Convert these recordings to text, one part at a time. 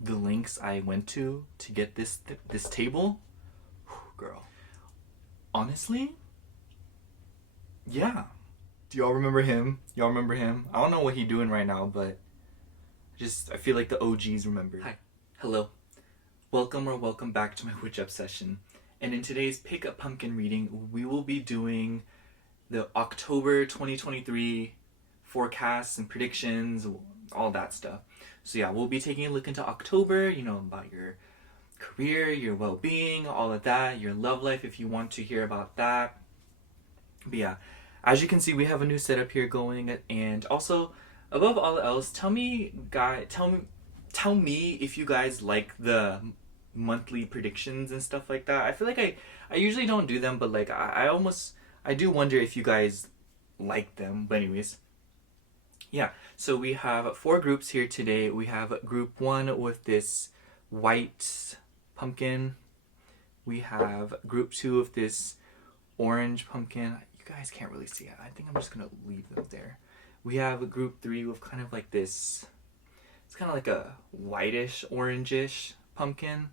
the links I went to get this table, girl. Honestly, yeah. Do y'all remember him? Y'all remember him? I don't know what he doing right now, but I feel like the OGs remember. Hi. Hello. Welcome back to my witch obsession. And in today's Pick a Pumpkin reading, we will be doing the October 2023 forecasts and predictions, all that stuff. So yeah, we'll be taking a look into October, about your career, your well-being, all of that, your love life if you want to hear about that. But yeah, as you can see, we have a new setup here going, and also above all else, tell me if you guys like the monthly predictions and stuff like that. I feel like I usually don't do them, but like I do wonder if you guys like them. But anyways, yeah, so we have 4 groups here today. We have group 1 with this white pumpkin. We have group 2 with this orange pumpkin. You guys can't really see it. I think I'm just gonna leave them there. We have group 3 with kind of like this, it's kind of like a whitish orangish pumpkin.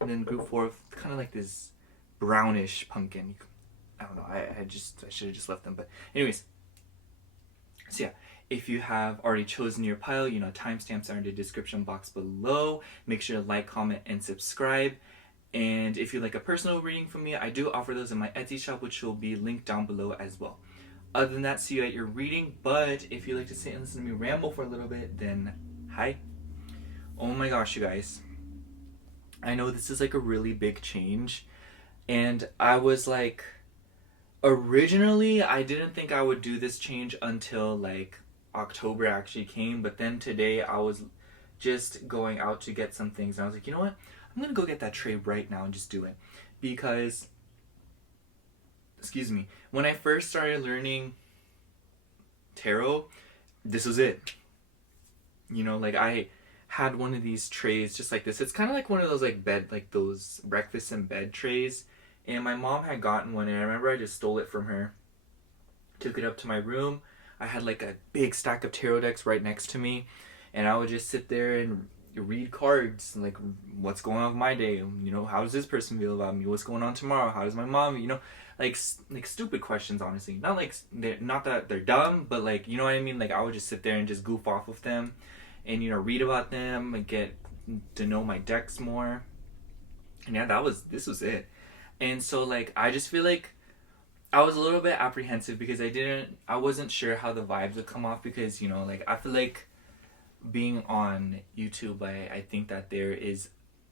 And then group 4 with kind of like this brownish pumpkin. I don't know, I should have just left them, but anyways. So yeah, if you have already chosen your pile, timestamps are in the description box below. Make sure to like, comment, and subscribe. And if you'd like a personal reading from me, I do offer those in my Etsy shop, which will be linked down below as well. Other than that, see you at your reading. But if you like to sit and listen to me ramble for a little bit, then hi. Oh my gosh, you guys. I know this is like a really big change. And I was like, originally, I didn't think I would do this change until like October actually came. But then today I was just going out to get some things. And I was like, you know what? I'm going to go get that tray right now and just do it. Because, excuse me, when I first started learning tarot, this was it. Like I had one of these trays just like this. It's kind of like one of those like those breakfast in bed trays. And my mom had gotten one, and I remember I just stole it from her. Took it up to my room. I had like a big stack of tarot decks right next to me. And I would just sit there and read cards, like what's going on with my day, how does this person feel about me, what's going on tomorrow, how does my mom, like stupid questions, honestly. Not that they're dumb, but like, you know what I mean, like I would just sit there and just goof off with them and read about them and get to know my decks more. And yeah, this was it. And so like I just feel like I was a little bit apprehensive because I wasn't sure how the vibes would come off, because like I feel like being on YouTube, I think that there is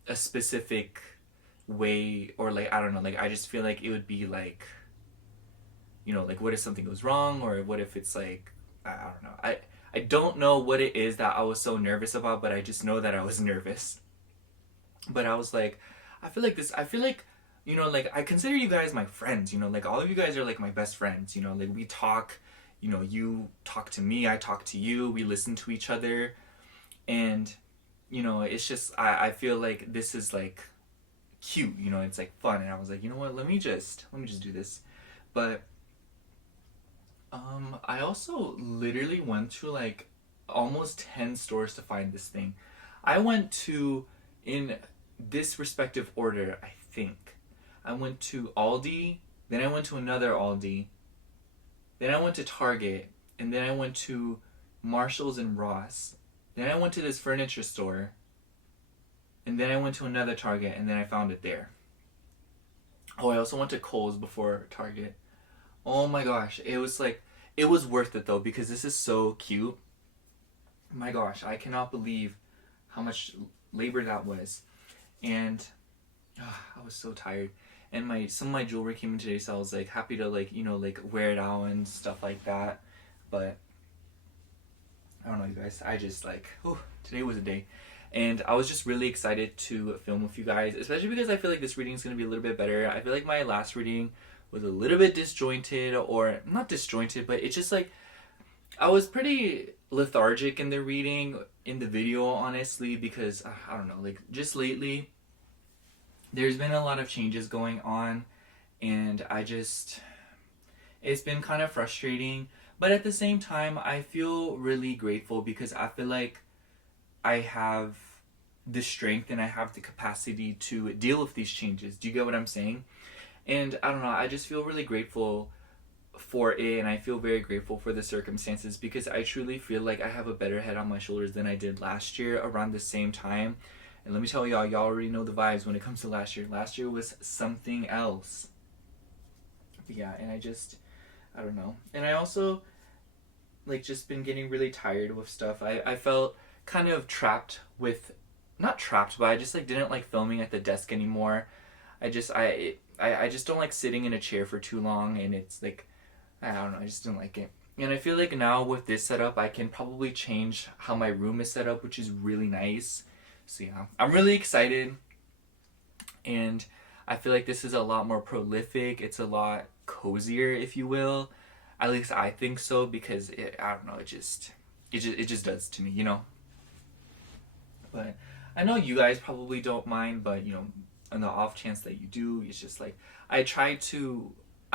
a specific way, or like I don't know, like I just feel like it would be like, like what if something goes wrong, or what if it's like I don't know, I don't know what it is that I was so nervous about, but I just know that I was nervous. But I was like, I feel like like I consider you guys my friends, like all of you guys are like my best friends, like we talk, you talk to me, I talk to you, we listen to each other. And, it's just, I feel like this is like cute, it's like fun. And I was like, you know what, let me just do this. But, I also literally went to like almost 10 stores to find this thing. I went to, in this respective order, I think. I went to Aldi, then I went to another Aldi, then I went to Target, and then I went to Marshalls and Ross. Then I went to this furniture store, and then I went to another Target, and then I found it there. Oh, I also went to Kohl's before Target. Oh my gosh, it was worth it though, because this is so cute. My gosh, I cannot believe how much labor that was. And I was so tired. And some of my jewelry came in today, so I was like happy to like wear it out and stuff like that. But I don't know, you guys, I just like, today was a day. And I was just really excited to film with you guys, especially because I feel like this reading is going to be a little bit better. I feel like my last reading was a little bit disjointed, or not disjointed, but it's just like I was pretty lethargic in the reading, in the video, honestly, because I don't know, like just lately there's been a lot of changes going on, and it's been kind of frustrating. But at the same time, I feel really grateful because I feel like I have the strength and I have the capacity to deal with these changes. Do you get what I'm saying? And I don't know, I just feel really grateful for it, and I feel very grateful for the circumstances because I truly feel like I have a better head on my shoulders than I did last year around the same time. And let me tell y'all already know the vibes when it comes to last year. Last year was something else. But yeah, and I don't know. And I also, like, just been getting really tired with stuff. I felt kind of trapped with, not trapped, but I just, like, didn't like filming at the desk anymore. I just don't like sitting in a chair for too long, and it's like, I don't know, I just didn't like it. And I feel like now with this setup, I can probably change how my room is set up, which is really nice. So yeah, I'm really excited, and I feel like this is a lot more prolific. It's a lot cozier, if you will. At least I think so, because I don't know, it just does to me, you know. But I know you guys probably don't mind, but you know, on the off chance that you do, it's just like I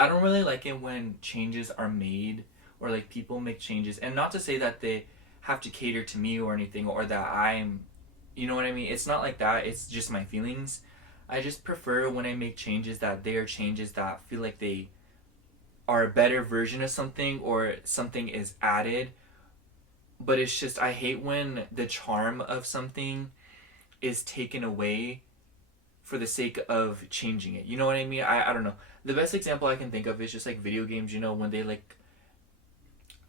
don't really like it when changes are made, or like people make changes, and not to say that they have to cater to me or anything, or that I'm, you know what I mean? It's not like that. It's just my feelings. I just prefer when I make changes that they are changes that feel like they are a better version of something, or something is added. But it's just, I hate when the charm of something is taken away for the sake of changing it. You know what I mean? I don't know. The best example I can think of is just like video games, you know, when they like,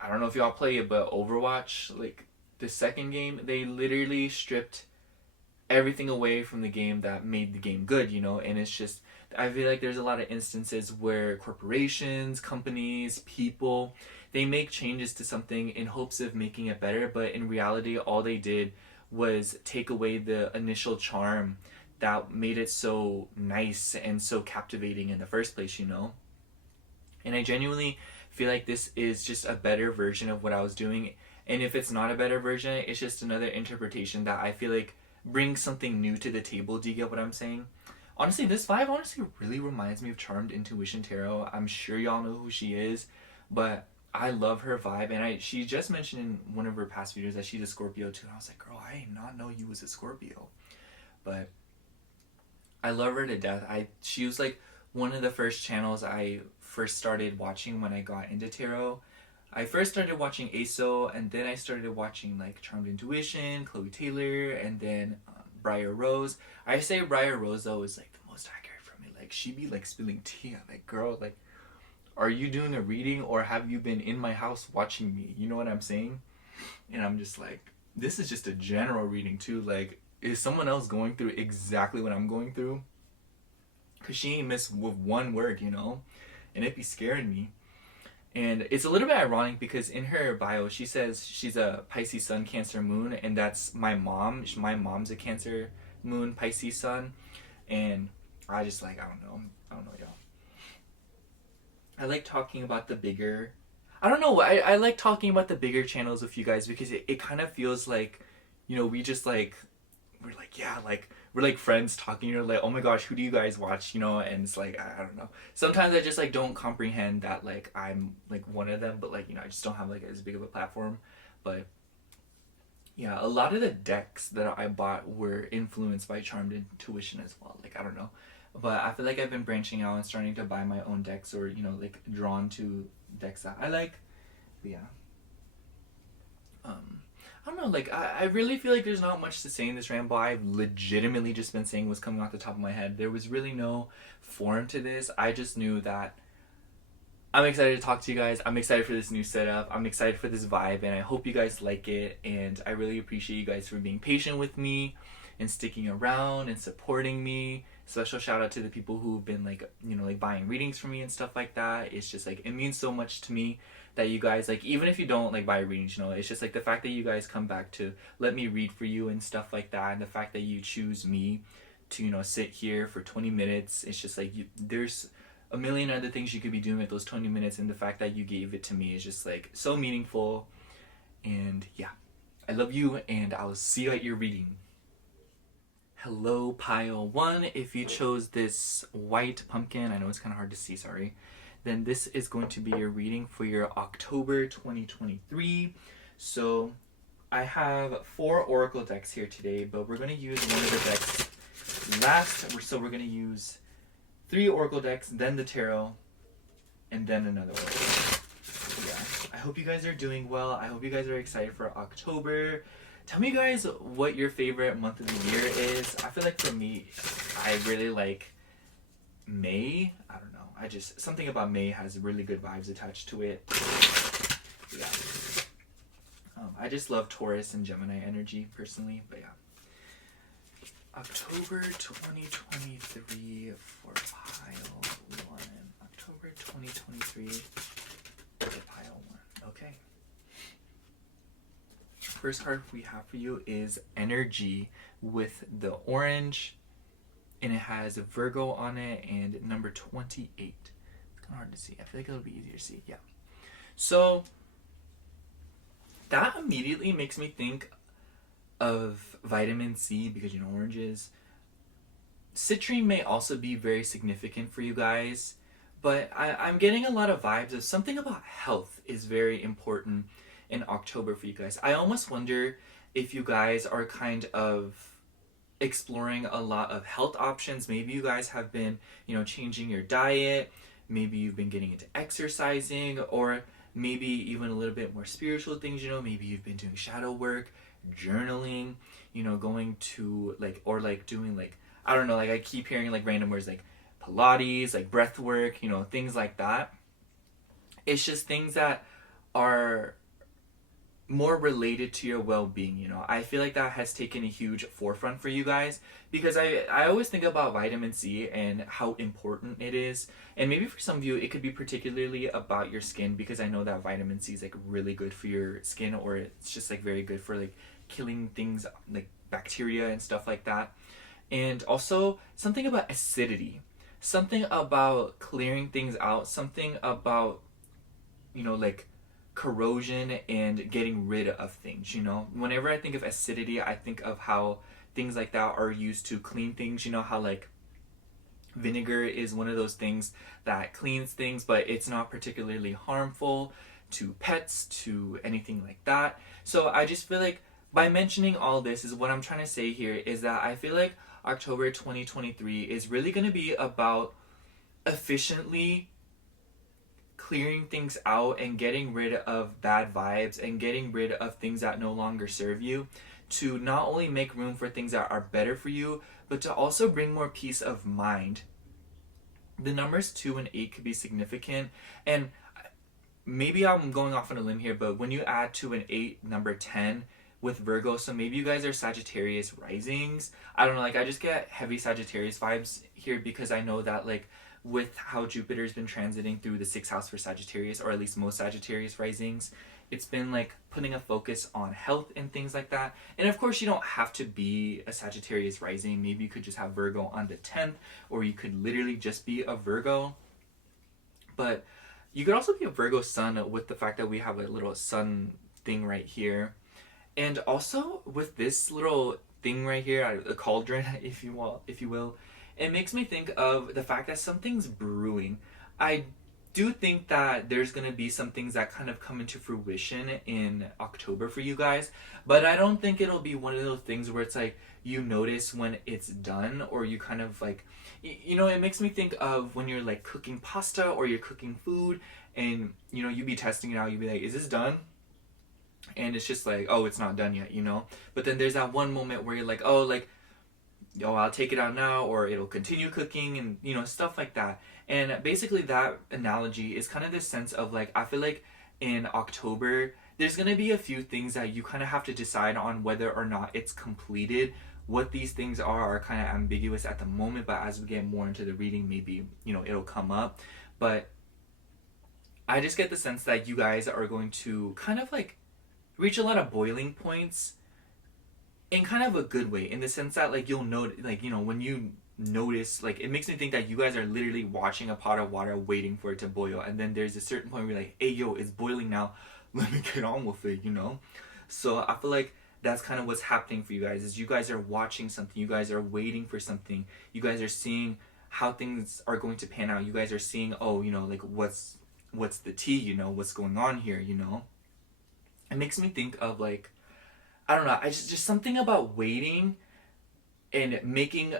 I don't know if y'all play it, but Overwatch, like the second game, they literally stripped everything away from the game that made the game good, you know. And it's just, I feel like there's a lot of instances where corporations, companies, people, they make changes to something in hopes of making it better, but in reality all they did was take away the initial charm that made it so nice and so captivating in the first place, you know. And I genuinely feel like this is just a better version of what I was doing, and if it's not a better version, it's just another interpretation that I feel like brings something new to the table. Do you get what I'm saying? Honestly, this vibe honestly really reminds me of Charmed Intuition Tarot. I'm sure y'all know who she is, but I love her vibe, and she just mentioned in one of her past videos that she's a Scorpio too, and I was like, girl, I did not know you was a Scorpio. But I love her to death. She was like one of the first channels I first started watching when I got into tarot. I first started watching ASO, and then I started watching like Charmed Intuition, Chloe Taylor, and then Briar Rose. I say Briar Rose though is like the most accurate for me. Like she be like spilling tea. I'm like, girl, like, are you doing a reading or have you been in my house watching me? You know what I'm saying? And I'm just like, this is just a general reading too. Like, is someone else going through exactly what I'm going through? Because she ain't missed with one word, you know? And it be scaring me. And it's a little bit ironic because in her bio, she says she's a Pisces Sun, Cancer Moon, and that's my mom. My mom's a Cancer Moon, Pisces Sun. And I just like, I don't know, y'all. I like talking about the bigger... I don't know, I like talking about the bigger channels with you guys because it kind of feels like, you know, we just like... We're like, yeah, like, we're like friends talking, you're like, oh my gosh, who do you guys watch, you know? And it's like, I don't know. Sometimes I just like don't comprehend that like I'm like one of them, but like, you know, I just don't have like as big of a platform. But yeah, a lot of the decks that I bought were influenced by Charmed Intuition as well. Like, I don't know. But I feel like I've been branching out and starting to buy my own decks, or, you know, like drawn to decks that I like. But yeah. I don't know, like, I really feel like there's not much to say in this ramble. I've legitimately just been saying what's coming off the top of my head. There was really no form to this. I just knew that I'm excited to talk to you guys. I'm excited for this new setup. I'm excited for this vibe, and I hope you guys like it. And I really appreciate you guys for being patient with me and sticking around and supporting me. Special shout out to the people who've been like, you know, like buying readings from me and stuff like that. It's just like, it means so much to me that you guys, like, even if you don't like buy readings, you know, it's just like the fact that you guys come back to let me read for you and stuff like that, and the fact that you choose me to, you know, sit here for 20 minutes. It's just like, there's a million other things you could be doing with those 20 minutes, and the fact that you gave it to me is just like so meaningful. And yeah, I love you, and I'll see you at your reading. Hello, pile 1. If you chose this white pumpkin, I know it's kind of hard to see, sorry, then this is going to be your reading for your October 2023. So I have 4 Oracle decks here today, but we're going to use one of the decks last. So we're going to use 3 Oracle decks, then the Tarot, and then another Oracle. Yeah. I hope you guys are doing well. I hope you guys are excited for October. Tell me, guys, what your favorite month of the year is. I feel like for me, I really like May. I don't know. Something about May has really good vibes attached to it. Yeah. I just love Taurus and Gemini energy personally, but yeah. October 2023 for pile 1. October 2023 for pile 1. Okay. First card we have for you is Energy with the orange, and it has a Virgo on it and number 28. It's kind of hard to see. I feel like it'll be easier to see. Yeah. So that immediately makes me think of vitamin C because, you know, oranges. Citrine may also be very significant for you guys, but I'm getting a lot of vibes of something about health is very important in October for you guys. I almost wonder if you guys are kind of exploring a lot of health options. Maybe you guys have been, you know, changing your diet. Maybe you've been getting into exercising, or maybe even a little bit more spiritual things, you know. Maybe you've been doing shadow work, journaling, you know, going to doing I don't know, I keep hearing random words like Pilates, breath work, you know, things like that. It's just things that are more related to your well-being, you know. I feel like that has taken a huge forefront for you guys because I always think about vitamin C and how important it is. And maybe for some of you, it could be particularly about your skin because I know that vitamin C is really good for your skin, or it's just very good for killing things like bacteria and stuff like that. And also something about acidity, something about clearing things out, something about, you know, corrosion and getting rid of things, you know. Whenever I think of acidity, I think of how things like that are used to clean things, you know, how vinegar is one of those things that cleans things, but it's not particularly harmful to pets, to anything like that. So I just feel like by mentioning all this is what I'm trying to say here is that I feel like October 2023 is really going to be about efficiently clearing things out and getting rid of bad vibes and getting rid of things that no longer serve you, to not only make room for things that are better for you, but to also bring more peace of mind. The numbers 2 and 8 could be significant, and maybe I'm going off on a limb here, but when you add 2 and 8, number 10 with Virgo, so maybe you guys are Sagittarius risings. I don't know, I just get heavy Sagittarius vibes here because I know that with how Jupiter's been transiting through the 6th house for Sagittarius, or at least most Sagittarius risings, it's been putting a focus on health and things like that. And of course, you don't have to be a Sagittarius rising. Maybe you could just have Virgo on the 10th, or you could literally just be a Virgo. But you could also be a Virgo sun with the fact that we have a little sun thing right here. And also with this little thing right here, a cauldron, if you will, it makes me think of the fact that something's brewing. I do think that there's going to be some things that kind of come into fruition in October for you guys, but I don't think it'll be one of those things where it's you notice when it's done, or you kind of you know, it makes me think of when you're cooking pasta or you're cooking food and, you know, you be testing it out, you be is this done? And it's just oh, it's not done yet, you know? But then there's that one moment where you're oh, I'll take it out now, or it'll continue cooking, and, you know, stuff like that. And basically that analogy is kind of this sense of I feel in October, there's going to be a few things that you kind of have to decide on whether or not it's completed. What these things are kind of ambiguous at the moment, but as we get more into the reading, maybe, you know, it'll come up. But I just get the sense that you guys are going to kind of reach a lot of boiling points in kind of a good way, in the sense that you'll know, you know, when you notice, it makes me think that you guys are literally watching a pot of water waiting for it to boil, and then there's a certain point where you're hey yo, it's boiling now, let me get on with it, you know. So I feel that's kind of what's happening for you guys, is you guys are watching something, you guys are waiting for something, you guys are seeing how things are going to pan out, you guys are seeing, oh, you know, what's the tea, you know, what's going on here, you know. It makes me think of I don't know, I just something about waiting and making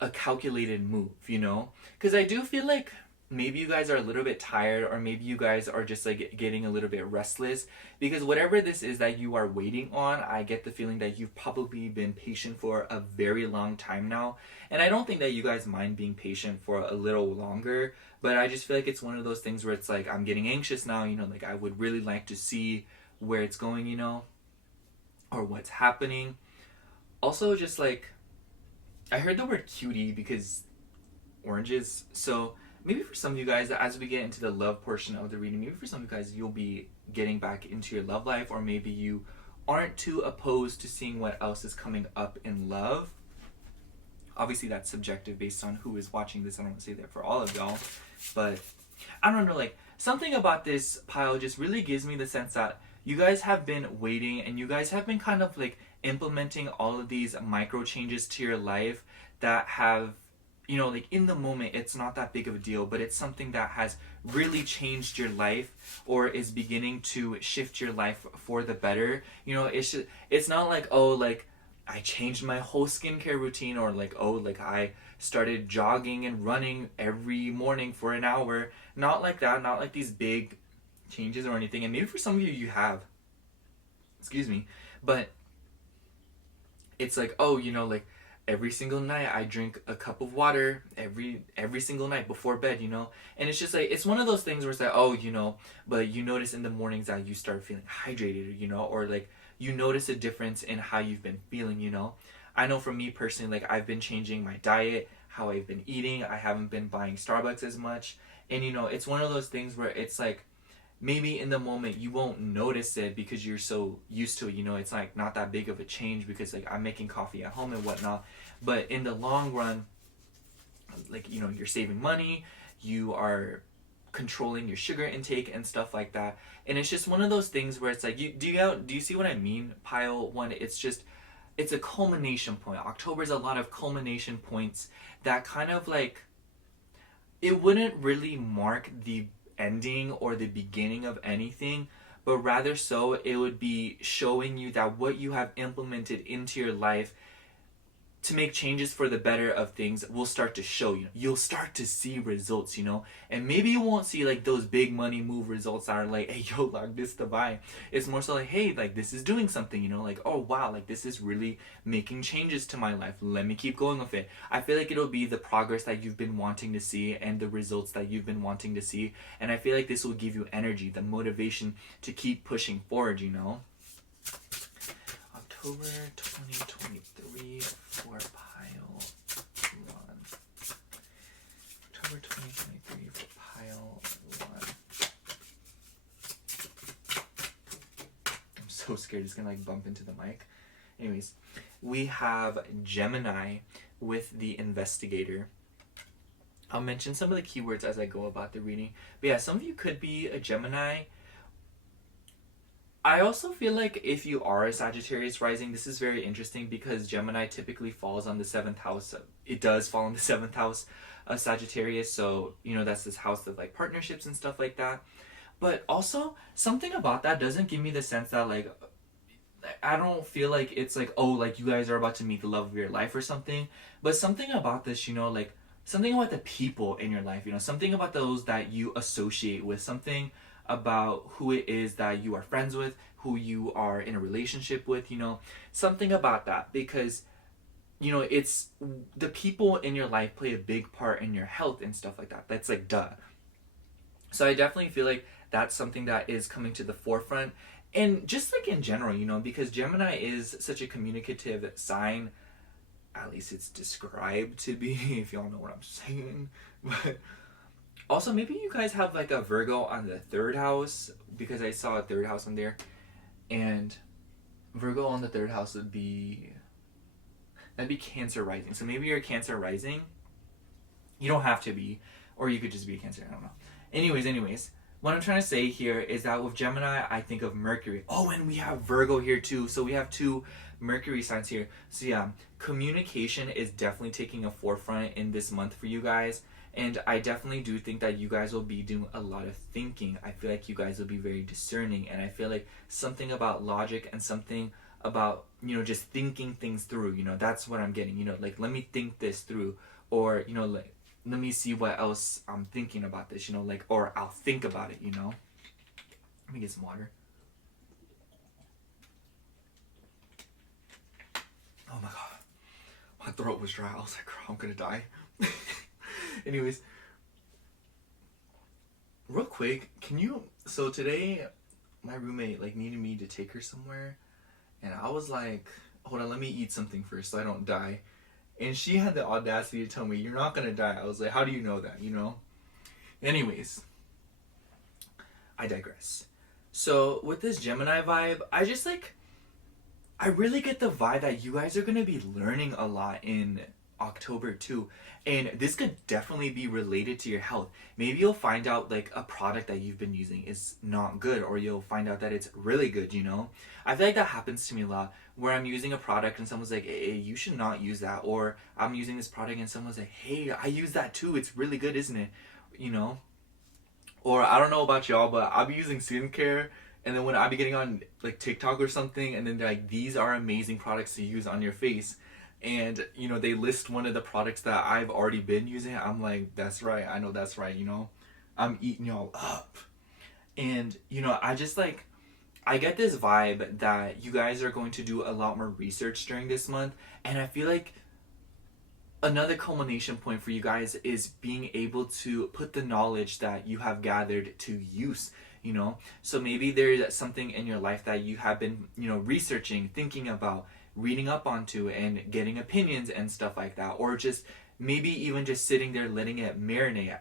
a calculated move, you know? Because I do feel like maybe you guys are a little bit tired, or maybe you guys are just like getting a little bit restless, because whatever this is that you are waiting on, I get the feeling that you've probably been patient for a very long time now. And I don't think that you guys mind being patient for a little longer, but I just feel like it's one of those things where it's like I'm getting anxious now, you know, like I would really like to see where it's going, you know, or what's happening. Also, just like I heard the word cutie because oranges. So maybe for some of you guys, as we get into the love portion of the reading, maybe for some of you guys, you'll be getting back into your love life, or maybe you aren't too opposed to seeing what else is coming up in love. Obviously, that's subjective based on who is watching this. I don't want to say that for all of y'all, but I don't know, like something about this pile just really gives me the sense that you guys have been waiting, and you guys have been kind of like implementing all of these micro changes to your life that have, you know, like in the moment it's not that big of a deal, but it's something that has really changed your life or is beginning to shift your life for the better. You know, it's not like, oh, like I changed my whole skincare routine, or like, oh, like I started jogging and running every morning for an hour. Not like that, not like these big changes or anything. And maybe for some of you, you have, excuse me, but it's like, oh, you know, like every single night I drink a cup of water every single night before bed, you know. And it's just like, it's one of those things where it's like, oh, you know, but you notice in the mornings that you start feeling hydrated, you know, or like you notice a difference in how you've been feeling, you know. I know for me personally, like I've been changing my diet, how I've been eating. I haven't been buying Starbucks as much. And you know, it's one of those things where it's like, maybe in the moment you won't notice it because you're so used to it, you know. It's like not that big of a change because like I'm making coffee at home and whatnot. But in the long run, like, you know, you're saving money, you are controlling your sugar intake and stuff like that. And it's just one of those things where it's like, do you see what I mean? Pile one, it's just, it's a culmination point. October is a lot of culmination points that kind of like, it wouldn't really mark the ending or the beginning of anything, but rather so it would be showing you that what you have implemented into your life to make changes for the better of things will start to show. You know, you'll start to see results, you know. And maybe you won't see like those big money move results that are like, hey, yo, like this to buy. It's more so like, hey, like this is doing something, you know, like, oh wow, like this is really making changes to my life, let me keep going with it. I feel like it'll be the progress that you've been wanting to see and the results that you've been wanting to see. And I feel like this will give you energy, the motivation to keep pushing forward, you know. October 2023 for pile 1. October 2023 for pile 1. I'm so scared it's gonna like bump into the mic. Anyways, we have Gemini with the Investigator. I'll mention some of the keywords as I go about the reading. But yeah, some of you could be a Gemini. I also feel like if you are a Sagittarius rising, this is very interesting because Gemini typically falls on the 7th house. It does fall on the 7th house of Sagittarius. So, you know, that's this house of like partnerships and stuff like that. But also, something about that doesn't give me the sense that like, I don't feel like it's like, oh, like you guys are about to meet the love of your life or something. But something about this, you know, like something about the people in your life, you know, something about those that you associate with, something about who it is that you are friends with, who you are in a relationship with, you know, something about that. Because, you know, it's the people in your life play a big part in your health and stuff like that. That's like duh. So I definitely feel like that's something that is coming to the forefront. And just like in general, you know, because Gemini is such a communicative sign, at least it's described to be, if y'all know what I'm saying. But also, maybe you guys have like a Virgo on the 3rd house, because I saw a 3rd house on there. And Virgo on the 3rd house would be, that'd be Cancer rising. So maybe you're a Cancer rising. You don't have to be, or you could just be a Cancer, I don't know. Anyways, what I'm trying to say here is that with Gemini, I think of Mercury. Oh, and we have Virgo here too. So we have 2 Mercury signs here. So yeah, communication is definitely taking a forefront in this month for you guys. And I definitely do think that you guys will be doing a lot of thinking. I feel like you guys will be very discerning. And I feel like something about logic and something about, you know, just thinking things through, you know, that's what I'm getting, you know, like, let me think this through, or, you know, like, let me see what else I'm thinking about this, you know, like, or I'll think about it, you know. Let me get some water. Oh my god, my throat was dry. I was like, I'm gonna die. Anyways, real quick, so today my roommate like needed me to take her somewhere, and I was like, hold on, let me eat something first so I don't die. And she had the audacity to tell me, you're not gonna die. I was like, how do you know that, you know? Anyways, I digress. So with this Gemini vibe, I really get the vibe that you guys are gonna be learning a lot in October too. And this could definitely be related to your health. Maybe you'll find out like a product that you've been using is not good, or you'll find out that it's really good, you know? I feel like that happens to me a lot, where I'm using a product and someone's like, hey, you should not use that. Or I'm using this product and someone's like, hey, I use that too. It's really good, isn't it? You know? Or I don't know about y'all, but I'll be using skincare, and then when I be getting on like TikTok or something, and then they're like, these are amazing products to use on your face, and you know, they list one of the products that I've already been using, I'm like, that's right, I know that's right, you know, I'm eating y'all up. And you know, I get this vibe that you guys are going to do a lot more research during this month, and I feel like another culmination point for you guys is being able to put the knowledge that you have gathered to use, you know. So maybe there's something in your life that you have been, you know, researching, thinking about, reading up onto, and getting opinions and stuff like that, or just maybe even just sitting there letting it marinate.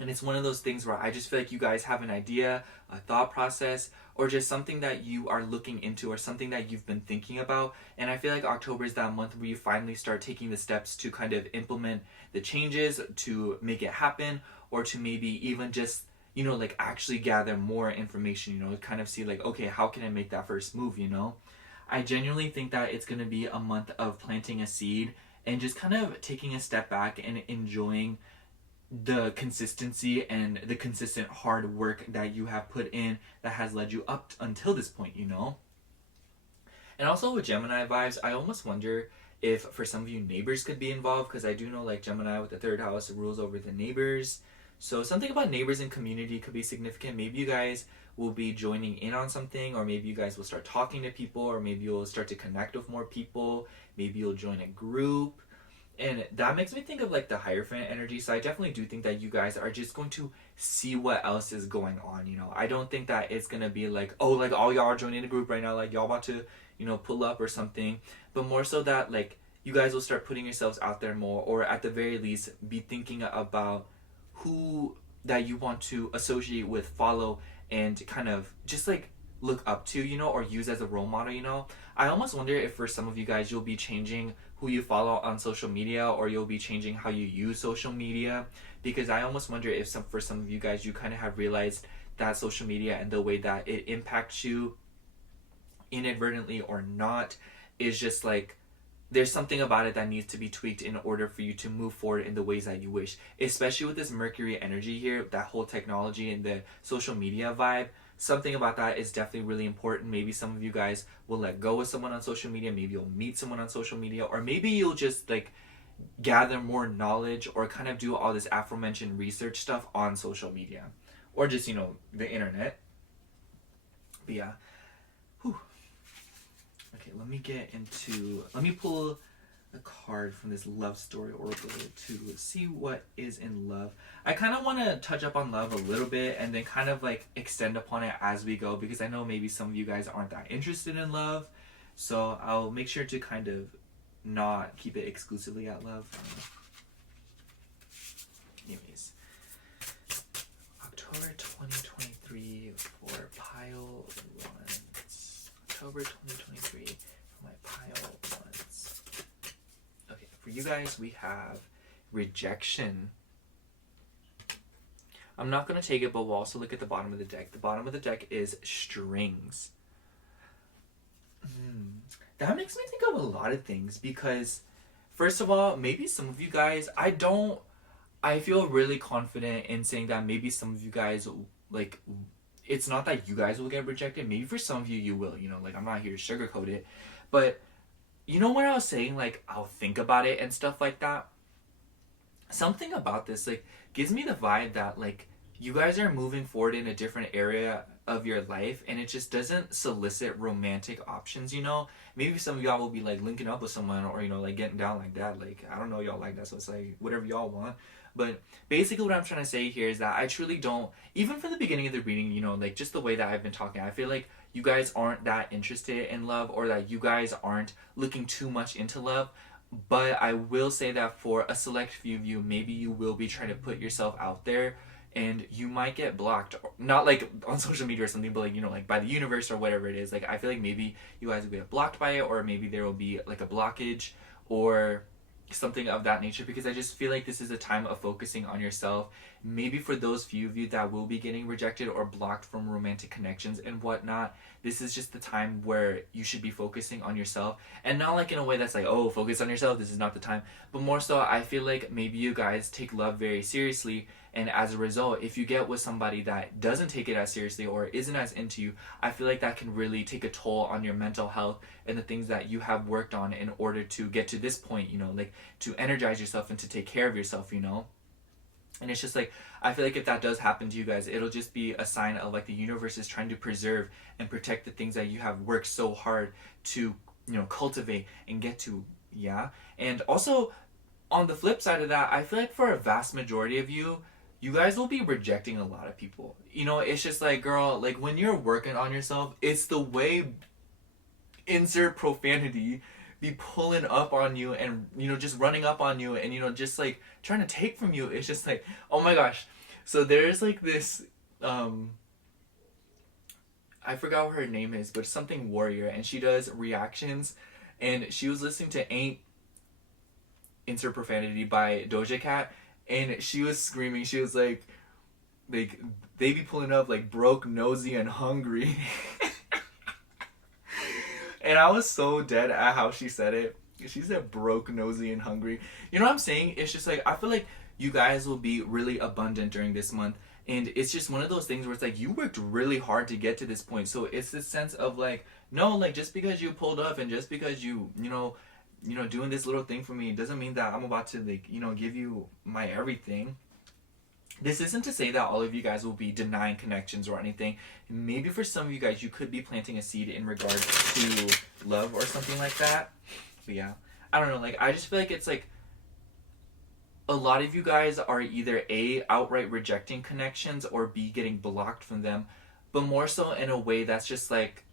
And it's one of those things where I just feel like you guys have an idea, a thought process, or just something that you are looking into, or something that you've been thinking about. And I feel like October is that month where you finally start taking the steps to kind of implement the changes to make it happen, or to maybe even just, you know, like actually gather more information, you know, kind of see like, okay, how can I make that first move, you know? I genuinely think that it's going to be a month of planting a seed and just kind of taking a step back and enjoying the consistency and the consistent hard work that you have put in that has led you up until this point, you know? And also with Gemini vibes, I almost wonder if for some of you neighbors could be involved, because I do know like Gemini with the third house rules over the neighbors. So something about neighbors and community could be significant. Maybe you guys will be joining in on something, or maybe you guys will start talking to people, or maybe you'll start to connect with more people. Maybe you'll join a group. And that makes me think of like the Hierophant energy. So I definitely do think that you guys are just going to see what else is going on, you know. I don't think that it's going to be like, oh, like all y'all are joining a group right now, like y'all about to, you know, pull up or something. But more so that like you guys will start putting yourselves out there more, or at the very least be thinking about who that you want to associate with, follow, and kind of just like look up to, you know, or use as a role model, you know. I almost wonder if for some of you guys you'll be changing who you follow on social media, or you'll be changing how you use social media, because I almost wonder if for some of you guys you kind of have realized that social media and the way that it impacts you inadvertently or not is just like there's something about it that needs to be tweaked in order for you to move forward in the ways that you wish, especially with this Mercury energy here, that whole technology and the social media vibe. Something about that is definitely really important. Maybe some of you guys will let go of someone on social media, maybe you'll meet someone on social media, or maybe you'll just like gather more knowledge, or kind of do all this aforementioned research stuff on social media, or just, you know, the internet. But yeah. Whew. Okay, let me pull a card from this love story oracle to see what is in love. I kind of want to touch up on love a little bit and then kind of like extend upon it as we go, because I know maybe some of you guys aren't that interested in love, so I'll make sure to kind of not keep it exclusively at love. Anyways, October 2023 for pile ones. October 2023 for my pile ones. Okay, for you guys we have rejection. I'm not going to take it, but we'll also look at the bottom of the deck. The bottom of the deck is strings. That makes me think of a lot of things, because first of all, maybe some of you guys, I feel really confident in saying that maybe some of you guys, like, it's not that you guys will get rejected. Maybe for some of you, you will, you know, like, I'm not here to sugarcoat it. But, you know, when I was saying, like, I'll think about it and stuff like that, something about this, like, gives me the vibe that, like, you guys are moving forward in a different area of your life, and it just doesn't solicit romantic options, you know? Maybe some of y'all will be, like, linking up with someone, or, you know, like, getting down like that. Like, I don't know y'all like that, so it's, like, whatever y'all want. But basically what I'm trying to say here is that I truly don't, even from the beginning of the reading, you know, like, just the way that I've been talking, I feel like you guys aren't that interested in love, or that you guys aren't looking too much into love. But I will say that for a select few of you, maybe you will be trying to put yourself out there, and you might get blocked. Not like on social media or something, but, like, you know, like, by the universe or whatever it is. Like, I feel like maybe you guys will get blocked by it, or maybe there will be, like, a blockage or something of that nature, because I just feel like this is a time of focusing on yourself. Maybe for those few of you that will be getting rejected or blocked from romantic connections and whatnot, this is just the time where you should be focusing on yourself, and not like in a way that's like, oh, focus on yourself, this is not the time, but more so I feel like maybe you guys take love very seriously, and as a result, if you get with somebody that doesn't take it as seriously or isn't as into you, I feel like that can really take a toll on your mental health and the things that you have worked on in order to get to this point, you know, like, to energize yourself and to take care of yourself, you know. And it's just like, I feel like if that does happen to you guys, it'll just be a sign of, like, the universe is trying to preserve and protect the things that you have worked so hard to, you know, cultivate and get to. Yeah. And also, on the flip side of that, I feel like for a vast majority of you, you guys will be rejecting a lot of people. You know, it's just like, girl, like, when you're working on yourself, it's the way, insert profanity, be pulling up on you and, you know, just running up on you and, you know, just, like, trying to take from you. It's just like, oh my gosh. So there's, like, this, I forgot what her name is, but something Warrior, and she does reactions, and she was listening to Ain't, insert profanity, by Doja Cat, and she was screaming, she was like, they be pulling up, like, broke, nosy, and hungry. And I was so dead at how she said it. She said broke, nosy, and hungry. You know what I'm saying? It's just like, I feel like you guys will be really abundant during this month. And it's just one of those things where it's like, you worked really hard to get to this point. So it's this sense of, like, no, like, just because you pulled up and just because you know, doing this little thing for me doesn't mean that I'm about to, like, you know, give you my everything. This isn't to say that all of you guys will be denying connections or anything. Maybe for some of you guys, you could be planting a seed in regards to love or something like that. But yeah, I don't know. Like, I just feel like it's like a lot of you guys are either A, outright rejecting connections, or B, getting blocked from them. But more so in a way that's just like,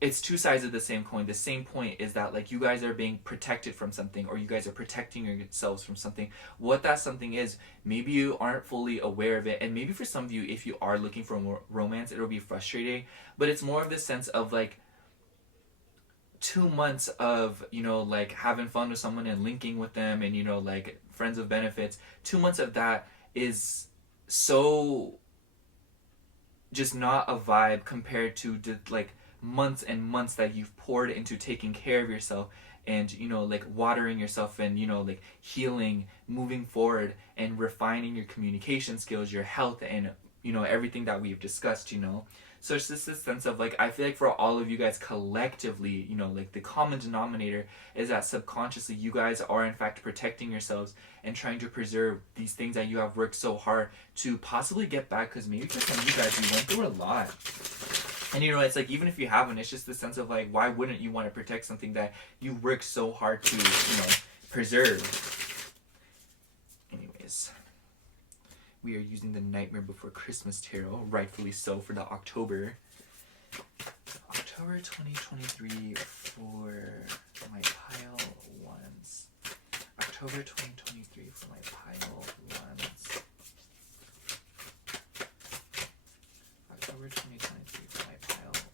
it's two sides of the same coin. The same point is that, like, you guys are being protected from something, or you guys are protecting yourselves from something. What that something is, maybe you aren't fully aware of it, and maybe for some of you, if you are looking for more romance, it'll be frustrating. But it's more of this sense of, like, 2 months of, you know, like, having fun with someone and linking with them and, you know, like, friends with benefits. 2 months of that is so just not a vibe compared to like months and months that you've poured into taking care of yourself and, you know, like, watering yourself and, you know, like, healing, moving forward, and refining your communication skills, your health, and, you know, everything that we've discussed, you know. So it's just this sense of, like, I feel like for all of you guys collectively, you know, like, the common denominator is that subconsciously you guys are in fact protecting yourselves and trying to preserve these things that you have worked so hard to possibly get back, because maybe for some of you guys, you went through a lot. And, you know, it's like, even if you haven't, it's just the sense of, like, why wouldn't you want to protect something that you worked so hard to, you know, preserve? Anyways, we are using the Nightmare Before Christmas Tarot, rightfully so, for the October 2023 for my pile ones. October 2023 for my pile ones. October 2023 for my pile ones.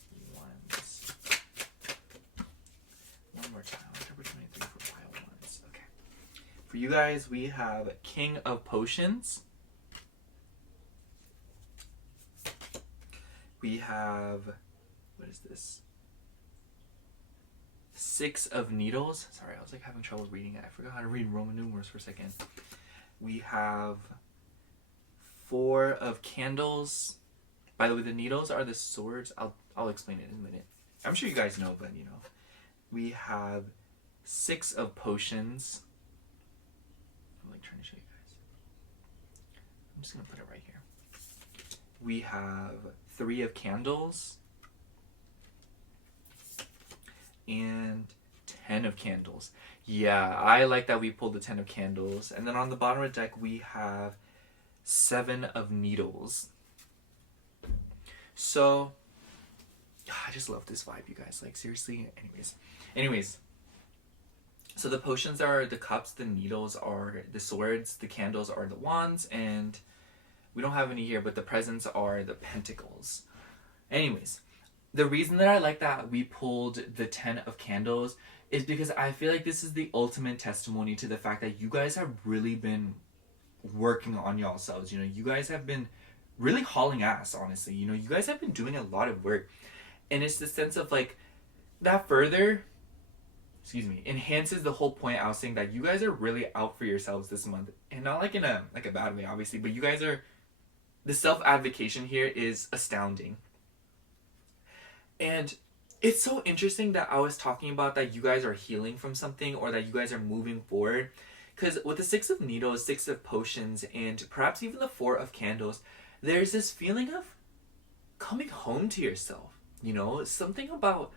One more time. October 23 for pile ones. Okay. For you guys, we have King of Potions. We have, what is this? Six of Needles. Sorry, I was like having trouble reading it. I forgot how to read Roman numerals for a second. We have Four of Candles. By the way, the needles are the swords. I'll explain it in a minute. I'm sure you guys know, but we have 6 of potions. I'm like trying to show you guys. I'm just gonna put it right here. We have 3 of candles and 10 of candles. Yeah, I like that we pulled the 10 of candles. And then on the bottom of the deck, we have 7 of needles. So, I just love this vibe, you guys. Like, seriously. Anyways. So the potions are the cups, the needles are the swords, the candles are the wands, and we don't have any here, but the presents are the pentacles. Anyways, the reason that I like that we pulled the 10 of candles is because I feel like this is the ultimate testimony to the fact that you guys have really been working on yourselves. You guys have been really hauling ass, honestly. You guys have been doing a lot of work. And it's the sense of like that further enhances the whole point I was saying, that you guys are really out for yourselves this month. And not like in a bad way, obviously, but you guys are, the self-advocation here is astounding. And it's so interesting that I was talking about that you guys are healing from something, or that you guys are moving forward. Because with the 6 of needles, 6 of potions, and perhaps even the 4 of candles, there's this feeling of coming home to yourself. Something about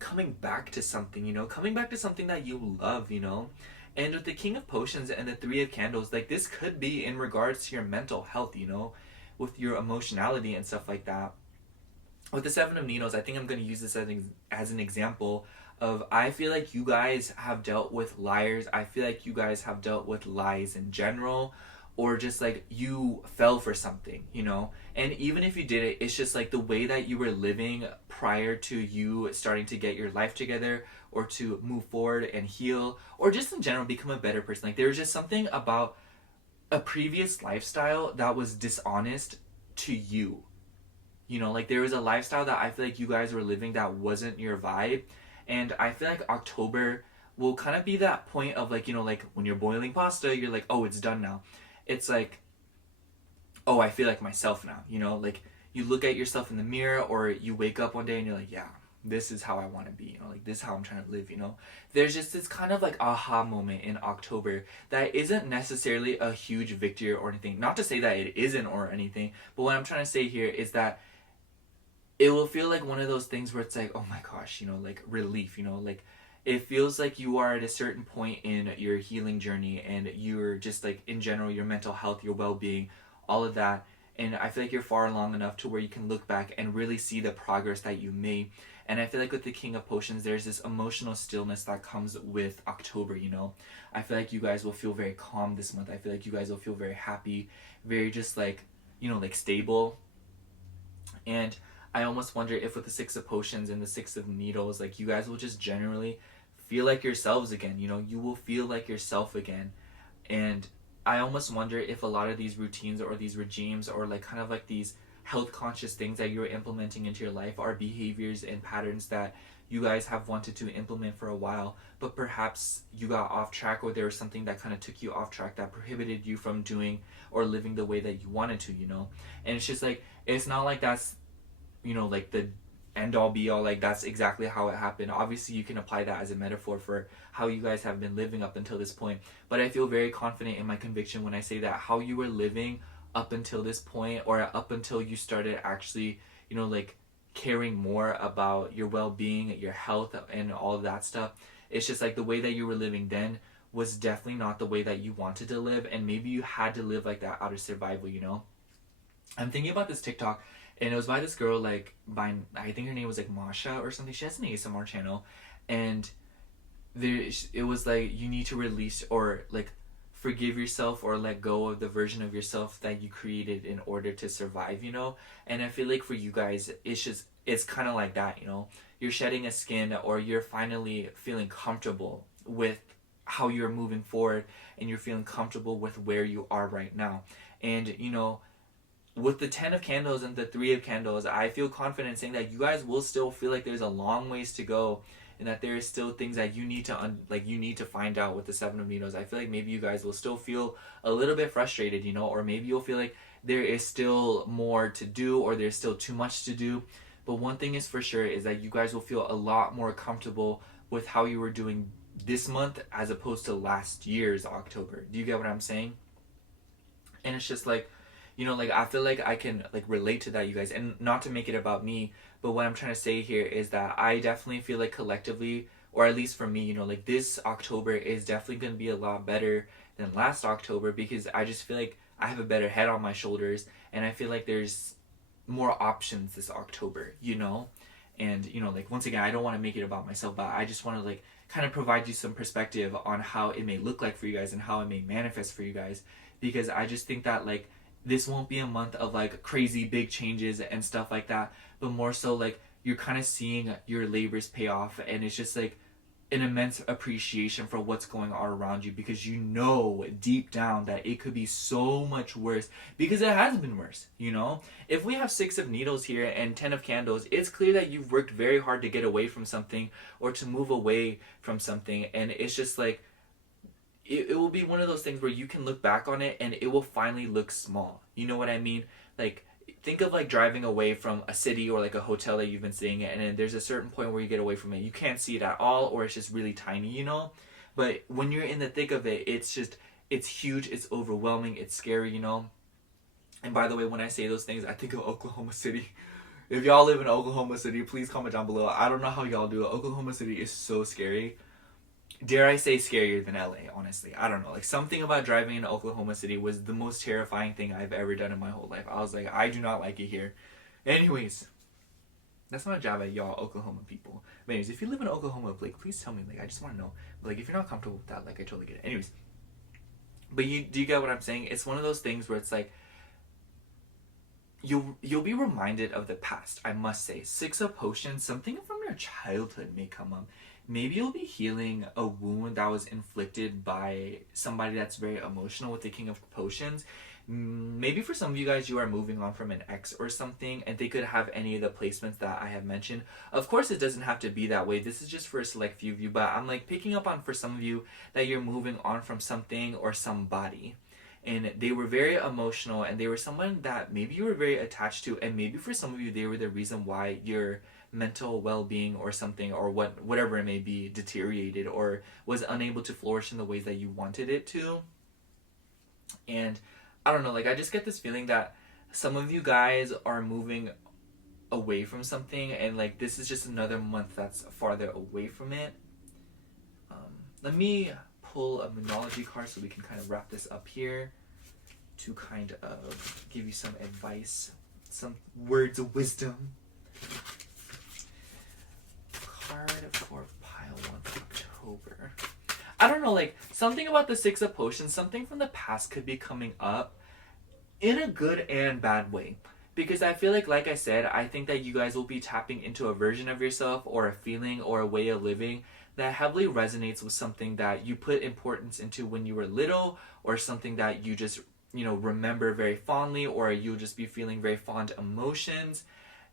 coming back to something, coming back to something that you love, And with the King of Potions and the 3 of Candles, like this could be in regards to your mental health, with your emotionality and stuff like that. With the 7 of Needles, I think I'm going to use this as an example of, I feel like you guys have dealt with liars. I feel like you guys have dealt with lies in general, or just like you fell for something, And even if you did it, it's just like the way that you were living prior to you starting to get your life together, or to move forward and heal, or just in general become a better person. Like there was just something about a previous lifestyle that was dishonest to you. Like there was a lifestyle that I feel like you guys were living that wasn't your vibe. And I feel like October will kind of be that point of like, like when you're boiling pasta, you're like, oh, it's done now. It's like, oh, I feel like myself now, like you look at yourself in the mirror, or you wake up one day and you're like, yeah, this is how I want to be, like this is how I'm trying to live, There's just this kind of like aha moment in October that isn't necessarily a huge victory or anything. Not to say that it isn't or anything, but what I'm trying to say here is that it will feel like one of those things where it's like, oh my gosh, like relief, like it feels like you are at a certain point in your healing journey, and you're just like in general, your mental health, your well-being, all of that. And I feel like you're far along enough to where you can look back and really see the progress that you made. And I feel like with the King of Potions, there's this emotional stillness that comes with October, I feel like you guys will feel very calm this month. I feel like you guys will feel very happy, very just like, like stable. And I almost wonder if with the 6 of Potions and the 6 of Needles, like you guys will just generally feel like yourselves again, you will feel like yourself again. And I almost wonder if a lot of these routines or these regimes, or like kind of like these health conscious things that you're implementing into your life, are behaviors and patterns that you guys have wanted to implement for a while, but perhaps you got off track, or there was something that kind of took you off track that prohibited you from doing or living the way that you wanted to, And it's just like, it's not like that's, like the end all be all, like that's exactly how it happened. Obviously you can apply that as a metaphor for how you guys have been living up until this point, but I feel very confident in my conviction when I say that how you were living up until this point, or up until you started actually, like caring more about your well-being, your health, and all of that stuff, it's just like the way that you were living then was definitely not the way that you wanted to live, and maybe you had to live like that out of survival. I'm thinking about this TikTok, and it was by this girl, like by, I think her name was like Masha or something. She has an ASMR channel, and it was like, you need to release, or like forgive yourself, or let go of the version of yourself that you created in order to survive, And I feel like for you guys, it's kind of like that, You're shedding a skin, or you're finally feeling comfortable with how you're moving forward, and you're feeling comfortable with where you are right now. And, with the 10 of Candles and the 3 of Candles, I feel confident saying that you guys will still feel like there's a long ways to go, and that there is still things that you need to find out with the 7 of Needles. I feel like maybe you guys will still feel a little bit frustrated, or maybe you'll feel like there is still more to do, or there's still too much to do. But one thing is for sure is that you guys will feel a lot more comfortable with how you were doing this month as opposed to last year's October. Do you get what I'm saying? And it's just like, like I feel like I can like relate to that, you guys, and not to make it about me, but what I'm trying to say here is that I definitely feel like collectively, or at least for me, like this October is definitely going to be a lot better than last October, because I just feel like I have a better head on my shoulders, and I feel like there's more options this October, and like once again, I don't want to make it about myself, but I just want to like kind of provide you some perspective on how it may look like for you guys and how it may manifest for you guys, because I just think that like this won't be a month of like crazy big changes and stuff like that, but more so like you're kind of seeing your labors pay off, and it's just like an immense appreciation for what's going on around you, because deep down that it could be so much worse, because it has been worse. If we have 6 of needles here and 10 of candles, it's clear that you've worked very hard to get away from something or to move away from something, and it's just like it will be one of those things where you can look back on it and it will finally look small. You know what I mean? Like, think of like driving away from a city or like a hotel that you've been staying at, and then there's a certain point where you get away from it. You can't see it at all, or it's just really tiny, But when you're in the thick of it, it's huge, it's overwhelming, it's scary, And by the way, when I say those things, I think of Oklahoma City. If y'all live in Oklahoma City, please comment down below. I don't know how y'all do it. Oklahoma City is so scary. Dare I say scarier than LA, honestly. I don't know. Like, something about driving in Oklahoma City was the most terrifying thing I've ever done in my whole life. I was like, I do not like it here. Anyways, that's not a jab at y'all Oklahoma people. But anyways, if you live in Oklahoma, like, please tell me. Like, I just want to know. But, like, if you're not comfortable with that, like, I totally get it. Anyways. But do you get what I'm saying? It's one of those things where it's like, you'll be reminded of the past, I must say. 6 of Potions, something from your childhood may come up. Maybe you'll be healing a wound that was inflicted by somebody that's very emotional with the King of Potions. Maybe for some of you guys, you are moving on from an ex or something, and they could have any of the placements that I have mentioned. Of course, it doesn't have to be that way. This is just for a select few of you, but I'm like picking up on for some of you that you're moving on from something or somebody. And they were very emotional, and they were someone that maybe you were very attached to, and maybe for some of you, they were the reason why you're mental well-being or something, or whatever it may be, deteriorated or was unable to flourish in the ways that you wanted it to. And I don't know, like, I just get this feeling that some of you guys are moving away from something, and like this is just another month that's farther away from it. Let me pull a Moonology card so we can kind of wrap this up here to kind of give you some advice, some words of wisdom. Card for pile 1 for October. I don't know, like, something about the 6 of Potions, something from the past could be coming up in a good and bad way. Because I feel like I said, I think that you guys will be tapping into a version of yourself or a feeling or a way of living that heavily resonates with something that you put importance into when you were little, or something that you just, remember very fondly, or you'll just be feeling very fond emotions.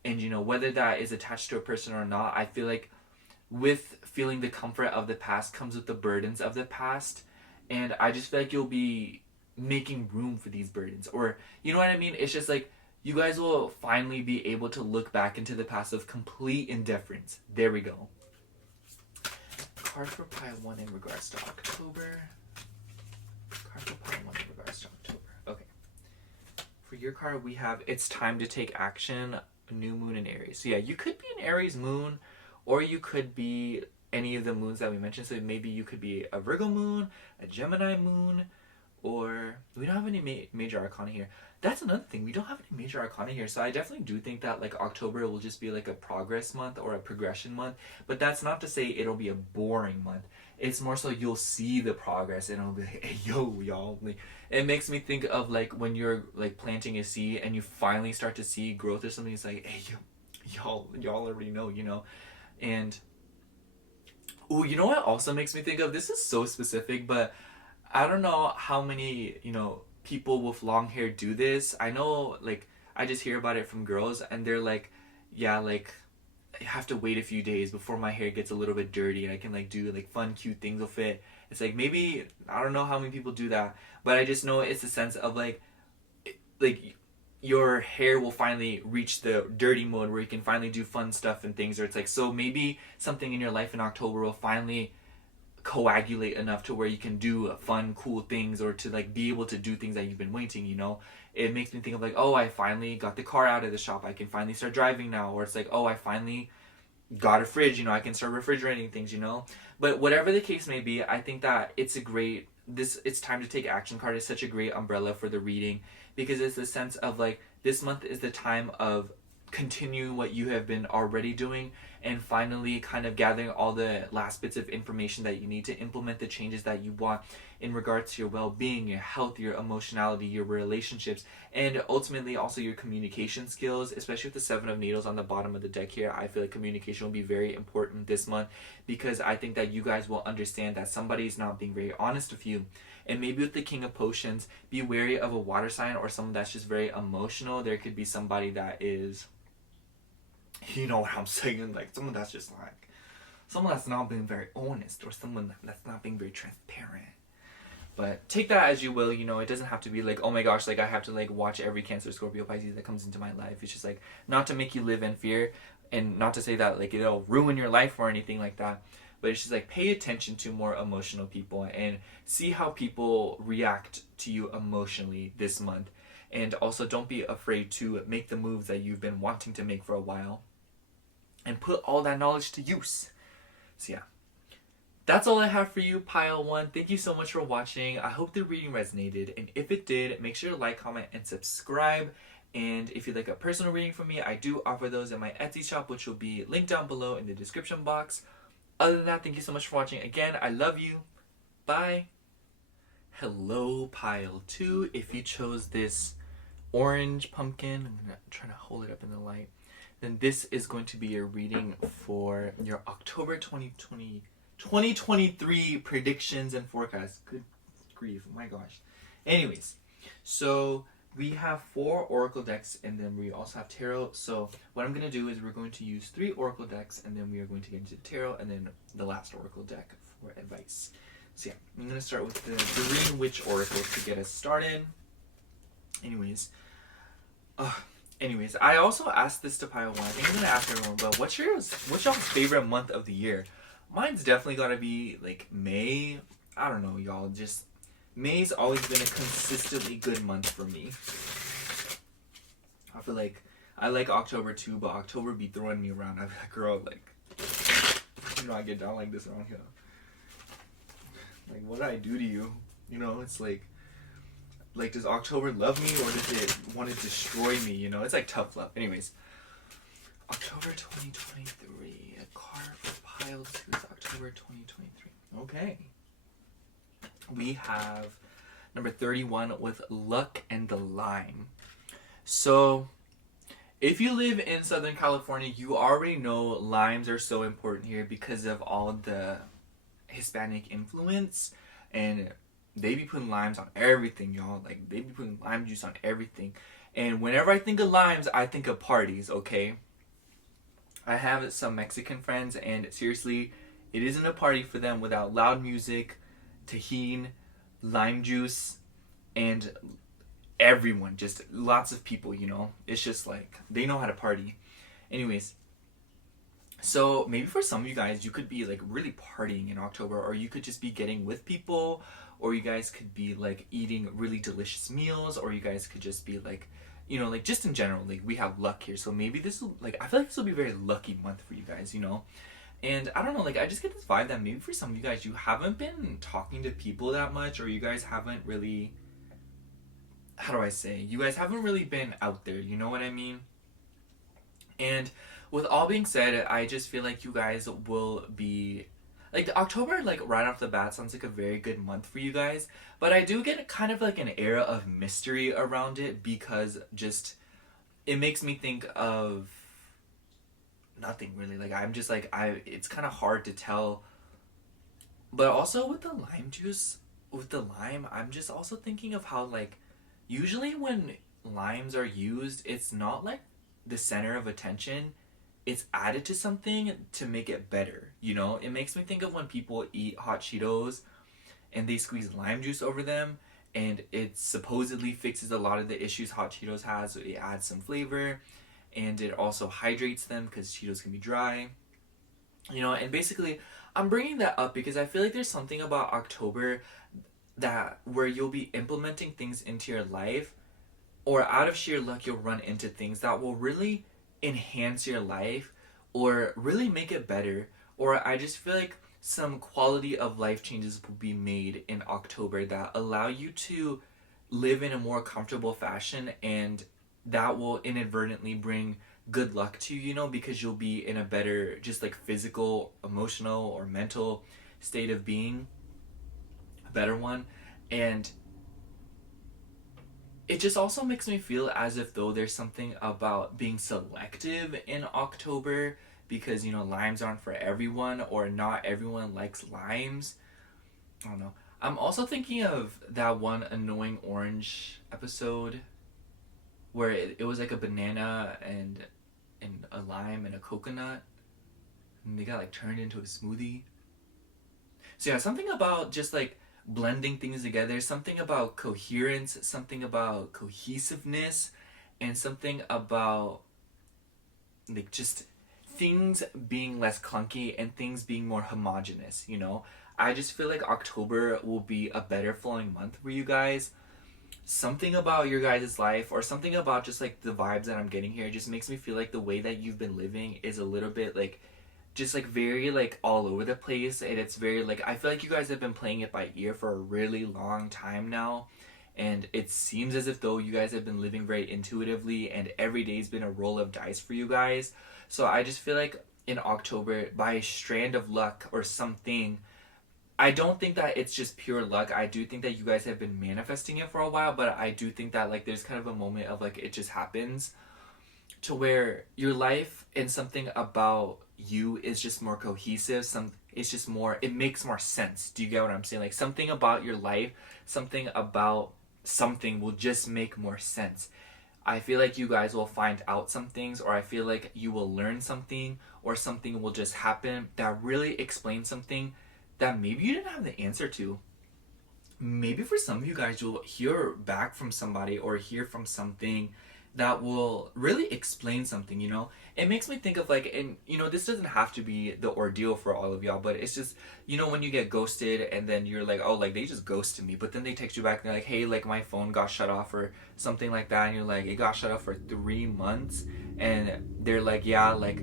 And, whether that is attached to a person or not, I feel like with feeling the comfort of the past comes with the burdens of the past. And I just feel like you'll be making room for these burdens. Or, you know what I mean? It's just like, you guys will finally be able to look back into the past with complete indifference. There we go. Card for pile 1 in regards to October. Card for pile 1 in regards to October. Okay. For your card, we have It's Time to Take Action, New Moon in Aries. So yeah, you could be an Aries moon, or you could be any of the moons that we mentioned. So maybe you could be a Virgo moon, a Gemini moon, or we don't have any major arcana here. That's another thing. We don't have any major arcana here. So I definitely do think that like October will just be like a progress month or a progression month. But that's not to say it'll be a boring month. It's more so you'll see the progress, and it'll be like, hey, yo, y'all. Like, it makes me think of like when you're like planting a seed and you finally start to see growth or something. It's like, hey, y'all already know, And, oh, you know what also makes me think of? This is so specific, but I don't know how many, people with long hair do this. I know, like, I just hear about it from girls, and they're like, yeah, like, I have to wait a few days before my hair gets a little bit dirty and I can, like, do, like, fun, cute things with it. It's like, maybe, I don't know how many people do that, but I just know it's a sense of, like, your hair will finally reach the dirty mode where you can finally do fun stuff and things, or it's like, so maybe something in your life in October will finally coagulate enough to where you can do fun, cool things, or to like be able to do things that you've been waiting, you know. It makes me think of like, oh, I finally got the car out of the shop, I can finally start driving now. Or it's like, oh, I finally got a fridge, you know, I can start refrigerating things, you know. But whatever the case may be, I think that it's a great, this It's Time to Take Action card is such a great umbrella for the reading, because it's the sense of like, this month is the time of continue what you have been already doing, and finally kind of gathering all the last bits of information that you need to implement the changes that you want in regards to your well-being, your health, your emotionality, your relationships, and ultimately also your communication skills. Especially with the Seven of Needles on the bottom of the deck here, I feel like communication will be very important this month, because I think that you guys will understand that somebody is not being very honest with you. And maybe with the King of Potions, be wary of a water sign or someone that's just very emotional. There could be somebody that is, you know what I'm saying, like someone that's just like, someone that's not being very honest, or someone that's not being very transparent. But take that as you will, you know. It doesn't have to be like, oh my gosh, like I have to like watch every Cancer, Scorpio, Pisces that comes into my life. It's just like, not to make you live in fear, and not to say that like it'll ruin your life or anything like that. But it's just like, pay attention to more emotional people and see how people react to you emotionally this month. And also, don't be afraid to make the moves that you've been wanting to make for a while, and put all that knowledge to use. So yeah, that's all I have for you, Pile 1. Thank you so much for watching. I hope the reading resonated, and if it did, make sure to like, comment, and subscribe. And if you'd like a personal reading from me, I do offer those in my Etsy shop, which will be linked down below in the description box. Other than that, thank you so much for watching. Again, I love you. Bye. Hello, Pile 2. If you chose this orange pumpkin, I'm going to try to hold it up in the light, then this is going to be your reading for your October 2023 predictions and forecasts. Good grief, oh my gosh. Anyways, so we have 4 oracle decks, and then we also have tarot. So what I'm going to do is we're going to use 3 oracle decks, and then we are going to get into tarot, and then the last oracle deck for advice. So yeah, I'm going to start with the Green Witch Oracle to get us started. Anyways, I also asked this to Pile 1. I think I'm going to ask everyone, but what's y'all's favorite month of the year? Mine's definitely got to be like May. I don't know, y'all. Just May's always been a consistently good month for me. I feel like I like October too, but October be throwing me around. I'm like, girl, like, you know, I get down like this around here. Like, what did I do to you? You know, it's like, does October love me, or does it want to destroy me? You know, it's like tough love. Anyways, October 2023. A card for Pile 2 is October 2023. Okay. We have number 31 with Luck and the Lime. So, if you live in Southern California, you already know limes are so important here because of all the Hispanic influence, and they be putting limes on everything, y'all. Like, they be putting lime juice on everything. And whenever I think of limes, I think of parties, okay? I have some Mexican friends, and seriously, it isn't a party for them without loud music, tajin, lime juice, and everyone, just lots of people, you know. It's just like, they know how to party. Anyways, so maybe for some of you guys, you could be like really partying in October, or you could just be getting with people, or you guys could be like eating really delicious meals, or you guys could just be like, you know, like just in general, like we have luck here. So maybe this will, like, I feel like this will be a very lucky month for you guys, you know. And I don't know, like, I just get this vibe that maybe for some of you guys, you haven't been talking to people that much, or you guys haven't really, how do I say, you guys haven't really been out there, you know what I mean? And with all being said, I just feel like you guys will be, like, October, like, right off the bat sounds like a very good month for you guys, but I do get kind of like an era of mystery around it, because just, it makes me think of nothing really. Like, I'm just like, it's kind of hard to tell. But also with the lime juice, with the lime, I'm just also thinking of how, like, usually when limes are used, it's not like the center of attention. It's added to something to make it better, you know? It makes me think of when people eat hot Cheetos and they squeeze lime juice over them, and it supposedly fixes a lot of the issues hot Cheetos has. So it adds some flavor, and it also hydrates them because Cheetos can be dry. You know, and basically, I'm bringing that up because I feel like there's something about October that where you'll be implementing things into your life, or out of sheer luck you'll run into things that will really enhance your life or really make it better. Or I just feel like some quality of life changes will be made in October that allow you to live in a more comfortable fashion, and that will inadvertently bring good luck to you, you know, because you'll be in a better just like physical, emotional, or mental state of being, a better one. And it just also makes me feel as if though there's something about being selective in October, because you know limes aren't for everyone, or not everyone likes limes. I don't know. I'm also thinking of that one Annoying Orange episode where it was like a banana and a lime and a coconut, and they got like turned into a smoothie. So yeah, something about just like blending things together, something about coherence, something about cohesiveness, and something about like just things being less clunky and things being more homogenous, you know? I just feel like October will be a better flowing month for you guys. Something about your guys' life, or something about just like the vibes that I'm getting here, just makes me feel like the way that you've been living is a little bit like just like very like all over the place, and it's very like I feel like you guys have been playing it by ear for a really long time now, and it seems as if though you guys have been living very intuitively, and every day's been a roll of dice for you guys. So I just feel like in October, by a strand of luck or something, I don't think that it's just pure luck. I do think that you guys have been manifesting it for a while, but I do think that like there's kind of a moment of like it just happens to where your life and something about you is just more cohesive. It's just more, it makes more sense. Do you get what I'm saying? Like something about your life, something about something will just make more sense. I feel like you guys will find out some things, or I feel like you will learn something, or something will just happen that really explains something that maybe you didn't have the answer to. Maybe for some of you guys, you'll hear back from somebody or hear from something that will really explain something, you know? It makes me think of like, and you know, this doesn't have to be the ordeal for all of y'all, but it's just, you know, when you get ghosted and then you're like, oh, like they just ghosted me, but then they text you back and they're like, hey, like my phone got shut off or something like that, and you're like, it got shut off for 3 months, and they're like, yeah, like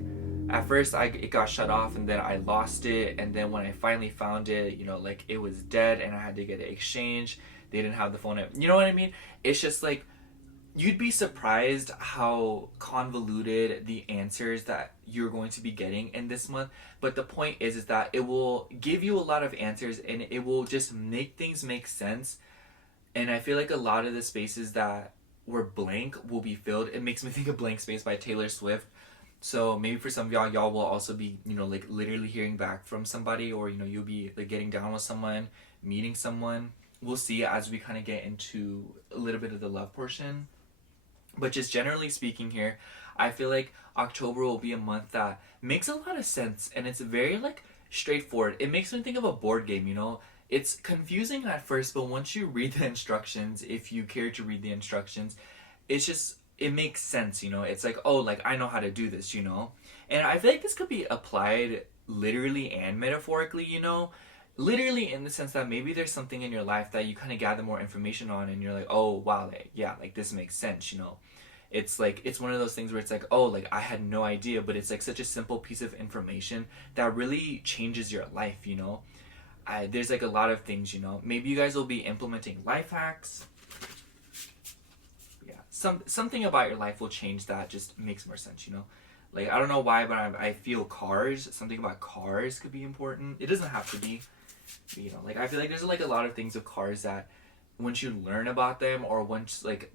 at first it got shut off and then I lost it, and then when I finally found it, you know, like it was dead and I had to get it exchanged. They didn't have the phone. You know what I mean? It's just like you'd be surprised how convoluted the answers that you're going to be getting in this month. But the point is that it will give you a lot of answers, and it will just make things make sense. And I feel like a lot of the spaces that were blank will be filled. It makes me think of Blank Space by Taylor Swift. So maybe for some of y'all will also be, you know, like literally hearing back from somebody, or, you know, you'll be like getting down with someone, meeting someone. We'll see as we kind of get into a little bit of the love portion. But just generally speaking here, I feel like October will be a month that makes a lot of sense, and it's very like straightforward. It makes me think of a board game, you know? It's confusing at first, but once you read the instructions, if you care to read the instructions, it's just it makes sense, you know? It's like, oh, like I know how to do this, you know? And I feel like this could be applied literally and metaphorically, you know? Literally in the sense that maybe there's something in your life that you kind of gather more information on, and you're like, oh wow, like, yeah, like this makes sense, you know? It's like it's one of those things where it's like, oh, like I had no idea, but it's like such a simple piece of information that really changes your life, you know? There's like a lot of things, you know? Maybe you guys will be implementing life hacks. Yeah, something about your life will change that just makes more sense, you know? Like, I don't know why, but I feel cars, something about cars could be important. It doesn't have to be. You know, like I feel like there's like a lot of things of cars that once you learn about them, or once like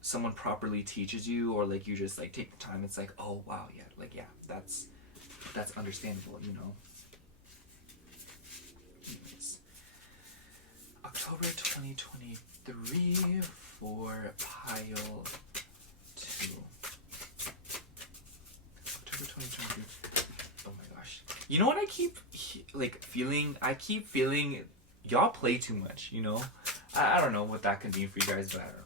someone properly teaches you, or like you just like take the time, it's like, oh wow, yeah, like yeah, that's understandable, you know. Anyways, October 2023 for pile 2. October 2023. Oh my gosh. You know what I keep like feeling? I keep feeling y'all play too much, you know? I don't know what that could mean for you guys, but I don't know.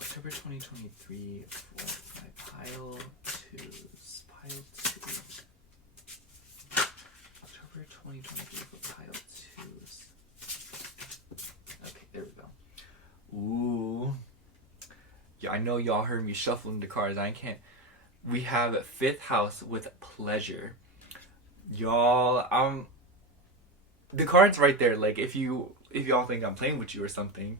October 2023 for my pile 2s. Pile 2. October 2023 for pile 2s. Okay, there we go. Ooh. Yeah, I know y'all heard me shuffling the cards. I can't. We have 5th house with pleasure. Y'all, the card's right there. Like, if y'all think I'm playing with you or something.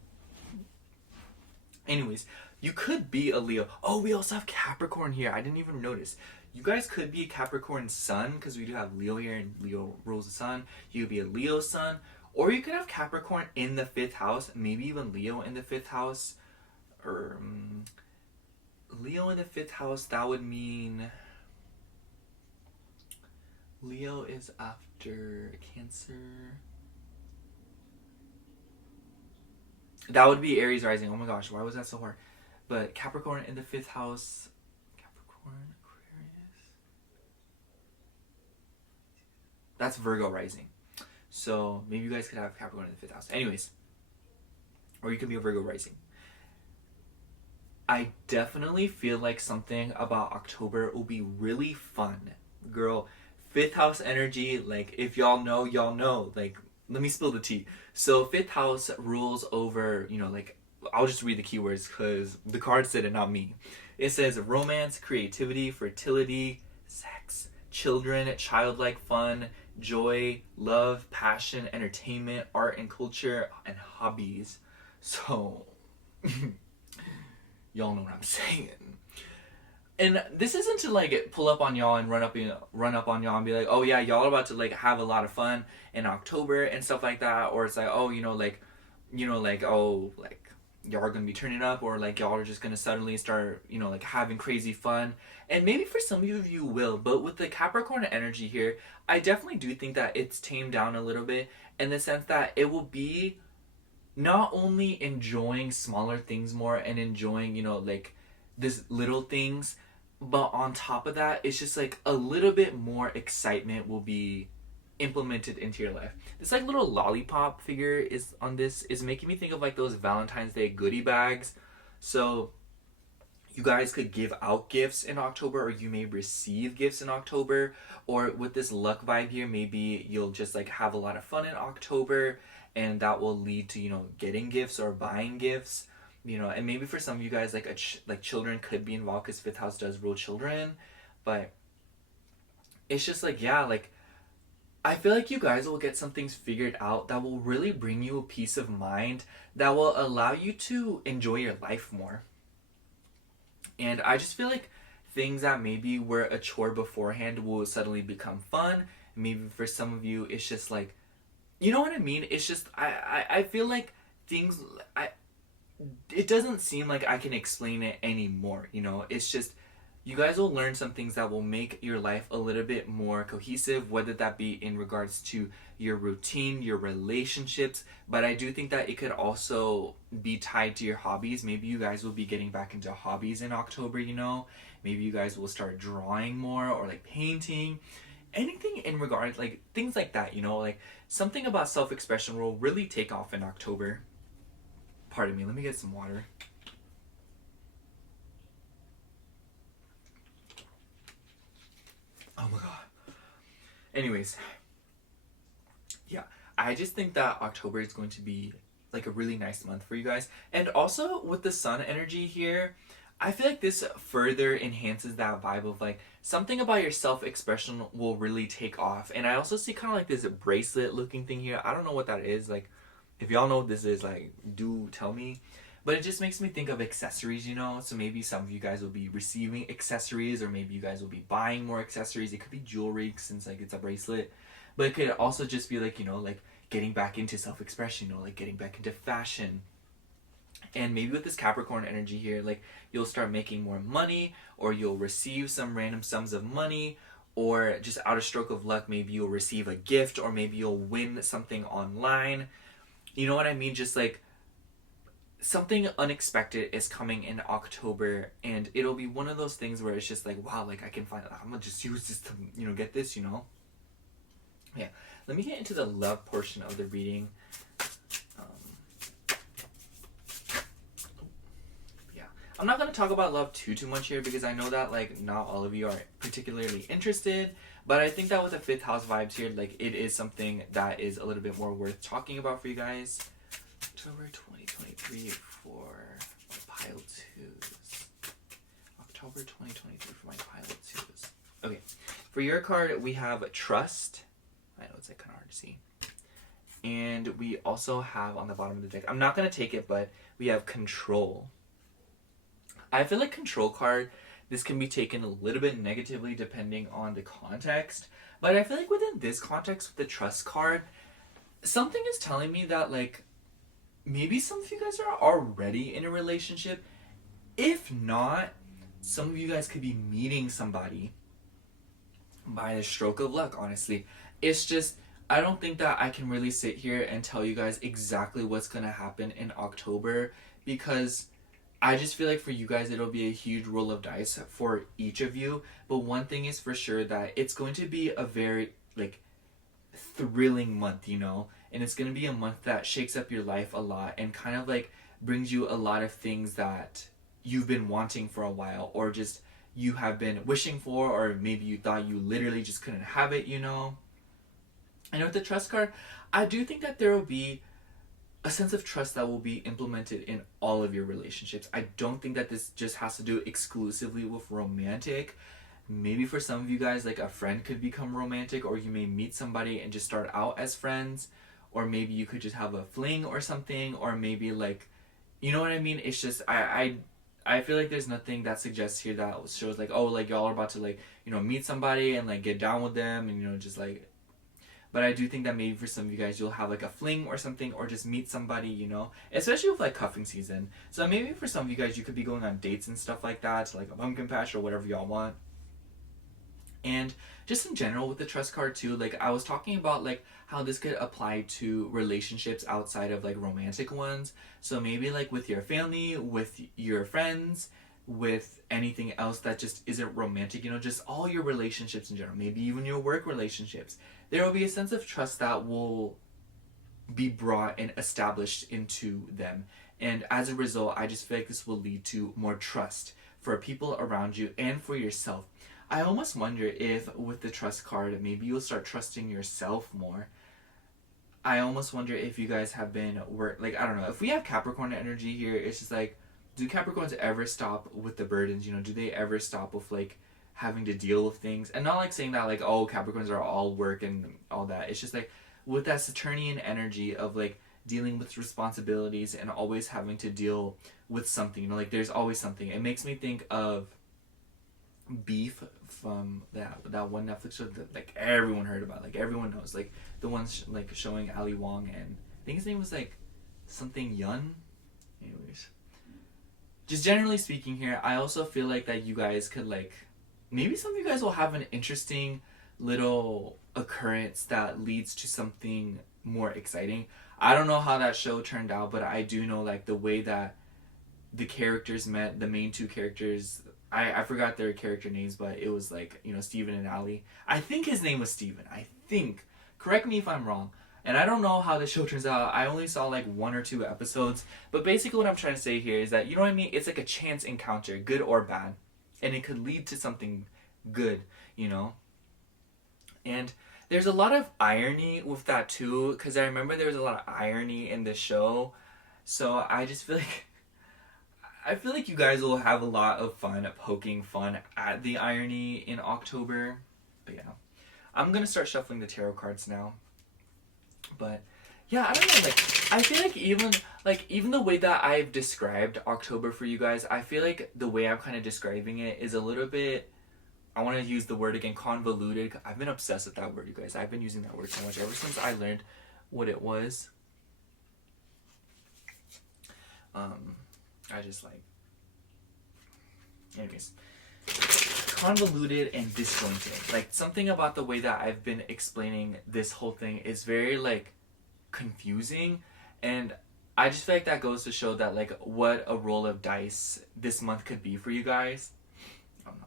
Anyways, you could be a Leo. Oh, we also have Capricorn here. I didn't even notice. You guys could be a Capricorn sun, because we do have Leo here, and Leo rules the sun. You could be a Leo sun, or you could have Capricorn in the 5th house, maybe even Leo in the 5th house, or Leo in the 5th house. That would mean Leo is after Cancer. That would be Aries rising. Oh my gosh, why was that so hard? But Capricorn in the 5th house. Capricorn, Aquarius. That's Virgo rising. So maybe you guys could have Capricorn in the 5th house. Anyways. Or you could be a Virgo rising. I definitely feel like something about October will be really fun. Girl, 5th house energy, like, if y'all know, y'all know. Like, let me spill the tea. So 5th house rules over, like, I'll just read the keywords because the card said it, not me. It says romance, creativity, fertility, sex, children, childlike fun, joy, love, passion, entertainment, art and culture, and hobbies. So, y'all know what I'm saying. And this isn't to like pull up on y'all and run up on y'all and be like, oh yeah, y'all are about to like have a lot of fun in October and stuff like that, or it's like, oh, oh, like y'all are gonna be turning up, or like y'all are just gonna suddenly start, like having crazy fun. And maybe for some of you will, but with the Capricorn energy here, I definitely do think that it's tamed down a little bit in the sense that it will be not only enjoying smaller things more and enjoying, like this little things, but on top of that, it's just like a little bit more excitement will be implemented into your life. This like little lollipop figure is making me think of like those Valentine's Day goodie bags. So you guys could give out gifts in October, or you may receive gifts in October, or with this luck vibe here, maybe you'll just like have a lot of fun in October, and that will lead to, getting gifts or buying gifts. And maybe for some of you guys, like children could be involved because 5th house does rule children, but it's just like, yeah, like I feel like you guys will get some things figured out that will really bring you a peace of mind that will allow you to enjoy your life more. And I just feel like things that maybe were a chore beforehand will suddenly become fun. Maybe for some of you, it's just like, you know what I mean? It's just, I feel like things, it doesn't seem like I can explain it anymore, It's just, you guys will learn some things that will make your life a little bit more cohesive, whether that be in regards to your routine, your relationships, but I do think that it could also be tied to your hobbies. Maybe you guys will be getting back into hobbies in October, Maybe you guys will start drawing more, or like painting. Anything in regards, like things like that, like something about self-expression will really take off in October. Pardon me, let me get some water. Oh my god. Anyways, yeah, I just think that October is going to be like a really nice month for you guys. And also with the sun energy here, I feel like this further enhances that vibe of like something about your self-expression will really take off. And I also see kind of like this bracelet looking thing here. I don't know what that is. Like, if y'all know what this is, like, do tell me. But it just makes me think of accessories, So maybe some of you guys will be receiving accessories, or maybe you guys will be buying more accessories. It could be jewelry since like it's a bracelet. But it could also just be like, like getting back into self-expression, like getting back into fashion. And maybe with this Capricorn energy here, like you'll start making more money, or you'll receive some random sums of money, or just out of stroke of luck, maybe you'll receive a gift, or maybe you'll win something online. You know what I mean? Just like something unexpected is coming in October, and it'll be one of those things where it's just like, wow, like I'm gonna just use this to, get this, Yeah. Let me get into the love portion of the reading. I'm not going to talk about love too much here because I know that like not all of you are particularly interested, but I think that with the 5th house vibes here, like it is something that is a little bit more worth talking about for you guys. October 2023 for my pile 2s. October 2023 for my pile 2s. Okay, for your card we have Trust. I know it's like kind of hard to see. And we also have on the bottom of the deck, I'm not going to take it, but we have Control. I feel like Control card, this can be taken a little bit negatively depending on the context. But I feel like within this context with the Trust card, something is telling me that like maybe some of you guys are already in a relationship. If not, some of you guys could be meeting somebody by the stroke of luck, honestly. It's just, I don't think that I can really sit here and tell you guys exactly what's going to happen in October because I just feel like for you guys, it'll be a huge roll of dice for each of you. But one thing is for sure that it's going to be a very, like, thrilling month, you know? And it's going to be a month that shakes up your life a lot and kind of, like, brings you a lot of things that you've been wanting for a while or just you have been wishing for, or maybe you thought you literally just couldn't have it, you know? And with the Trust card, I do think that there will be a sense of trust that will be implemented in all of your relationships. I don't think that this just has to do exclusively with romantic. Maybe for some of you guys, like a friend could become romantic, or you may meet somebody and just start out as friends, or maybe you could just have a fling or something, or maybe like, you know what I mean? It's just, I feel like there's nothing that suggests here that shows like, oh, like y'all are about to like, you know, meet somebody and like get down with them and, you know, just like, but I do think that maybe for some of you guys, you'll have like a fling or something, or just meet somebody, you know, especially with like cuffing season. So maybe for some of you guys, you could be going on dates and stuff like that, to like a pumpkin patch or whatever y'all want. And just in general with the Trust card too, like I was talking about like how this could apply to relationships outside of like romantic ones. So maybe like with your family, with your friends, with anything else that just isn't romantic, you know, just all your relationships in general, maybe even your work relationships. There will be a sense of trust that will be brought and established into them. And as a result, I just feel like this will lead to more trust for people around you and for yourself. I almost wonder if with the Trust card, maybe you'll start trusting yourself more. I almost wonder if you guys have been, like, I don't know, if we have Capricorn energy here, it's just like, do Capricorns ever stop with the burdens? You know, do they ever stop with like having to deal with things? And not like saying that like, oh, Capricorns are all work and all that. It's just like with that Saturnian energy of like dealing with responsibilities and always having to deal with something, you know, like there's always something. It makes me think of Beef from that one Netflix show that like everyone heard about, like everyone knows, like the ones like showing Ali Wong, and I think his name was like something Yun. Anyways, just generally speaking here, I also feel like that you guys could like, maybe some of you guys will have an interesting little occurrence that leads to something more exciting. I don't know how that show turned out, but I do know like the way that the characters met, the main two characters, I forgot their character names, but it was like, you know, Steven and Ali. I think his name was Steven. I think. Correct me if I'm wrong. And I don't know how the show turns out. I only saw like 1 or 2 episodes. But basically what I'm trying to say here is that, you know what I mean? It's like a chance encounter, good or bad. And it could lead to something good, you know? And there's a lot of irony with that too, because I remember there was a lot of irony in the show. So I just feel like, you guys will have a lot of fun poking fun at the irony in October. But yeah, I'm gonna start shuffling the tarot cards now. But yeah, I don't know, like I feel like even the way that I've described October for you guys, I feel like the way I'm kind of describing it is a little bit, I want to use the word again, convoluted. I've been obsessed with that word, you guys. I've been using that word so much ever since I learned what it was. I just like, anyways, convoluted and disjointed. Like something about the way that I've been explaining this whole thing is very like confusing, and I just feel like that goes to show that like what a roll of dice this month could be for you guys.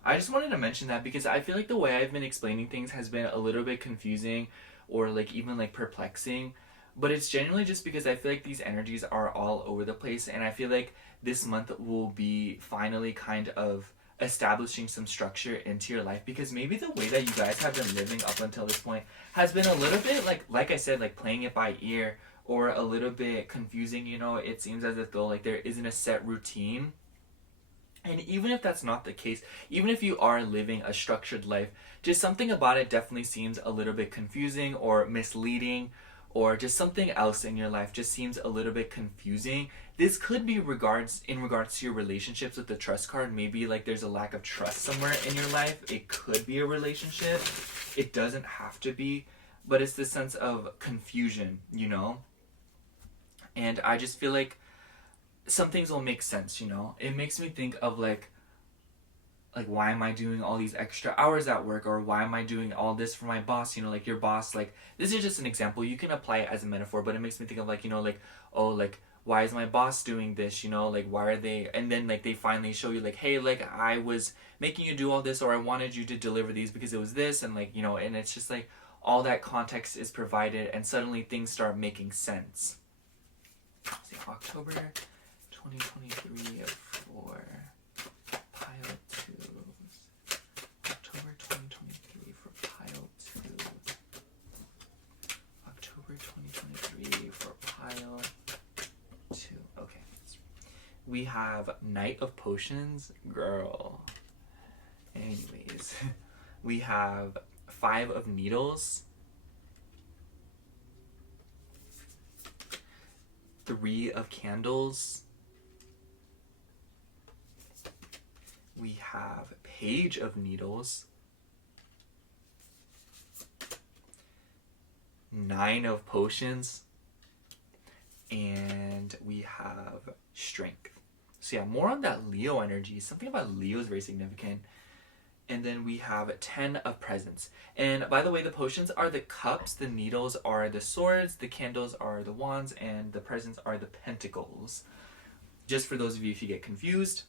I just wanted to mention that because I feel like the way I've been explaining things has been a little bit confusing or like even like perplexing. but it's genuinely just because I feel like these energies are all over the place, and I feel like this month will be finally kind of establishing some structure into your life, because maybe the way that you guys have been living up until this point has been a little bit like I said, like playing it by ear, or a little bit confusing. It seems as if though like there isn't a set routine. And even if that's not the case, even if you are living a structured life, just something about it definitely seems a little bit confusing or misleading, or just something else in your life just seems a little bit confusing. This could be in regards to your relationships with the trust card. Maybe like there's a lack of trust somewhere in your life. It could be a relationship. It doesn't have to be, but it's this sense of confusion, And I just feel like some things will make sense. It makes me think of like why am I doing all these extra hours at work, or why am I doing all this for my boss? Like your boss, like this is just an example, you can apply it as a metaphor, but it makes me think of oh, like why is my boss doing this? Like why are they, and then like they finally show you like, hey, like I was making you do all this, or I wanted you to deliver these because it was this, and like and it's just like all that context is provided, and suddenly things start making sense. Let's see, October 2023 for pile 2s. October 2023 for pile 2. October 2023 for pile 2. Okay. We have Knight of Potions. Girl. Anyways. We have 5 of Needles. 3 of Candles. We have Page of Needles. 9 of Potions. And we have Strength. So yeah, more on that Leo energy. Something about Leo is very significant. And then we have 10 of Presents. And by the way, the potions are the cups, the needles are the swords, the candles are the wands, and the presents are the pentacles. Just for those of you if you get confused.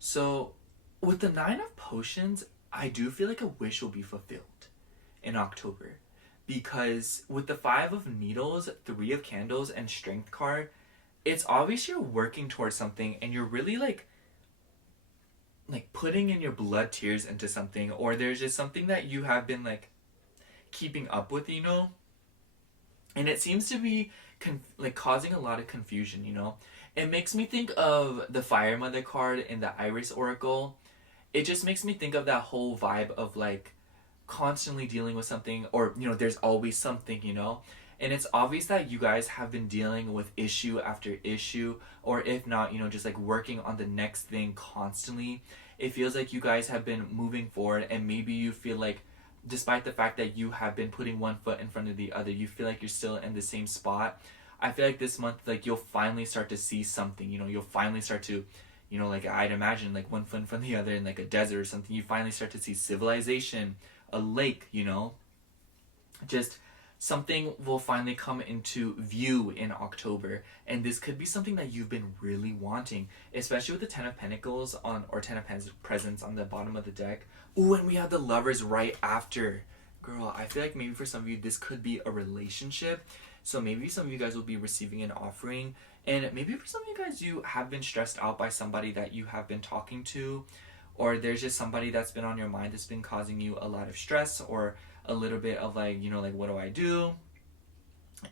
So with the 9 of Potions, I do feel like a wish will be fulfilled in October. Because with the 5 of Needles, 3 of Candles, and Strength card, it's obvious you're working towards something, and you're really like putting in your blood tears into something, or there's just something that you have been like keeping up with, and it seems to be causing a lot of confusion. It makes me think of the Fire Mother card in the Iris Oracle. It just makes me think of that whole vibe of like constantly dealing with something, or there's always something, and it's obvious that you guys have been dealing with issue after issue, or if not, just like working on the next thing constantly. It feels like you guys have been moving forward, and maybe you feel like despite the fact that you have been putting one foot in front of the other, you feel like you're still in the same spot. I feel like this month, like you'll finally start to see something, you'll finally start to, like I'd imagine like one foot in front of the other in like a desert or something, you finally start to see civilization, a lake, just something will finally come into view in October, and this could be something that you've been really wanting, especially with the 10 of Pentacles or 10 of Presents on the bottom of the deck. Ooh, and we have the Lovers right after. Girl, I feel like maybe for some of you this could be a relationship, so maybe some of you guys will be receiving an offering, and maybe for some of you guys you have been stressed out by somebody that you have been talking to, or there's just somebody that's been on your mind that's been causing you a lot of stress, or a little bit of like, what do I do?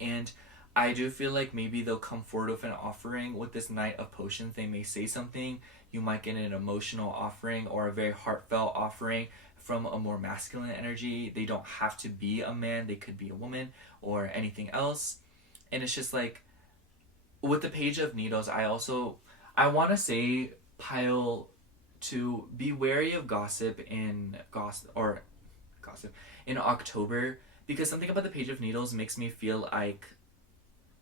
And I do feel like maybe they'll come forward with an offering with this Knight of Potions. They may say something. You might get an emotional offering or a very heartfelt offering from a more masculine energy. They don't have to be a man. They could be a woman or anything else. And it's just like, with the Page of Needles, I want to say, pile to be wary of gossip in October, because something about the Page of Needles makes me feel like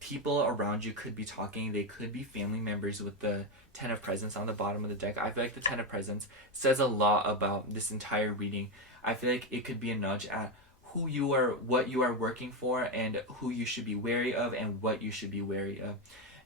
people around you could be talking. They could be family members with the 10 of Presents on the bottom of the deck. I feel like the 10 of Presents says a lot about this entire reading. I feel like it could be a nudge at who you are, what you are working for, and who you should be wary of and what you should be wary of.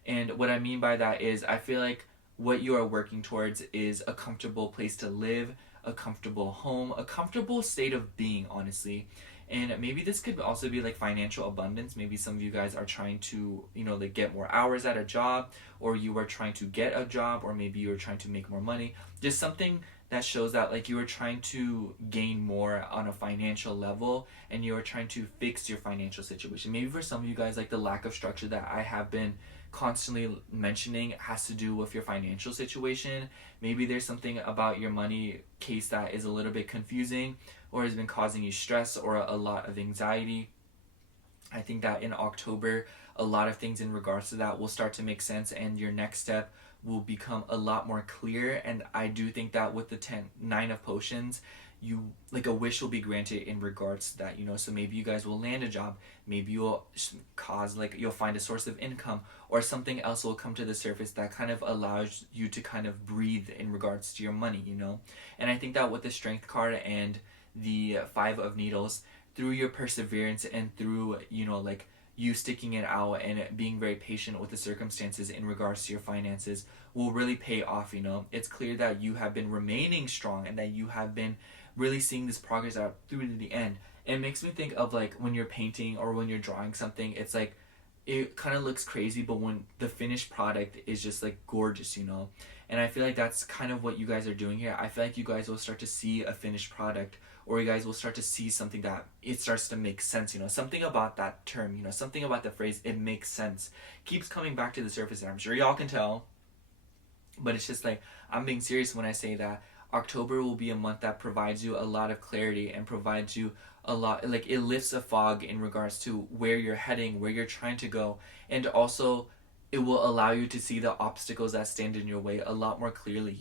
And what I mean by that is I feel like what you are working towards is a comfortable place to live, a comfortable home, a comfortable state of being, honestly. And maybe this could also be like financial abundance. Maybe some of you guys are trying to, like get more hours at a job, or you are trying to get a job, or maybe you're trying to make more money. Just something that shows that like you are trying to gain more on a financial level, and you are trying to fix your financial situation. Maybe for some of you guys, like the lack of structure that I have been constantly mentioning has to do with your financial situation. Maybe there's something about your money case that is a little bit confusing, or has been causing you stress or a lot of anxiety. I think that in October, a lot of things in regards to that will start to make sense, and your next step will become a lot more clear. And I do think that with the 9 of potions, you like a wish will be granted in regards to that, so maybe you guys will land a job, maybe you'll you'll find a source of income, or something else will come to the surface that kind of allows you to kind of breathe in regards to your money. And I think that with the strength card and the 5 of needles, through your perseverance and through you sticking it out and being very patient with the circumstances in regards to your finances will really pay off. It's clear that you have been remaining strong and that you have been really seeing this progress out through to the end. It makes me think of like when you're painting or when you're drawing something, it's like it kind of looks crazy, but when the finished product is just like gorgeous. And I feel like that's kind of what you guys are doing here. I feel like you guys will start to see a finished product, or you guys will start to see something that it starts to make sense. Something about that term, something about the phrase, it makes sense, keeps coming back to the surface, and I'm sure y'all can tell. But it's just like, I'm being serious when I say that October will be a month that provides you a lot of clarity and provides you a lot, like it lifts a fog in regards to where you're heading, where you're trying to go, and also it will allow you to see the obstacles that stand in your way a lot more clearly.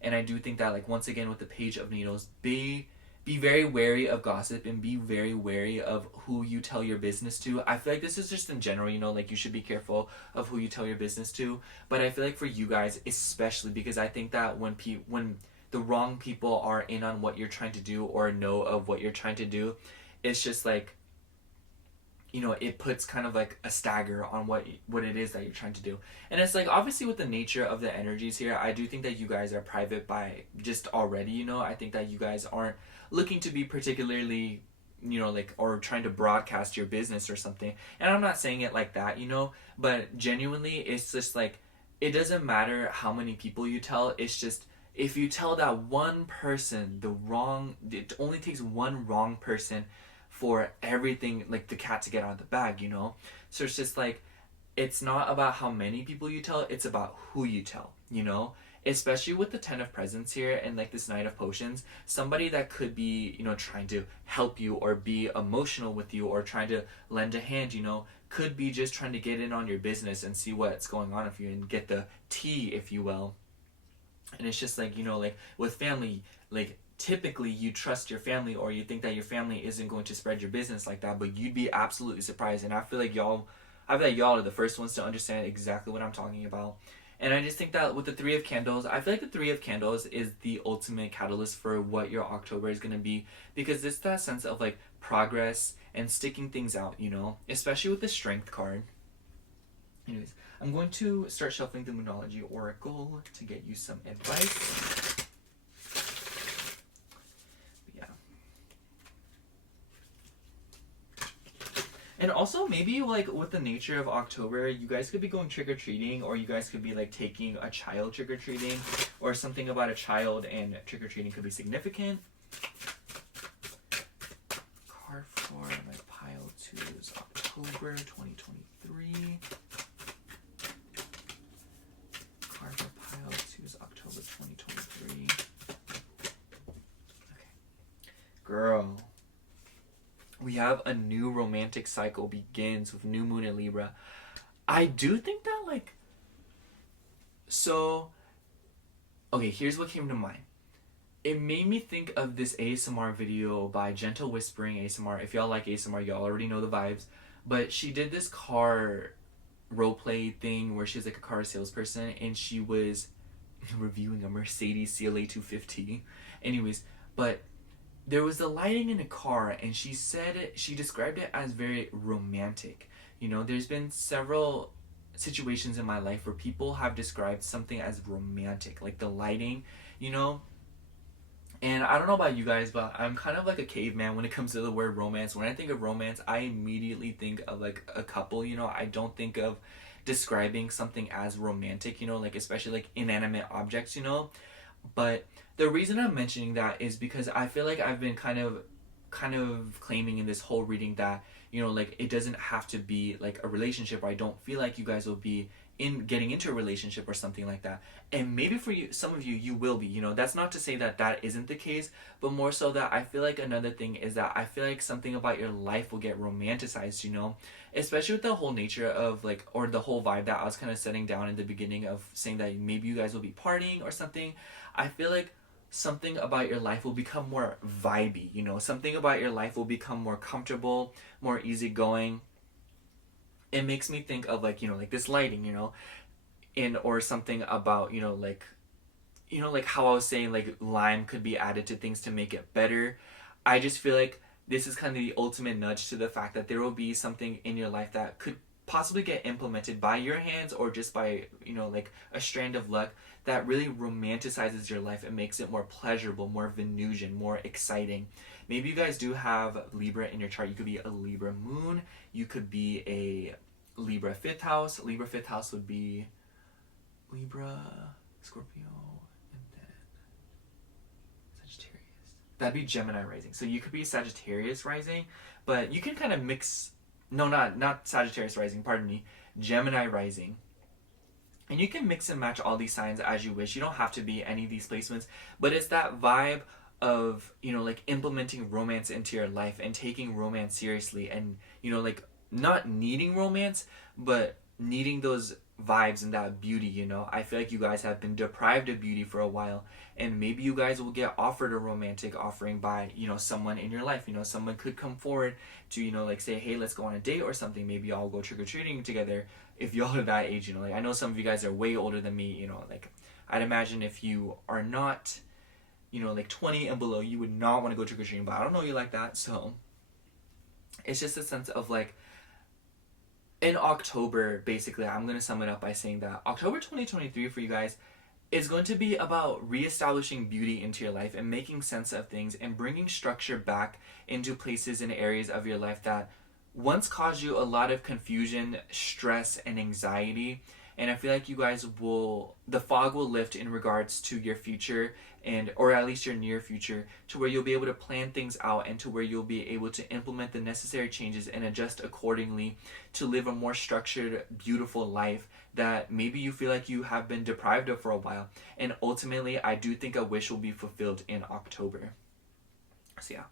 And I do think that, like, once again with the Page of Needles, be very wary of gossip and be very wary of who you tell your business to. I feel like this is just in general, like you should be careful of who you tell your business to. But I feel like for you guys especially, because I think that when the wrong people are in on what you're trying to do or know of what you're trying to do, it's just like, it puts kind of like a stagger on what it is that you're trying to do. And it's like, obviously with the nature of the energies here, I do think that you guys are private by just already. I think that you guys aren't looking to be particularly, or trying to broadcast your business or something. And I'm not saying it like that, but genuinely, it's just like, it doesn't matter how many people you tell. It's just, if you tell that one person it only takes one wrong person for everything, like the cat to get out of the bag. So it's just like, it's not about how many people you tell, it's about who you tell. Especially with the 10 of presents here and like this 9 of potions, somebody that could be, trying to help you or be emotional with you or trying to lend a hand, could be just trying to get in on your business and see what's going on with you and get the tea, if you will. And it's just like, like with family, like typically you trust your family, or you think that your family isn't going to spread your business like that, but you'd be absolutely surprised. And I feel like y'all are the first ones to understand exactly what I'm talking about. And I just think that with the 3 of Candles, I feel like the 3 of Candles is the ultimate catalyst for what your October is going to be, because it's that sense of like progress and sticking things out, especially with the Strength card. Anyways, I'm going to start shuffling the Moonology Oracle to get you some advice. Yeah. And also, maybe like with the nature of October, you guys could be going trick-or-treating, or you guys could be like taking a child trick-or-treating, or something about a child and trick-or-treating could be significant. Card for my pile 2 is October 2023. Card for pile 2 is October 2023. Okay. Girl. We have a new romantic cycle begins with new moon in Libra. I do think that okay, here's what came to mind. It made me think of this ASMR video by Gentle Whispering ASMR. If y'all like ASMR, y'all already know the vibes. But she did this car roleplay thing where she's like a car salesperson, and she was reviewing a Mercedes CLA 250. Anyways, but there was the lighting in a car, and she described it as very romantic. There's been several situations in my life where people have described something as romantic, like the lighting, And I don't know about you guys, but I'm kind of like a caveman when it comes to the word romance. When I think of romance, I immediately think of like a couple, you know. I don't think of describing something as romantic, you know, like especially like inanimate objects, you know. But the reason I'm mentioning that is because I feel like I've been kind of claiming in this whole reading that, you know, like it doesn't have to be like a relationship, or I don't feel like you guys will be in getting into a relationship or something like that. And maybe for you, some of you, you will be, you know. That's not to say that that isn't the case, but more so that I feel like another thing is that I feel like something about your life will get romanticized, you know, especially with the whole nature of like, or the whole vibe that I was kind of setting down in the beginning of saying that maybe you guys will be partying or something. I feel like something about your life will become more vibey, you know. Something about your life will become more comfortable, more easygoing. It makes me think of like, you know, like this lighting, you know, in or something about, you know, like, you know, like how I was saying like lime could be added to things to make it better. I just feel like this is kind of the ultimate nudge to the fact that there will be something in your life that could possibly get implemented by your hands or just by, you know, like a strand of luck that really romanticizes your life and makes it more pleasurable, more Venusian, more exciting. Maybe you guys do have Libra in your chart. You could be a Libra moon. You could be a Libra fifth house. Libra fifth house would be Libra, Scorpio, and then Sagittarius. That'd be Gemini rising. So you could be Sagittarius rising, but you can kind of mix. No, not Sagittarius rising. Pardon me, Gemini rising. And you can mix and match all these signs as you wish. You don't have to be any of these placements, but it's that vibe of, you know, like implementing romance into your life and taking romance seriously, and, you know, like not needing romance, but needing those vibes and that beauty, you know. I feel like you guys have been deprived of beauty for a while, and maybe you guys will get offered a romantic offering by, you know, someone in your life. You know, someone could come forward to, you know, like say, hey, let's go on a date or something. Maybe y'all go trick-or-treating together if y'all are that age, you know. Like I know some of you guys are way older than me, you know. Like I'd imagine if you are not, you know, like 20 and below, you would not want to go trick-or-treating, but I don't know you like that. So it's just a sense of like, in October, basically, I'm going to sum it up by saying that October 2023 for you guys is going to be about reestablishing beauty into your life and making sense of things and bringing structure back into places and areas of your life that once caused you a lot of confusion, stress, and anxiety. And I feel like you guys will, the fog will lift in regards to your future, and or at least your near future, to where you'll be able to plan things out and to where you'll be able to implement the necessary changes and adjust accordingly to live a more structured, beautiful life that maybe you feel like you have been deprived of for a while. And ultimately, I do think a wish will be fulfilled in October. So yeah.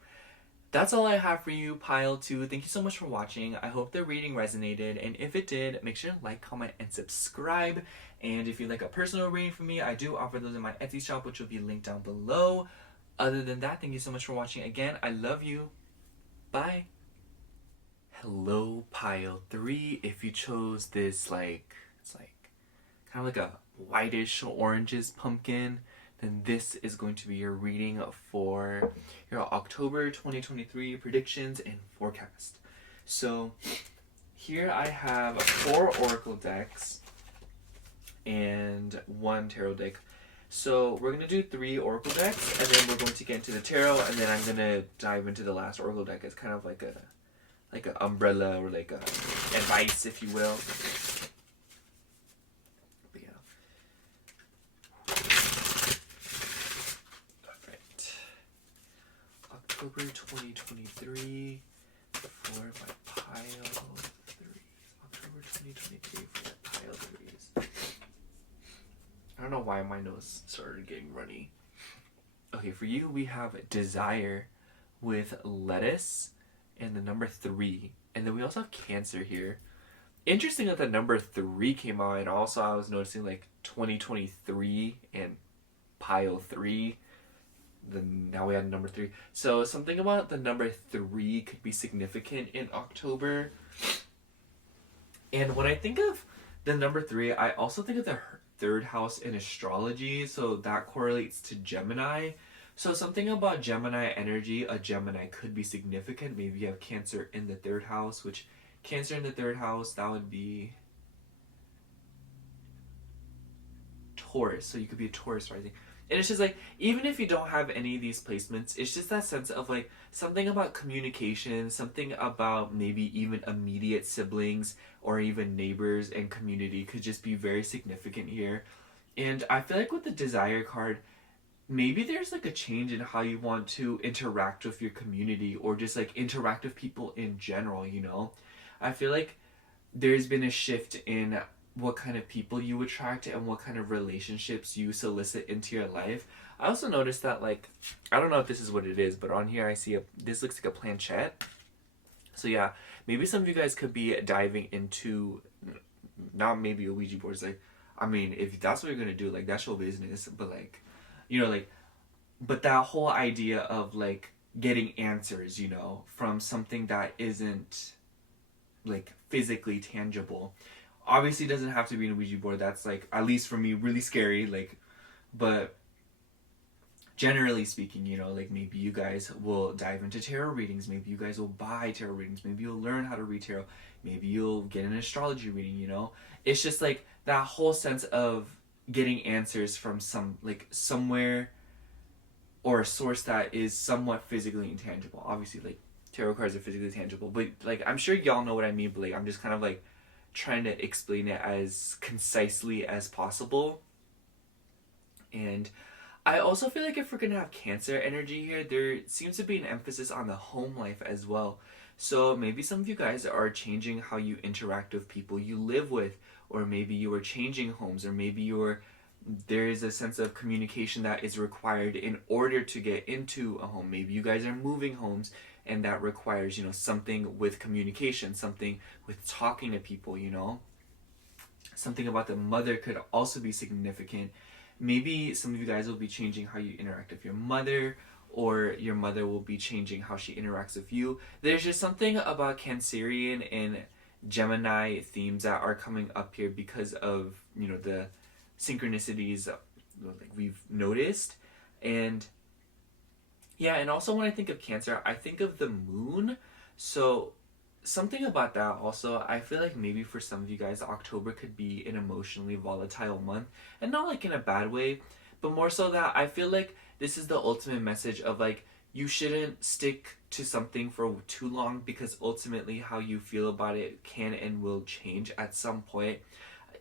That's all I have for you, Pile 2. Thank you so much for watching. I hope the reading resonated, and if it did, make sure to like, comment, and subscribe. And if you'd like a personal reading from me, I do offer those in my Etsy shop, which will be linked down below. Other than that, thank you so much for watching. Again, I love you. Bye. Hello, Pile 3. If you chose this, like, it's like kind of like a whitish orangish pumpkin, then this is going to be your reading for your October 2023 predictions and forecast. So here I have 4 oracle decks and 1 tarot deck. So we're going to do 3 oracle decks, and then we're going to get into the tarot, and then I'm going to dive into the last oracle deck. It's kind of like an umbrella, or like a advice, if you will. October 2023 for my pile 3s. October 2023 for my pile 3s. I don't know why my nose started getting runny. Okay, for you we have Desire with lettuce and the number 3. And then we also have Cancer here. Interesting that the number 3 came out, and also I was noticing like 2023 and pile 3. Then now we have number 3. So something about the number 3 could be significant in October. And when I think of the number 3, I also think of the 3rd house in astrology. So that correlates to Gemini. So something about Gemini energy, a Gemini could be significant. Maybe you have Cancer in the 3rd house, which Cancer in the 3rd house, that would be Taurus. So you could be a Taurus rising. And it's just like, even if you don't have any of these placements, it's just that sense of like something about communication, something about maybe even immediate siblings or even neighbors and community could just be very significant here. And I feel like with the desire card, maybe there's like a change in how you want to interact with your community or just like interact with people in general, you know? I feel like there's been a shift in what kind of people you attract and what kind of relationships you solicit into your life. I also noticed that, like, I don't know if this is what it is, but on here I see this looks like a planchette. So yeah, maybe some of you guys could be diving into, not maybe a Ouija board. It's like, I mean, if that's what you're gonna do, like, that's your business. But like, like, but that whole idea of like getting answers, from something that isn't like physically tangible. Obviously, it doesn't have to be a Ouija board. That's like, at least for me, really scary. Like, but generally speaking, like maybe you guys will dive into tarot readings. Maybe you guys will buy tarot readings. Maybe you'll learn how to read tarot. Maybe you'll get an astrology reading. It's just like that whole sense of getting answers from somewhere or a source that is somewhat physically intangible. Obviously, like, tarot cards are physically tangible, but like, I'm sure y'all know what I mean, but like, I'm just kind of like trying to explain it as concisely as possible. And I also feel like if we're gonna have Cancer energy here, there seems to be an emphasis on the home life as well. So maybe some of you guys are changing how you interact with people you live with, or maybe you are changing homes, or maybe there is a sense of communication that is required in order to get into a home. Maybe you guys are moving homes and that requires, something with communication, something with talking to people, Something about the mother could also be significant. Maybe some of you guys will be changing how you interact with your mother, or your mother will be changing how she interacts with you. There's just something about Cancerian and Gemini themes that are coming up here because of, the synchronicities like we've noticed. And yeah, and also when I think of Cancer, I think of the moon. So something about that also, I feel like maybe for some of you guys, October could be an emotionally volatile month, and not like in a bad way, but more so that I feel like this is the ultimate message of like, you shouldn't stick to something for too long, because ultimately how you feel about it can and will change at some point.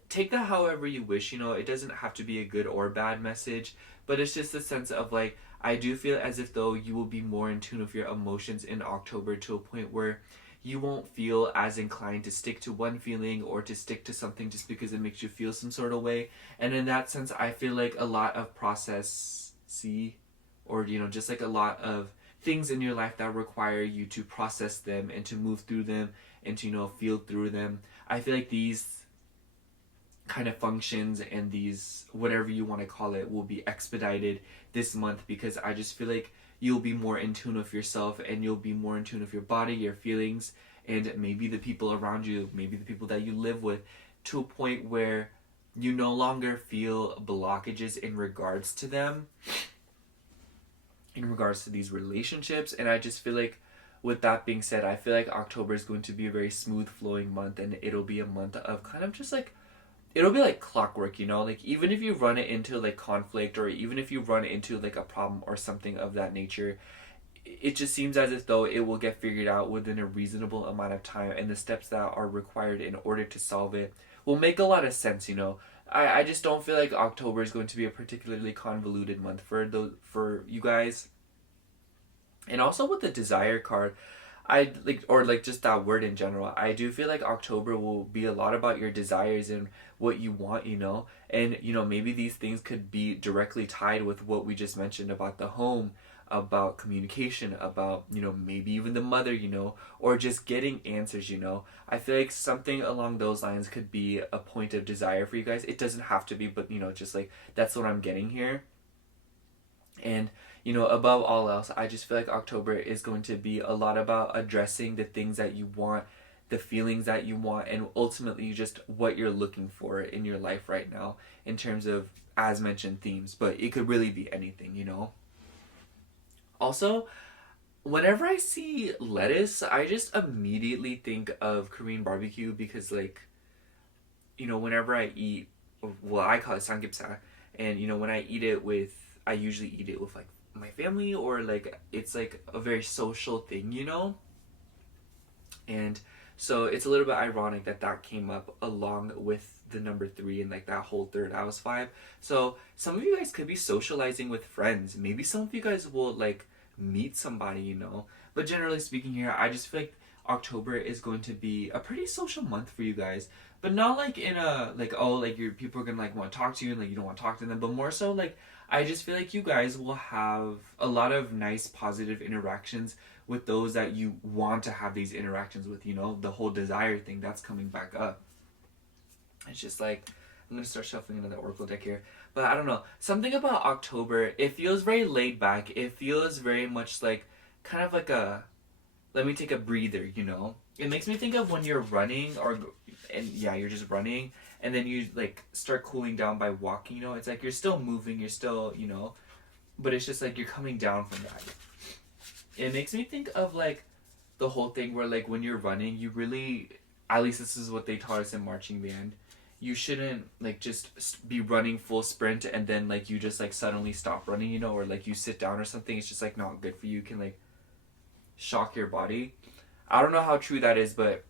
Take that however you wish, it doesn't have to be a good or bad message, but it's just a sense of like, I do feel as if though you will be more in tune with your emotions in October, to a point where you won't feel as inclined to stick to one feeling or to stick to something just because it makes you feel some sort of way. And in that sense, I feel like a lot of or just like a lot of things in your life that require you to process them and to move through them and to feel through them. I feel like these kind of functions and these, whatever you want to call it, will be expedited this month, because I just feel like you'll be more in tune with yourself, and you'll be more in tune with your body, your feelings, and maybe the people around you, maybe the people that you live with, to a point where you no longer feel blockages in regards to them, in regards to these relationships. And I just feel like, with that being said, I feel like October is going to be a very smooth flowing month, and it'll be a month of kind of just like, it'll be like clockwork, like even if you run it into like conflict, or even if you run into like a problem or something of that nature, it just seems as if though it will get figured out within a reasonable amount of time, and the steps that are required in order to solve it will make a lot of sense. I just don't feel like October is going to be a particularly convoluted month for you guys. And also with the desire card, I like, or like just that word in general, I do feel like October will be a lot about your desires and what you want, and maybe these things could be directly tied with what we just mentioned about the home, about communication, about maybe even the mother, or just getting answers. I feel like something along those lines could be a point of desire for you guys. It doesn't have to be, but just like, that's what I'm getting here. And above all else, I just feel like October is going to be a lot about addressing the things that you want, the feelings that you want, and ultimately just what you're looking for in your life right now, in terms of, as mentioned, themes. But it could really be anything. Also, whenever I see lettuce, I just immediately think of Korean barbecue, because like, whenever I eat, well, I call it samgyeopsal, and when I eat it with I usually eat it with like my family, or like it's like a very social thing, you know? And so it's a little bit ironic that that came up along with the number three and like that whole third house vibe. So some of you guys could be socializing with friends. Maybe some of you guys will like meet somebody, you know. But generally speaking here, I just feel like October is going to be a pretty social month for you guys. But not like in a like, oh, like your people are gonna like want to talk to you and like you don't want to talk to them, but more so like I just feel like you guys will have a lot of nice positive interactions with those that you want to have these interactions with, you know, the whole desire thing that's coming back up. It's just like, I'm going to start shuffling another Oracle deck here. But I don't know. Something about October, it feels very laid back. It feels very much like, kind of like a, let me take a breather, you know? It makes me think of when you're running, and yeah, you're just running, and then you like start cooling down by walking, you know? It's like you're still moving, you're still, you know, but it's just like you're coming down from that. It makes me think of like the whole thing where like when you're running, you really, at least this is what they taught us in marching band, you shouldn't like just be running full sprint and then like you just like suddenly stop running, you know, or like you sit down or something. It's just like not good for you. You can like shock your body. I don't know how true that is, but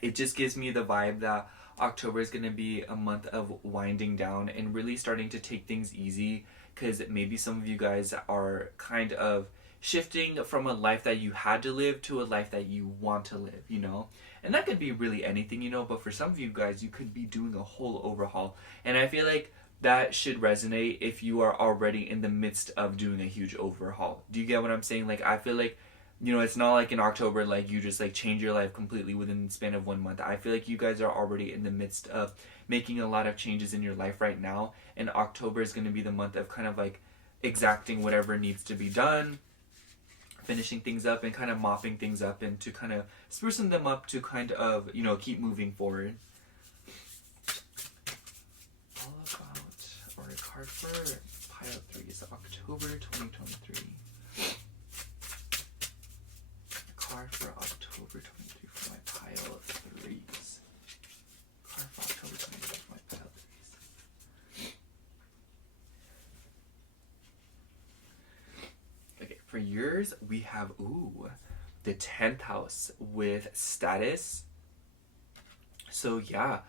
it just gives me the vibe that October is going to be a month of winding down and really starting to take things easy, because maybe some of you guys are kind of shifting from a life that you had to live to a life that you want to live, you know? And that could be really anything, you know, but for some of you guys, you could be doing a whole overhaul. And I feel like that should resonate if you are already in the midst of doing a huge overhaul. Do you get what I'm saying? Like, I feel like, you know, it's not like in October, like you just like change your life completely within the span of 1 month. I feel like you guys are already in the midst of making a lot of changes in your life right now. And October is going to be the month of kind of like exacting whatever needs to be done, finishing things up and kind of mopping things up and to kind of sprucing them up to kind of, you know, keep moving forward. All about, or a card for pile 3 is October 2023. A card for October 23 for my pile 3s. Card for October 23 for my pile 3s. Okay, for yours, we have, the 10th house with status. So yeah,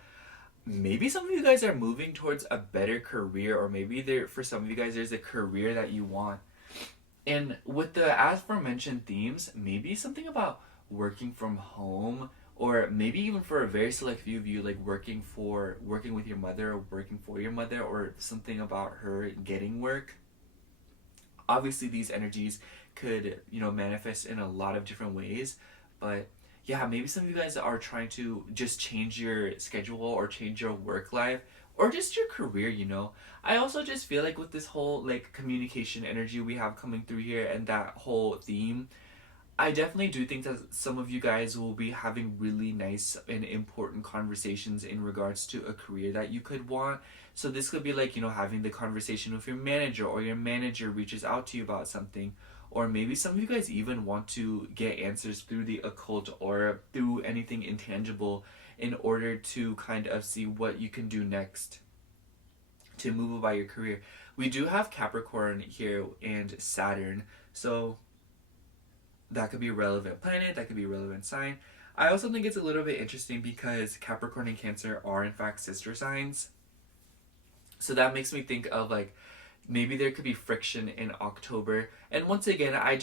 maybe some of you guys are moving towards a better career, or maybe for some of you guys, there's a career that you want. And with the aforementioned themes, maybe something about working from home, or maybe even for a very select few of you, like working with your mother or working for your mother, or something about her getting work. Obviously these energies could, you know, manifest in a lot of different ways, but yeah, maybe some of you guys are trying to just change your schedule or change your work life or just your career, you know. I also just feel like with this whole like communication energy we have coming through here and that whole theme, I definitely do think that some of you guys will be having really nice and important conversations in regards to a career that you could want. So this could be like, you know, having the conversation with your manager, or your manager reaches out to you about something. Or maybe some of you guys even want to get answers through the occult or through anything intangible in order to kind of see what you can do next to move about your career. We do have Capricorn here and Saturn, so that could be a relevant planet, that could be a relevant sign. I also think it's a little bit interesting because Capricorn and Cancer are in fact sister signs. So that makes me think of like, maybe there could be friction in October. And once again, I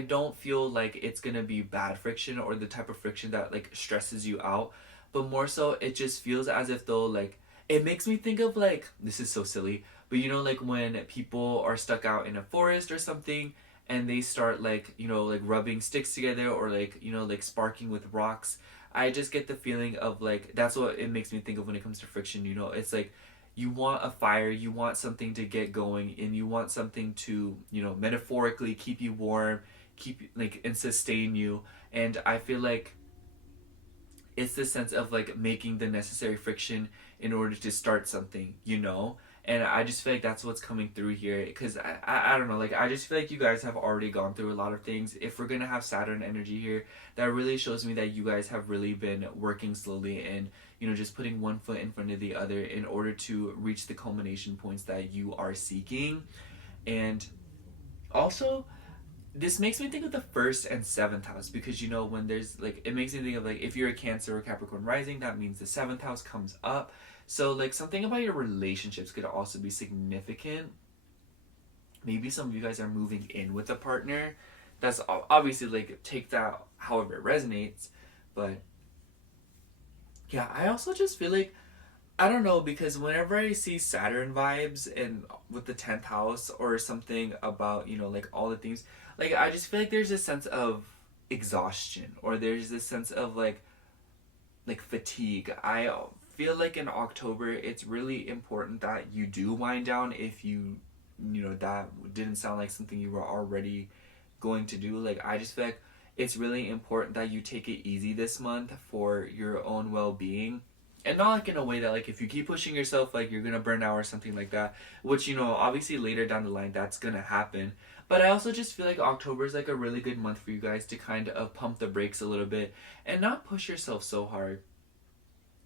don't feel like it's gonna be bad friction or the type of friction that like stresses you out. But more so, it just feels as if though, like, it makes me think of like, this is so silly, but you know, like when people are stuck out in a forest or something and they start like, you know, like rubbing sticks together or like, you know, like sparking with rocks. I just get the feeling of like, that's what it makes me think of when it comes to friction, you know. It's like, you want a fire, you want something to get going, and you want something to, you know, metaphorically keep you warm, keep like and sustain you. And I feel like it's the sense of like making the necessary friction in order to start something, you know. And I just feel like that's what's coming through here, because I don't know, like I just feel like you guys have already gone through a lot of things. If we're gonna have Saturn energy here, that really shows me that you guys have really been working slowly and, you know, just putting one foot in front of the other in order to reach the culmination points that you are seeking. And also, this makes me think of the first and seventh house, because you know, when there's like, it makes me think of like, if you're a Cancer or Capricorn rising, that means the seventh house comes up. So like, something about your relationships could also be significant. Maybe some of you guys are moving in with a partner. That's obviously like, take that however it resonates. But yeah, I also just feel like, I don't know, because whenever I see Saturn vibes and with the 10th house or something about, you know, like all the things, like I just feel like there's a sense of exhaustion, or there's this sense of like fatigue. I feel like in October it's really important that you do wind down if you know, that didn't sound like something you were already going to do. Like I just feel like it's really important that you take it easy this month for your own well-being. And not like in a way that like if you keep pushing yourself, like you're gonna burn out or something like that, which, you know, obviously later down the line that's gonna happen. But I also just feel like October is like a really good month for you guys to kind of pump the brakes a little bit and not push yourself so hard.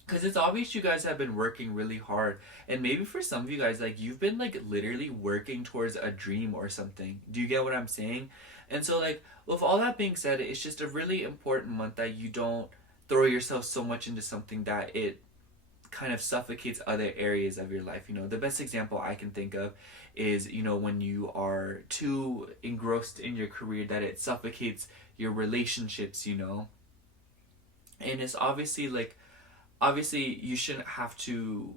Because it's obvious you guys have been working really hard. And maybe for some of you guys, like you've been like literally working towards a dream or something. Do you get what I'm saying? And so like, with all that being said, it's just a really important month that you don't throw yourself so much into something that it kind of suffocates other areas of your life. You know, the best example I can think of is, you know, when you are too engrossed in your career that it suffocates your relationships, you know. And it's obviously like, obviously you shouldn't have to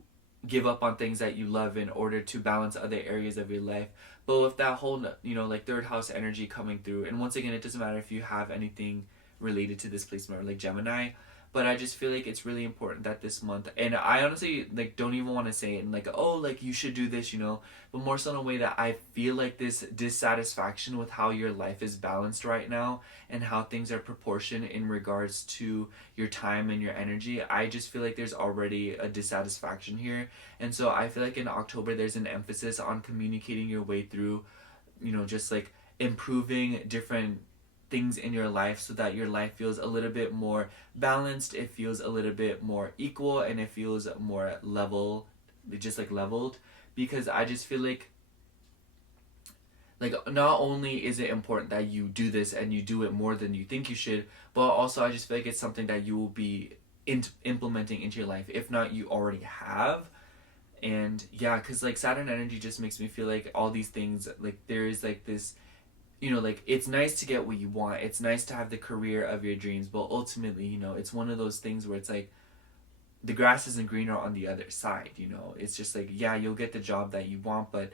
give up on things that you love in order to balance other areas of your life. But with that whole, you know, like third house energy coming through, and once again, it doesn't matter if you have anything related to this placement or like Gemini, but I just feel like it's really important that this month, and I honestly like don't even want to say it and like, oh, like you should do this, you know, but more so in a way that I feel like this dissatisfaction with how your life is balanced right now and how things are proportioned in regards to your time and your energy. I just feel like there's already a dissatisfaction here. And so I feel like in October there's an emphasis on communicating your way through, you know, just like improving different things in your life so that your life feels a little bit more balanced, it feels a little bit more equal, and it feels more level, just like leveled. Because I just feel like not only is it important that you do this and you do it more than you think you should, but also I just feel like it's something that you will be implementing into your life, if not you already have. And yeah, because like Saturn energy just makes me feel like all these things, like there is like this, you know, like it's nice to get what you want, it's nice to have the career of your dreams, but ultimately, you know, it's one of those things where it's like the grass isn't greener on the other side, you know. It's just like, yeah, you'll get the job that you want, but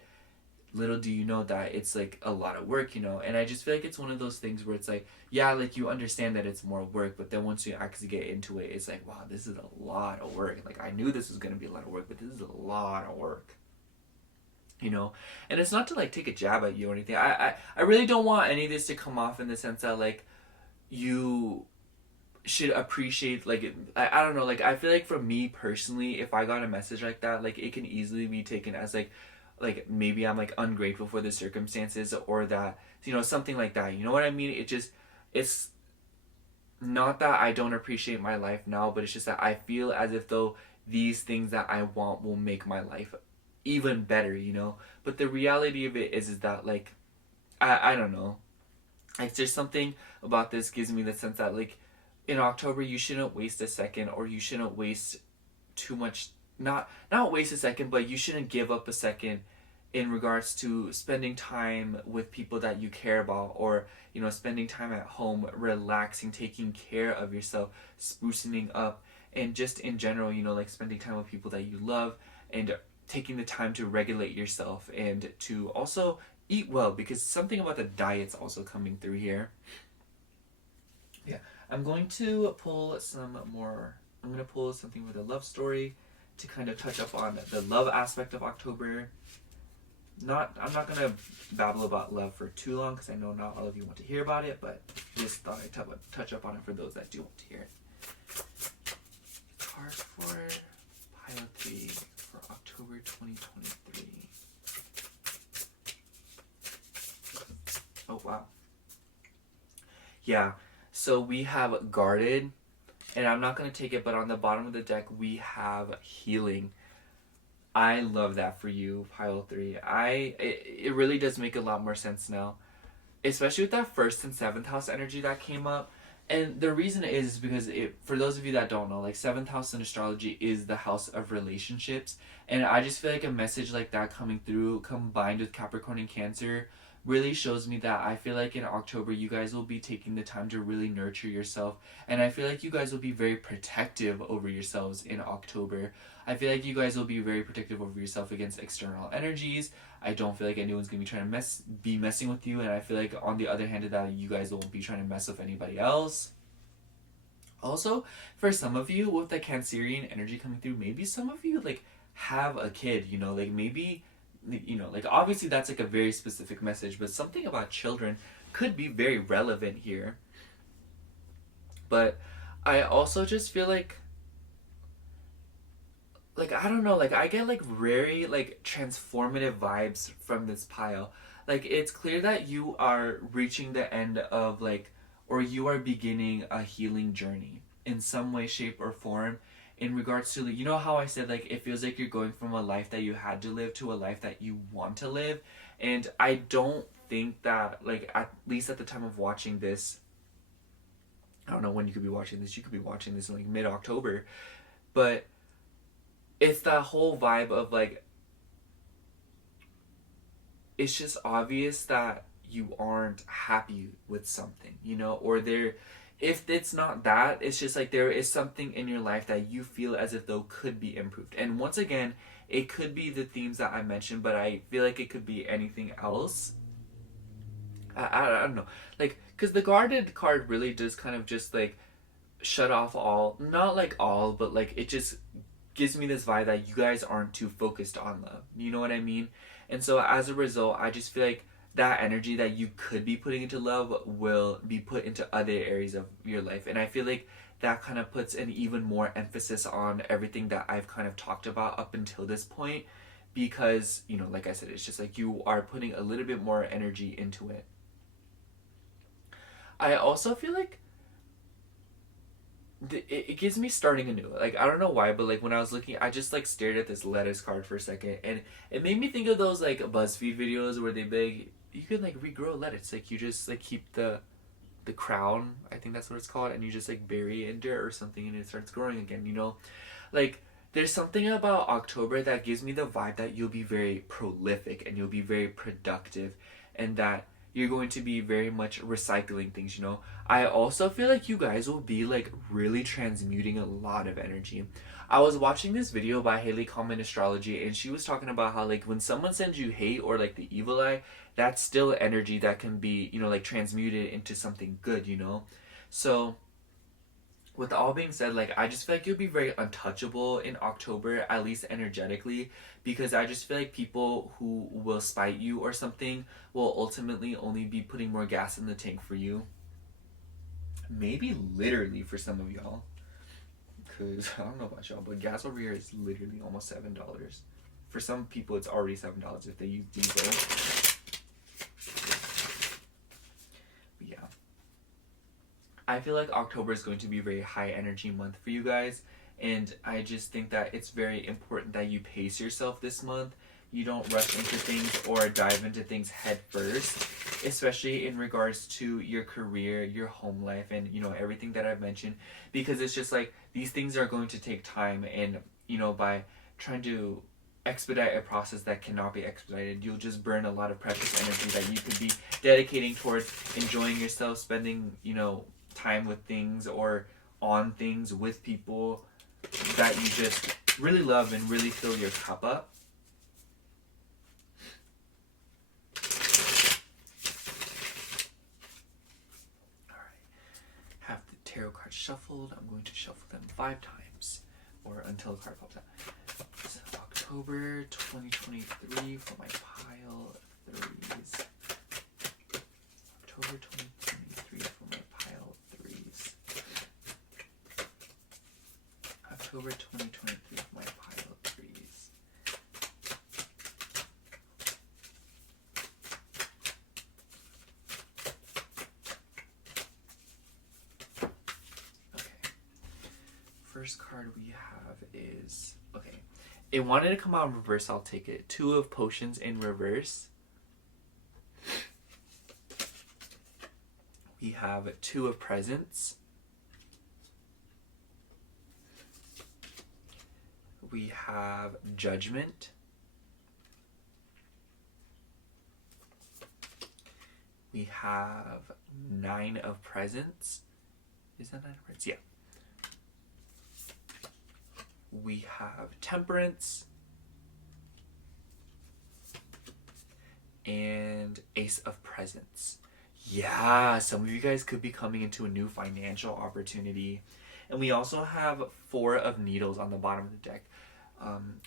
little do you know that it's like a lot of work, you know. And I just feel like it's one of those things where it's like, yeah, like you understand that it's more work, but then once you actually get into it, it's like, wow, this is a lot of work. Like I knew this was going to be a lot of work, but this is a lot of work, you know. And it's not to like take a jab at you or anything. I really don't want any of this to come off in the sense that like you should appreciate, like I don't know, like I feel like for me personally, if I got a message like that, like it can easily be taken as like maybe I'm like ungrateful for the circumstances, or that, you know, something like that, you know what I mean. It's not that I don't appreciate my life now, but it's just that I feel as if though these things that I want will make my life even better, you know. But the reality of it is that like I don't know, like there's something about this gives me the sense that like in October you shouldn't waste a second, or you shouldn't waste too much, not waste a second, but you shouldn't give up a second in regards to spending time with people that you care about, or, you know, spending time at home, relaxing, taking care of yourself, sprucing up, and just in general, you know, like spending time with people that you love, and taking the time to regulate yourself and to also eat well, because something about the diet's also coming through here. Yeah, I'm going to pull some more. I'm going to pull something with a love story to kind of touch up on the love aspect of October. I'm not going to babble about love for too long, because I know not all of you want to hear about it, but just thought I'd touch up on it for those that do want to hear it. Card for Pile 3 for October 2023. Oh, wow. Yeah, so we have guarded, And I'm not going to take it, but on the bottom of the deck, we have healing. I love that for you, pile 3. It really does make a lot more sense now, especially with that 1st and 7th house energy that came up. And the reason is because for those of you that don't know, like 7th house in astrology is the house of relationships. And I just feel like a message like that coming through combined with Capricorn and Cancer really shows me that I feel like in October you guys will be taking the time to really nurture yourself. And I feel like you guys will be very protective over yourselves in October. I feel like you guys will be very protective over yourself against external energies. I don't feel like anyone's gonna be trying to be messing with you, and I feel like on the other hand of that, you guys won't be trying to mess with anybody else. Also, for some of you with the Cancerian energy coming through, maybe some of you like have a kid, you know, like maybe, you know, like obviously that's like a very specific message, but something about children could be very relevant here. But I also just feel like I don't know, like I get like very like transformative vibes from this pile. Like it's clear that you are reaching the end of like, or you are beginning a healing journey in some way, shape, or form in regards to, like, you know how I said like it feels like you're going from a life that you had to live to a life that you want to live. And I don't think that, like, at least at the time of watching this, I don't know when you could be watching this, you could be watching this in like mid-October, but it's that whole vibe of like, it's just obvious that you aren't happy with something, you know, or if it's not that, it's just like there is something in your life that you feel as if though could be improved. And once again, it could be the themes that I mentioned, but I feel like it could be anything else. I don't know, like, because the guarded card really does kind of just like shut off all, not like all, but like it just gives me this vibe that you guys aren't too focused on love. You know what I mean? And so as a result, I just feel like that energy that you could be putting into love will be put into other areas of your life. And I feel like that kind of puts an even more emphasis on everything that I've kind of talked about up until this point. Because, you know, like I said, it's just like you are putting a little bit more energy into it. I also feel like it gives me starting anew. Like, I don't know why, but like when I was looking, I just like stared at this lettuce card for a second, and it made me think of those like BuzzFeed videos where they beg you can like regrow lettuce. Like you just like keep the crown, I think that's what it's called, and you just like bury it in dirt or something, and it starts growing again. You know, like there's something about October that gives me the vibe that you'll be very prolific and you'll be very productive, and that you're going to be very much recycling things, you know. I also feel like you guys will be like really transmuting a lot of energy. I was watching this video by Haley Common Astrology, and she was talking about how like when someone sends you hate or like the evil eye, that's still energy that can be, you know, like transmuted into something good, you know. So with all being said, like I just feel like you'll be very untouchable in October, at least energetically, because I just feel like people who will spite you or something will ultimately only be putting more gas in the tank for you. Maybe literally for some of y'all, because I don't know about y'all, but gas over here is literally almost $7. For some people, it's already $7 if they use diesel. But yeah. I feel like October is going to be a very high energy month for you guys, and I just think that it's very important that you pace yourself this month. You don't rush into things or dive into things head first, especially in regards to your career, your home life, and, you know, everything that I've mentioned, because it's just like these things are going to take time, and, you know, by trying to expedite a process that cannot be expedited, you'll just burn a lot of precious energy that you could be dedicating towards enjoying yourself, spending, you know, time with things or on things with people that you just really love and really fill your cup up. Alright, have the tarot cards shuffled. I'm going to shuffle them 5 times, or until a card pops out. It's October 2023 for my pile 3s. October 2023 for my pile 3s. October 2023 for my pile 3s. Okay. first card we have is, okay, it wanted to come out in reverse, I'll take it. Two of Potions in reverse. We have Two of Presents. We have Judgment. We have Nine of Presents. Is that Nine of Presents? Yeah. We have Temperance. And Ace of Presents. Yeah, some of you guys could be coming into a new financial opportunity. And we also have Four of Needles on the bottom of the deck.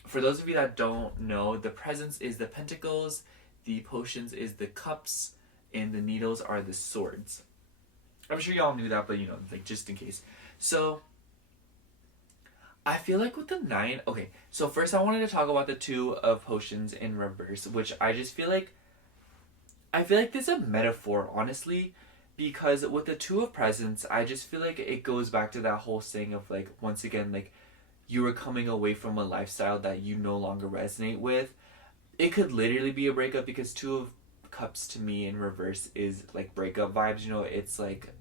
For those of you that don't know, the Presents is the Pentacles, the Potions is the Cups, and the Needles are the Swords. I'm sure y'all knew that, but like just in case. So, I feel like with the Nine... Okay, so first I wanted to talk about the Two of Potions in reverse, which I just feel like... I feel like this is a metaphor, honestly, because with the Two of Presents, I just feel like it goes back to that whole saying of, like, once again, like, you are coming away from a lifestyle that you no longer resonate with. It could literally be a breakup, because Two of Cups to me in reverse is, like, breakup vibes, it's, like,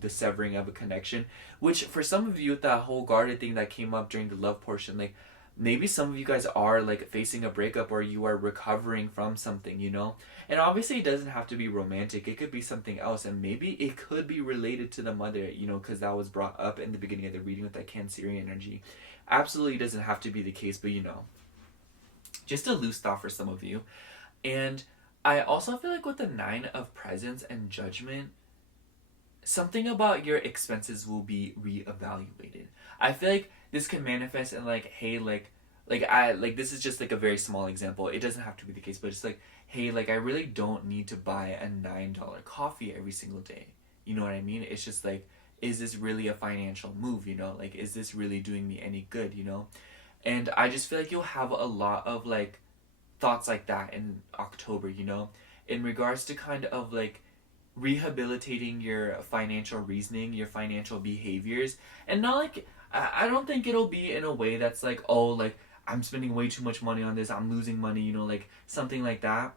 the severing of a connection, which for some of you, with that whole guarded thing that came up during the love portion, like, maybe some of you guys are like facing a breakup, or you are recovering from something, and obviously it doesn't have to be romantic. It could be something else, and maybe it could be related to the mother, because that was brought up in the beginning of the reading with that Cancerian energy. Absolutely doesn't have to be the case, but just a loose thought for some of you. And I also feel like with the Nine of Presents and Judgment, something about your expenses will be reevaluated. I feel like this can manifest in like, hey, this is just like a very small example. It doesn't have to be the case, but it's like, hey, like I really don't need to buy a $9 coffee every single day. You know what I mean? It's just like, is this really a financial move? Like, is this really doing me any good? And I just feel like you'll have a lot of like thoughts like that in October, in regards to kind of like rehabilitating your financial reasoning, your financial behaviors, and not like, I don't think it'll be in a way that's like, oh, like I'm spending way too much money on this, I'm losing money, like something like that.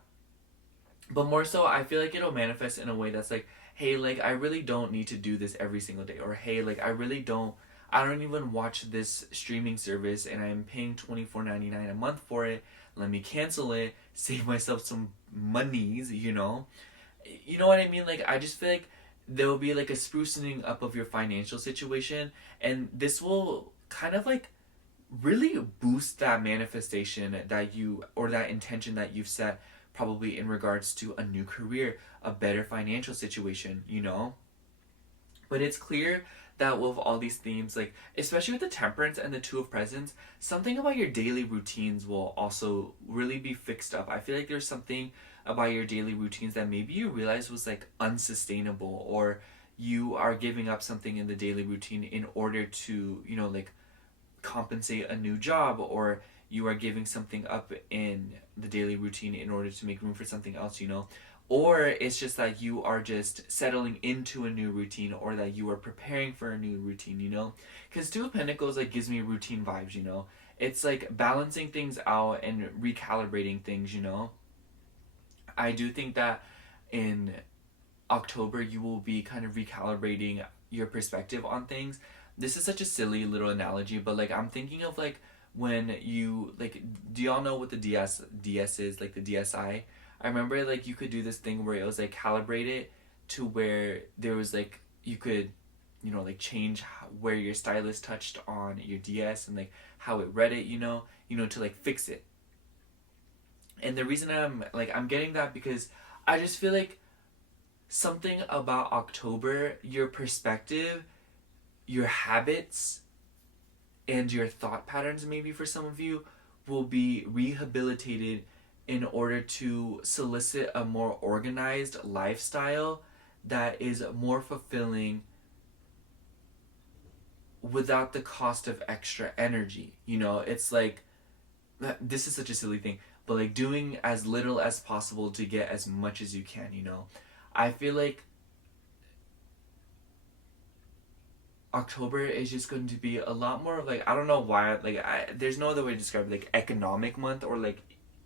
But more so, I feel like it'll manifest in a way that's like, hey, like I really don't need to do this every single day, or hey, like I don't even watch this streaming service and I'm paying $24.99 a month for it. Let me cancel it, save myself some monies, You know what I mean? Like, I just feel like there will be like a sprucing up of your financial situation, and this will kind of like really boost that manifestation or that intention that you've set, probably in regards to a new career, a better financial situation, But it's clear that with all these themes, like especially with the Temperance and the Two of Presents, something about your daily routines will also really be fixed up. I feel like there's something about your daily routines that maybe you realize was like unsustainable, or you are giving up something in the daily routine in order to, like compensate a new job, or you are giving something up in the daily routine in order to make room for something else, or it's just that you are just settling into a new routine, or that you are preparing for a new routine, because Two of Pentacles like gives me routine vibes, it's like balancing things out and recalibrating things, I do think that in October you will be kind of recalibrating your perspective on things. This is such a silly little analogy, but like I'm thinking of like when you like, do y'all know what the DS is, like the DSI? I remember like you could do this thing where it was like calibrated to where there was like, you could like change where your stylus touched on your DS and like how it read it, to like fix it. And the reason I'm getting that because I just feel like something about October, your perspective, your habits, and your thought patterns, maybe for some of you, will be rehabilitated in order to solicit a more organized lifestyle that is more fulfilling without the cost of extra energy. It's like, this is such a silly thing, but like doing as little as possible to get as much as you can, I feel like October is just going to be a lot more like, I don't know why, like there's no other way to describe it, like economic month or like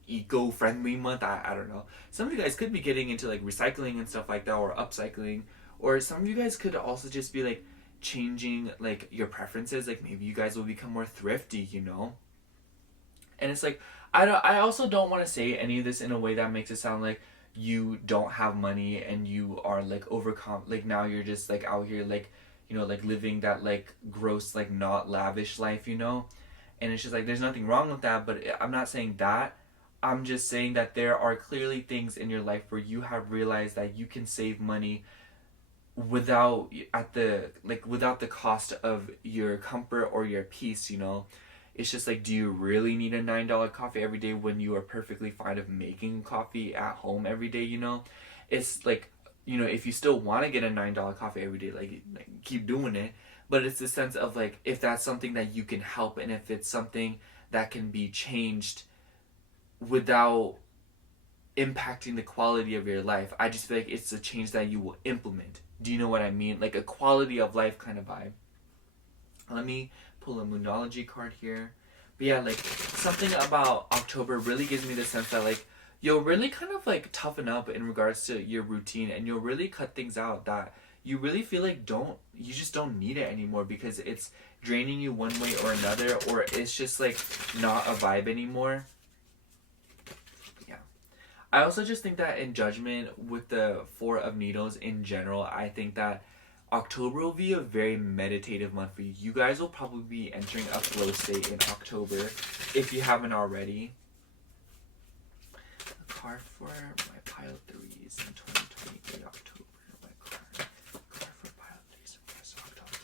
eco-friendly month. I don't know. Some of you guys could be getting into like recycling and stuff like that, or upcycling, or some of you guys could also just be like changing like your preferences. Like maybe you guys will become more thrifty, you know. And it's like, I also don't want to say any of this in a way that makes it sound like you don't have money and you are like overcome, like now you're just like out here like, you know, like living that like gross, like not lavish life, you know. And it's just like there's nothing wrong with that, but I'm not saying that. I'm just saying that there are clearly things in your life where you have realized that you can save money without at the like without the cost of your comfort or your peace, you know. It's just like, do you really need a $9 coffee every day when you are perfectly fine of making coffee at home every day, you know? It's like, you know, if you still want to get a $9 coffee every day, like keep doing it. But it's the sense of like, if that's something that you can help and if it's something that can be changed without impacting the quality of your life, I just feel like it's a change that you will implement. Do you know what I mean? Like a quality of life kind of vibe. Let me pull a Moonology card here. But yeah, like something about October really gives me the sense that like you'll really kind of like toughen up in regards to your routine, and you'll really cut things out that you really feel like you just don't need it anymore because it's draining you one way or another, or it's just like not a vibe anymore. Yeah. I also just think that in Judgment with the Four of Needles in general, I think that October will be a very meditative month for you. You guys will probably be entering a flow state in October if you haven't already. A card for my pile 3s in 2023 October. My card for pile 3s in October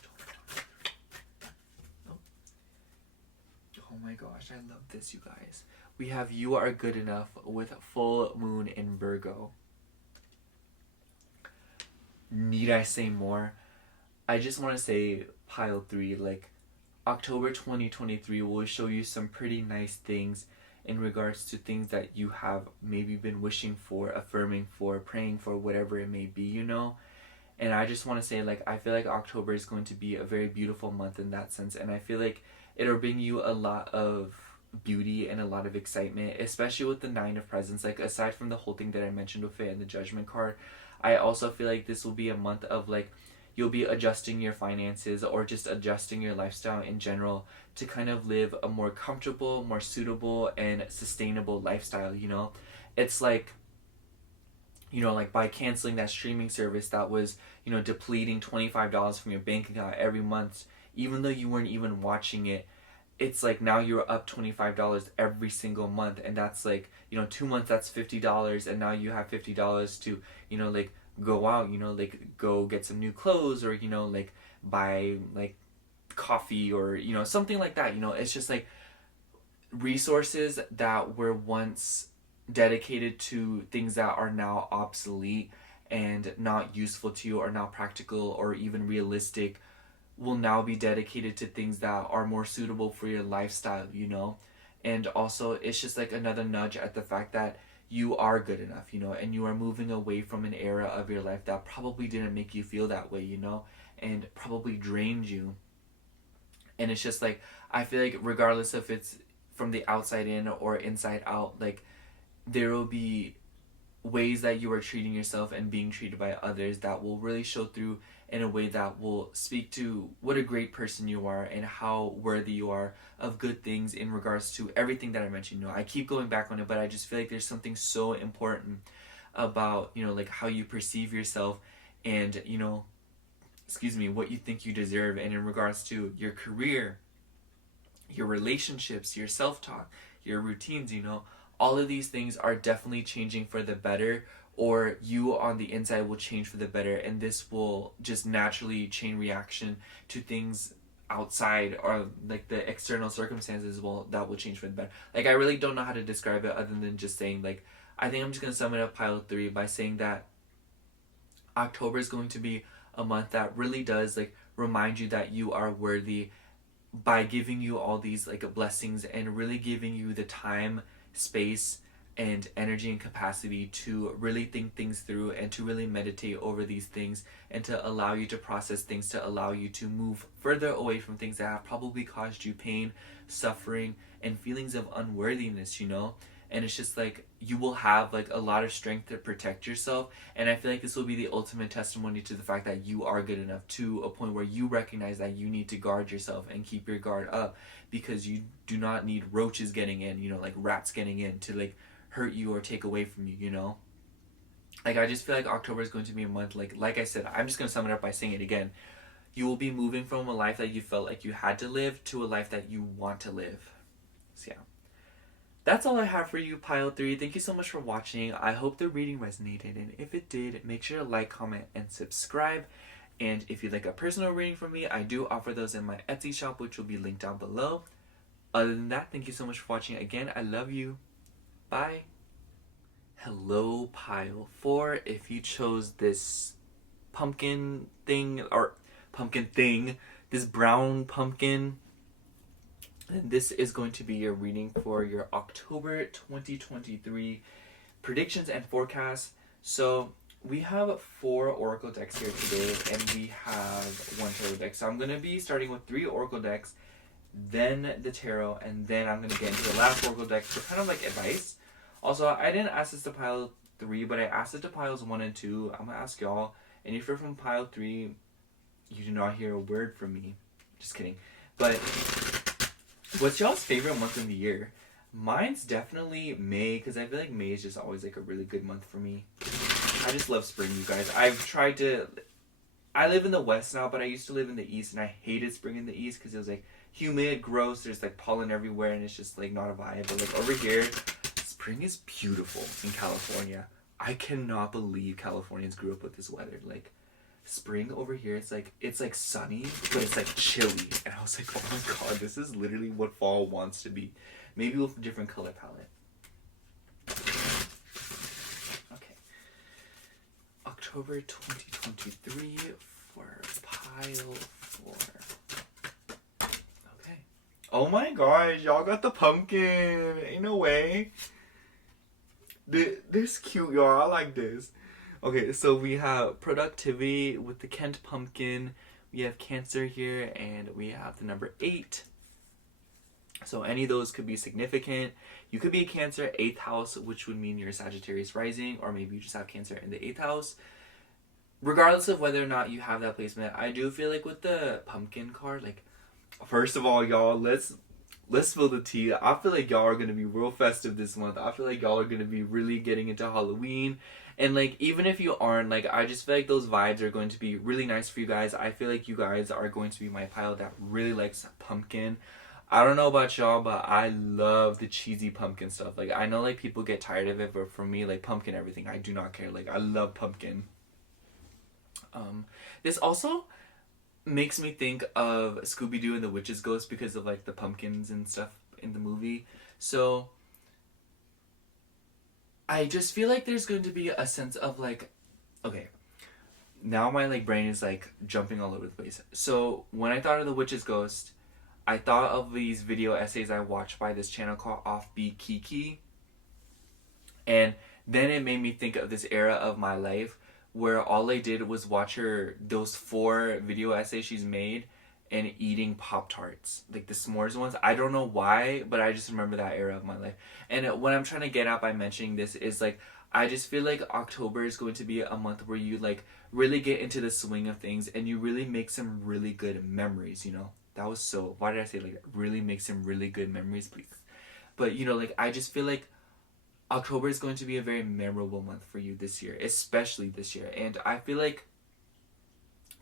2023. Oh my gosh, I love this, you guys. We have You Are Good Enough with full moon in Virgo. Need I say more? I just want to say pile 3, like October 2023 will show you some pretty nice things in regards to things that you have maybe been wishing for, affirming for, praying for, whatever it may be, you know. And I just want to say, like, I feel like October is going to be a very beautiful month in that sense, and I feel like it'll bring you a lot of beauty and a lot of excitement, especially with the Nine of Presents. Like, aside from the whole thing that I mentioned with it and the Judgment card, I also feel like this will be a month of like you'll be adjusting your finances or just adjusting your lifestyle in general to kind of live a more comfortable, more suitable, and sustainable lifestyle, you know. It's like, you know, like by canceling that streaming service that was, you know, depleting $25 from your bank account every month, even though you weren't even watching it, it's like now you're up $25 every single month, and that's like, you know, 2 months, that's $50, and now you have $50 to, you know, like go out, you know, like go get some new clothes, or, you know, like buy like coffee, or, you know, something like that. You know, it's just like resources that were once dedicated to things that are now obsolete and not useful to you, or not practical or even realistic, will now be dedicated to things that are more suitable for your lifestyle, you know. And also it's just like another nudge at the fact that you are good enough, you know, and you are moving away from an era of your life that probably didn't make you feel that way, you know, and probably drained you. And it's just like, I feel like regardless if it's from the outside in or inside out, like there will be ways that you are treating yourself and being treated by others that will really show through in a way that will speak to what a great person you are and how worthy you are of good things in regards to everything that I mentioned. You know, I keep going back on it, but I just feel like there's something so important about, you know, like how you perceive yourself and, you know, what you think you deserve, and in regards to your career, your relationships, your self-talk, your routines, you know, all of these things are definitely changing for the better, or you on the inside will change for the better, and this will just naturally chain reaction to things outside, or like the external circumstances that will change for the better. Like I really don't know how to describe it other than just saying, like, I think I'm just gonna sum it up pile 3 by saying that October is going to be a month that really does like remind you that you are worthy by giving you all these like blessings and really giving you the time, space, and energy and capacity to really think things through and to really meditate over these things and to allow you to process things, to allow you to move further away from things that have probably caused you pain, suffering, and feelings of unworthiness, you know? And it's just like you will have like a lot of strength to protect yourself, and I feel like this will be the ultimate testimony to the fact that you are good enough, to a point where you recognize that you need to guard yourself and keep your guard up, because you do not need roaches getting in, you know, like rats getting in to like hurt you or take away from you, you know? Like I just feel like October is going to be a month, like I said, I'm just going to sum it up by saying it again. You will be moving from a life that you felt like you had to live to a life that you want to live. So yeah. That's all I have for you, Pile 3. Thank you so much for watching. I hope the reading resonated, and if it did, make sure to like, comment, and subscribe. And if you'd like a personal reading from me, I do offer those in my Etsy shop, which will be linked down below. Other than that, thank you so much for watching. Again, I love you. Bye. Hello, Pile 4. If you chose this pumpkin thing, this brown pumpkin, and this is going to be your reading for your October 2023 predictions and forecasts. So we have 4 oracle decks here today, and we have 1 tarot deck. So I'm going to be starting with 3 oracle decks, then the tarot, and then I'm going to get into the last oracle deck for kind of like advice. Also, I didn't ask this to Pile 3, but I asked it to Piles 1 and 2. I'm going to ask y'all, and if you're from Pile 3, you do not hear a word from me. Just kidding. But what's y'all's favorite month in the year? Mine's definitely May, because I feel like May is just always like a really good month for me. I just love spring, you guys. I live in the West now, but I used to live in the East, and I hated spring in the East because it was like humid, gross, there's like pollen everywhere, and it's just like not a vibe. But like over here, spring is beautiful in California. I cannot believe Californians grew up with this weather. Like spring over here, it's like sunny, but it's like chilly, and I was like, oh my god, this is literally what fall wants to be, maybe with a different color palette. Okay, October 2023 for Pile 4. Okay, oh my gosh, y'all got the pumpkin. Ain't no way. This cute, y'all. I like this. Okay, so we have productivity with the Kent pumpkin. We have Cancer here, and we have the number 8. So any of those could be significant. You could be a Cancer 8th house, which would mean you're a Sagittarius rising, or maybe you just have Cancer in the 8th house. Regardless of whether or not you have that placement, I do feel like with the pumpkin card, like, first of all, y'all, let's spill the tea. I feel like y'all are going to be real festive this month. I feel like y'all are going to be really getting into Halloween. And like, even if you aren't, like, I just feel like those vibes are going to be really nice for you guys. I feel like you guys are going to be my pile that really likes pumpkin. I don't know about y'all, but I love the cheesy pumpkin stuff. Like, I know like people get tired of it, but for me, like, pumpkin everything, I do not care. Like, I love pumpkin. This also makes me think of Scooby-Doo and the Witch's Ghost because of like the pumpkins and stuff in the movie. So I just feel like there's going to be a sense of like, okay, now my like brain is like jumping all over the place. So when I thought of the Witch's Ghost, I thought of these video essays I watched by this channel called Offbeat Kiki. And then it made me think of this era of my life where all I did was watch those 4 video essays she's made and eating Pop-Tarts. Like the s'mores ones. I don't know why, but I just remember that era of my life. And what I'm trying to get at by mentioning this is like, I just feel like October is going to be a month where you like really get into the swing of things and you really make some really good memories, you know? That was so, why did I say like really make some really good memories, please? But you know, like I just feel like October is going to be a very memorable month for you this year, especially this year. And I feel like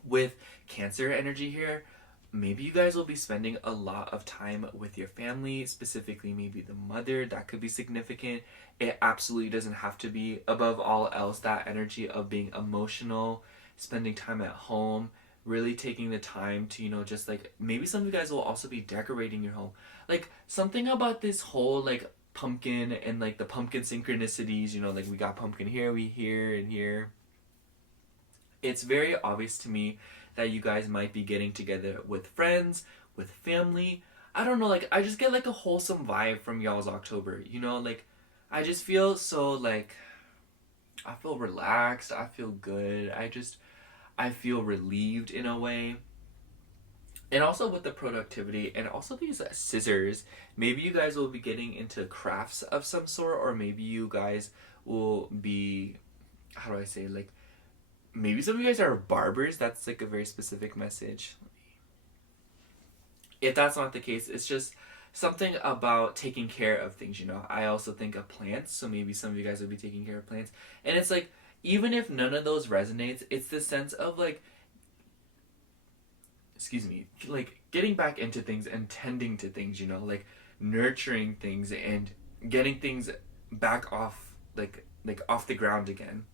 with Cancer energy here, maybe you guys will be spending a lot of time with your family, specifically maybe the mother. That could be significant. It absolutely doesn't have to be. Above all else, that energy of being emotional, spending time at home, really taking the time to, you know, just like, maybe some of you guys will also be decorating your home. Like, something about this whole, like, pumpkin and, like, the pumpkin synchronicities, you know, like, we got pumpkin here, we here, and here. It's very obvious to me that you guys might be getting together with friends, with family. I don't know, like, I just get, like, a wholesome vibe from y'all's October, you know, like, I just feel so like, I feel relaxed, I feel good, I feel relieved in a way. And also with the productivity and also these scissors, maybe you guys will be getting into crafts of some sort, or maybe you guys will be, how do I say, like, maybe some of you guys are barbers. That's like a very specific message. If that's not the case, it's just something about taking care of things, you know. I also think of plants, so maybe some of you guys will be taking care of plants. And it's like, even if none of those resonates, it's the sense of like, excuse me, like getting back into things and tending to things, you know, like nurturing things and getting things back off, like off the ground again.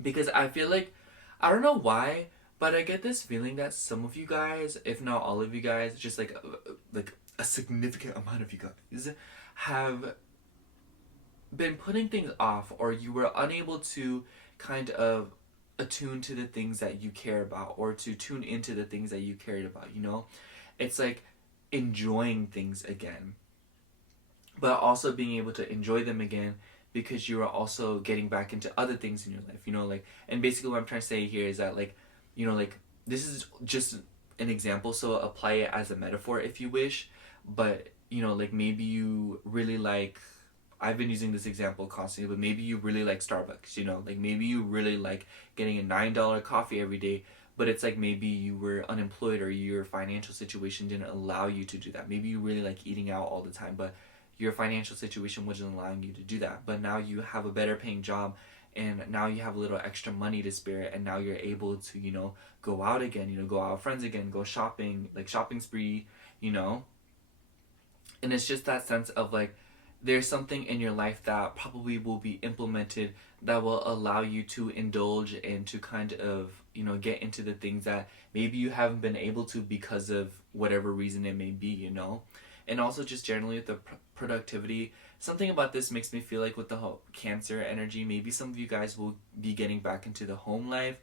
Because I feel like, I don't know why, but I get this feeling that some of you guys, if not all of you guys, just like a significant amount of you guys have been putting things off, or you were unable to kind of attune to the things that you care about, or to tune into the things that you cared about, you know? It's like enjoying things again, but also being able to enjoy them again because you are also getting back into other things in your life, you know, like, and basically what I'm trying to say here is that, like, you know, like, this is just an example, so apply it as a metaphor if you wish, but, you know, like, maybe you really like, I've been using this example constantly, but maybe you really like Starbucks, you know, like, maybe you really like getting a $9 coffee every day, but it's like maybe you were unemployed, or your financial situation didn't allow you to do that. Maybe you really like eating out all the time, but your financial situation wasn't allowing you to do that. But now you have a better paying job, and now you have a little extra money to spare, and now you're able to, you know, go out again, you know, go out with friends again, go shopping, like shopping spree, you know. And it's just that sense of like, there's something in your life that probably will be implemented that will allow you to indulge and to kind of, you know, get into the things that maybe you haven't been able to because of whatever reason it may be, you know. And also just generally with the productivity, something about this makes me feel like with the whole Cancer energy, maybe some of you guys will be getting back into the home life,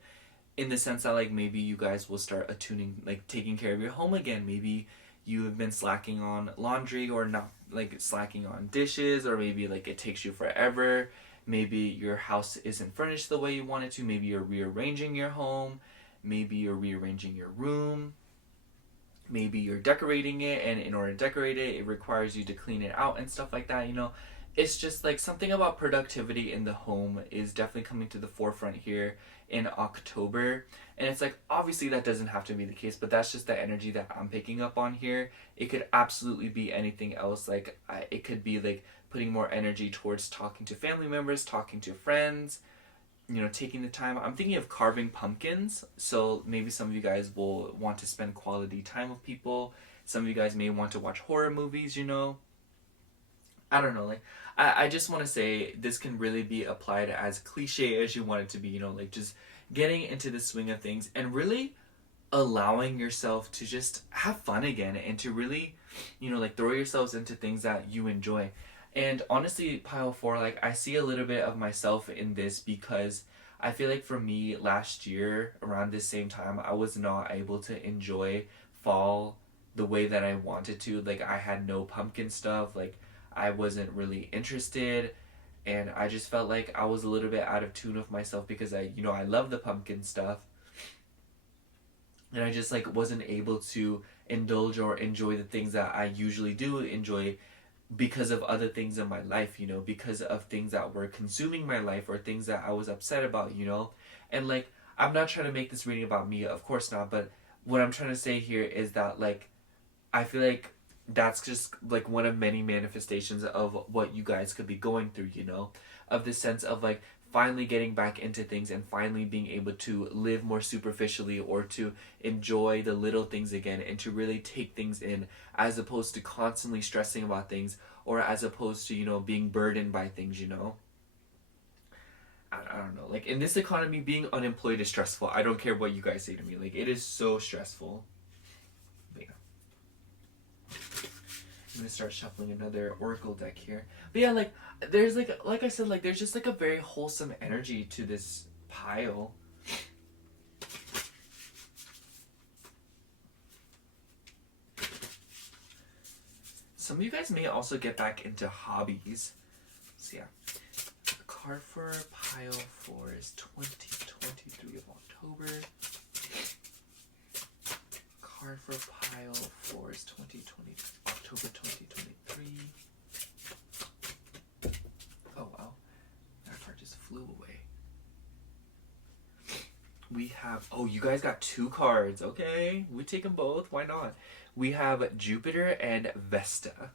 in the sense that like maybe you guys will start attuning, like taking care of your home again. Maybe you have been slacking on laundry, or not like slacking on dishes, or maybe like it takes you forever. Maybe your house isn't furnished the way you want it to. Maybe you're rearranging your home. Maybe you're rearranging your room. Maybe you're decorating it, and in order to decorate it, it requires you to clean it out and stuff like that, you know. It's just like something about productivity in the home is definitely coming to the forefront here in October. And it's like, obviously that doesn't have to be the case, but that's just the energy that I'm picking up on here. It could absolutely be anything else. Like, it could be like putting more energy towards talking to family members, talking to friends, you know, taking the time. I'm thinking of carving pumpkins, so maybe some of you guys will want to spend quality time with people. Some of you guys may want to watch horror movies, you know. I don't know, like, I just want to say this can really be applied as cliche as you want it to be, you know, like just getting into the swing of things and really allowing yourself to just have fun again, and to really, you know, like throw yourselves into things that you enjoy. And honestly, pile 4, like I see a little bit of myself in this, because I feel like for me last year around this same time, I was not able to enjoy fall the way that I wanted to. Like, I had no pumpkin stuff, like I wasn't really interested, and I just felt like I was a little bit out of tune with myself, because I, you know, I love the pumpkin stuff, and I just like wasn't able to indulge or enjoy the things that I usually do enjoy, because of other things in my life, you know, because of things that were consuming my life, or things that I was upset about, you know. And like, I'm not trying to make this reading about me, of course not, but what I'm trying to say here is that like, I feel like that's just like one of many manifestations of what you guys could be going through, you know, of this sense of like finally getting back into things, and finally being able to live more superficially, or to enjoy the little things again, and to really take things in, as opposed to constantly stressing about things, or as opposed to, you know, being burdened by things, you know. I don't know, like in this economy, being unemployed is stressful. I don't care what you guys say to me, like it is so stressful. But yeah. I'm gonna start shuffling another Oracle deck here. But yeah, like there's like I said, like there's just like a very wholesome energy to this pile. Some of you guys may also get back into hobbies. So yeah, the card for pile 4 is 2023 of October. Card for pile 4 is October 2023. Oh wow, that card just flew away. We have, oh, you guys got 2 cards. Okay, we take them both. Why not? We have Jupiter and Vesta.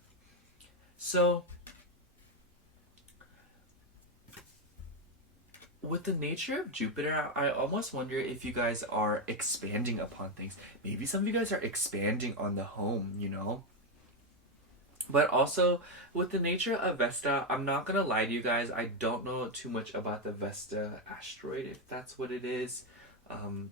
So, with the nature of Jupiter, I almost wonder if you guys are expanding upon things. Maybe some of you guys are expanding on the home, you know? But also, with the nature of Vesta, I'm not gonna lie to you guys, I don't know too much about the Vesta asteroid, if that's what it is.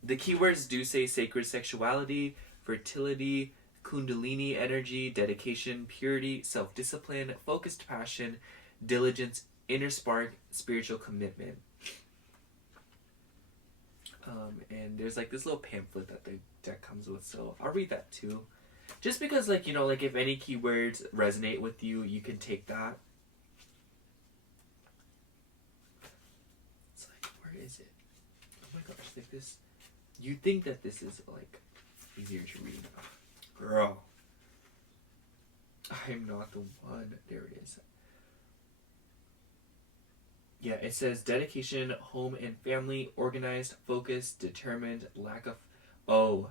The keywords do say sacred sexuality, fertility, kundalini energy, dedication, purity, self-discipline, focused passion, diligence, inner spark, spiritual commitment. And there's like this little pamphlet that the deck comes with, so I'll read that too. Just because, like, you know, like if any keywords resonate with you, you can take that. It's like, where is it? Oh my gosh, like this. You'd think that this is like easier to read. Girl. I'm not the one. There it is. Yeah, it says dedication, home and family, organized, focused, determined, lack of... Oh,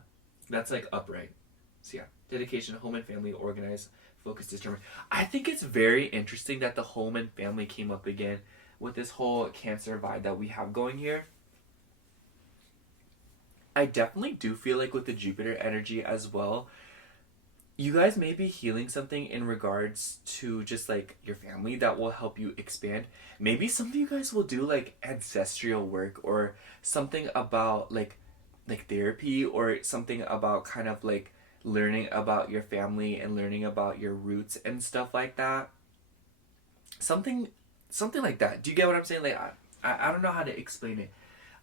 that's like upright. So yeah, dedication, home and family, organized, focused, determined. I think it's very interesting that the home and family came up again with this whole Cancer vibe that we have going here. I definitely do feel like with the Jupiter energy as well, you guys may be healing something in regards to just like your family that will help you expand. Maybe some of you guys will do like ancestral work or something about like therapy or something about kind of like learning about your family and learning about your roots and stuff like that. Something like that. Do you get what I'm saying? Like I don't know how to explain it.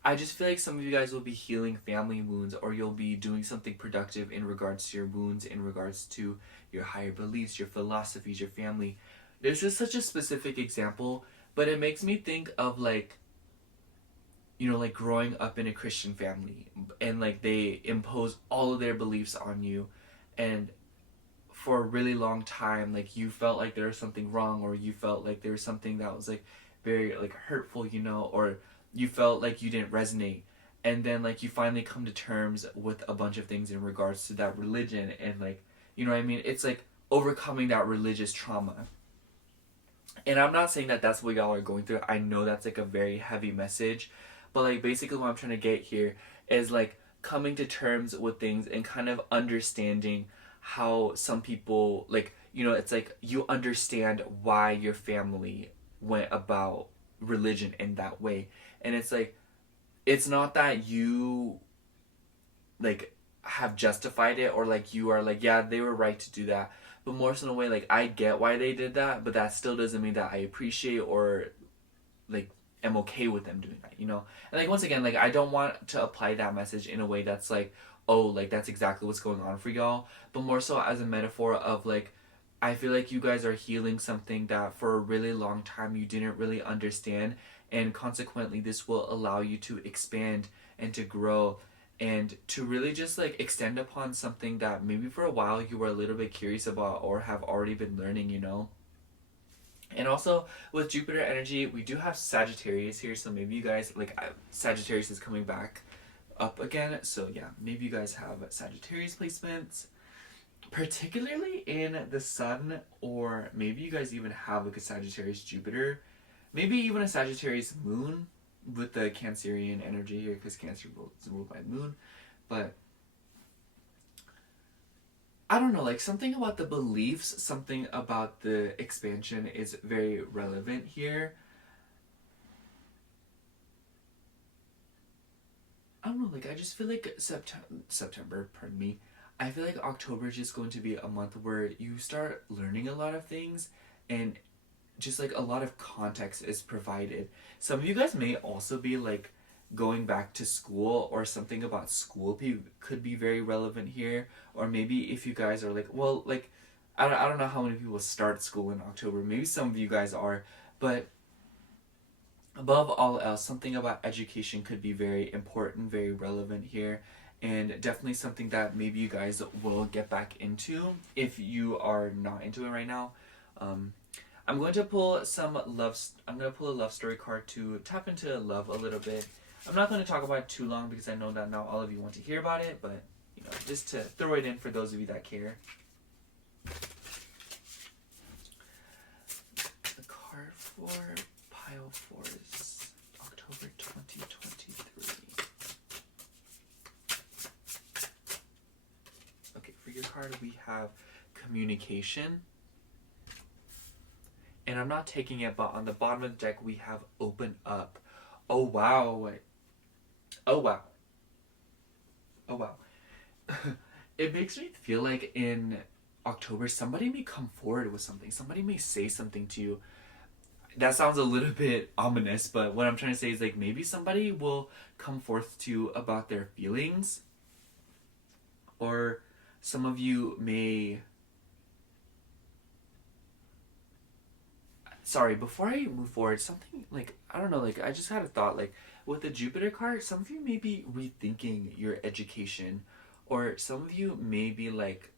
I just feel like some of you guys will be healing family wounds, or you'll be doing something productive in regards to your wounds, in regards to your higher beliefs, your philosophies, your family. This is such a specific example, but it makes me think of like, you know, like growing up in a Christian family and like they impose all of their beliefs on you, and for a really long time, like you felt like there was something wrong, or you felt like there was something that was like very like hurtful, you know, or you felt like you didn't resonate, and then like you finally come to terms with a bunch of things in regards to that religion, and like, you know what I mean, it's like overcoming that religious trauma. And I'm not saying that that's what y'all are going through. I know that's like a very heavy message, but like basically what I'm trying to get here is like coming to terms with things and kind of understanding how some people, like, you know, it's like you understand why your family went about religion in that way. And it's like, it's not that you like have justified it, or like you are like, yeah, they were right to do that, but more so in a way like, I get why they did that, but that still doesn't mean that I appreciate or like am okay with them doing that, you know? And like once again, like I don't want to apply that message in a way that's like, oh, like that's exactly what's going on for y'all, but more so as a metaphor of like, I feel like you guys are healing something that for a really long time you didn't really understand, and consequently this will allow you to expand and to grow and to really just like extend upon something that maybe for a while you were a little bit curious about or have already been learning, you know? And also with Jupiter energy, we do have Sagittarius here, so maybe you guys like Sagittarius is coming back up again, so yeah, maybe you guys have Sagittarius placements, particularly in the sun, or maybe you guys even have like a Sagittarius Jupiter, maybe even a Sagittarius moon with the Cancerian energy here, because Cancer is ruled by moon. But I don't know, like something about the beliefs, something about the expansion is very relevant here. I don't know, like I just feel like September, pardon me, I feel like October is just going to be a month where you start learning a lot of things, and just like a lot of context is provided. Some of you guys may also be like going back to school, or something about school could be very relevant here. Or maybe if you guys are like, well, like I don't know how many people start school in October. Maybe some of you guys are, but above all else, something about education could be very important, very relevant here, and definitely something that maybe you guys will get back into if you are not into it right now. I'm going to pull some love. I'm going to pull a love story card to tap into love a little bit. I'm not going to talk about it too long because I know that not all of you want to hear about it, but you know, just to throw it in for those of you that care. The card for pile 4 is October 2023. Okay, for your card we have communication. And I'm not taking it, but on the bottom of the deck we have open up. Oh wow. Oh wow. Oh wow. It makes me feel like in October somebody may come forward with something. Somebody may say something to you. That sounds a little bit ominous, but what I'm trying to say is like maybe somebody will come forth to you about their feelings. Or some of you may... Sorry, before I move forward, something like, I don't know, like I just had a thought, like with the Jupiter card, some of you may be rethinking your education, or some of you may be like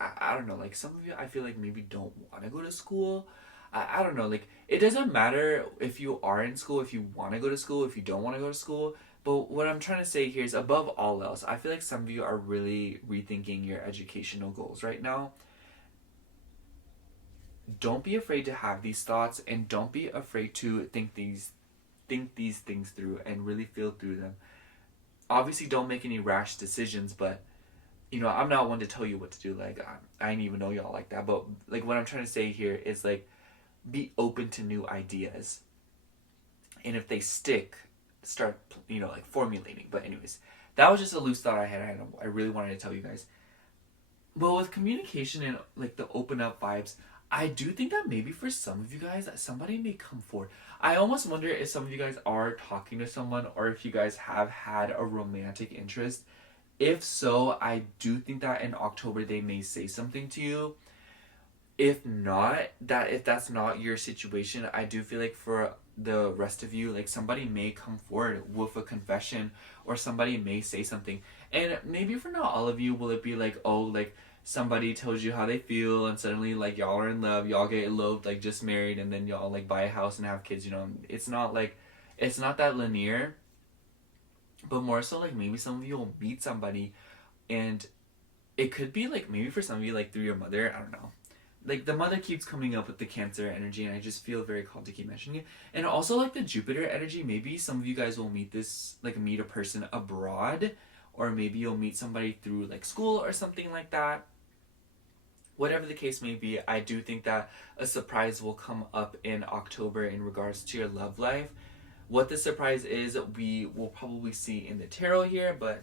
I don't know, like some of you I feel like maybe don't want to go to school. I don't know, like it doesn't matter if you are in school, if you want to go to school, if you don't want to go to school, but what I'm trying to say here is above all else, I feel like some of you are really rethinking your educational goals right now. Don't be afraid to have these thoughts, and don't be afraid to think these things through and really feel through them. Obviously don't make any rash decisions, but you know, I'm not one to tell you what to do. Like I didn't even know y'all like that, but like what I'm trying to say here is like be open to new ideas, and if they stick, start, you know, like formulating. But anyways, that was just a loose thought I had. I really wanted to tell you guys. But with communication and like the open up vibes, I do think that maybe for some of you guys, somebody may come forward. I almost wonder if some of you guys are talking to someone, or if you guys have had a romantic interest. If so, I do think that in October they may say something to you. If not, if that's not your situation, I do feel like for the rest of you, like somebody may come forward with a confession, or somebody may say something. And maybe for not all of you will it be like, oh, like somebody tells you how they feel, and suddenly like y'all are in love, y'all get eloped, like just married, and then y'all like buy a house and have kids, you know. It's not that linear, but more so like maybe some of you will meet somebody, and it could be like maybe for some of you like through your mother, I don't know. Like the mother keeps coming up with the Cancer energy, and I just feel very called to keep mentioning it. And also like the Jupiter energy, maybe some of you guys will meet a person abroad, or maybe you'll meet somebody through like school or something like that. Whatever the case may be, I do think that a surprise will come up in October in regards to your love life. What the surprise is, we will probably see in the tarot here, but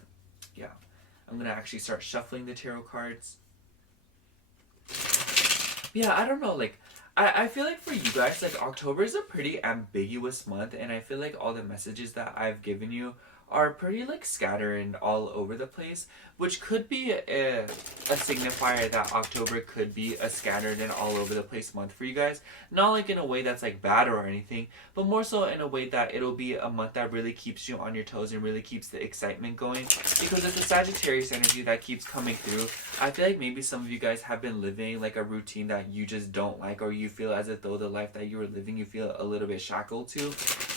yeah. I'm going to actually start shuffling the tarot cards. Yeah, I don't know, like, I feel like for you guys, like, October is a pretty ambiguous month, and I feel like all the messages that I've given you are pretty, like, scattered and all over the place, which could be a signifier that October could be a scattered and all over the place month for you guys. Not, like, in a way that's, like, bad or anything, but more so in a way that it'll be a month that really keeps you on your toes and really keeps the excitement going, because it's the Sagittarius energy that keeps coming through. I feel like maybe some of you guys have been living, like, a routine that you just don't like, or you feel as if though the life that you were living, you feel a little bit shackled to.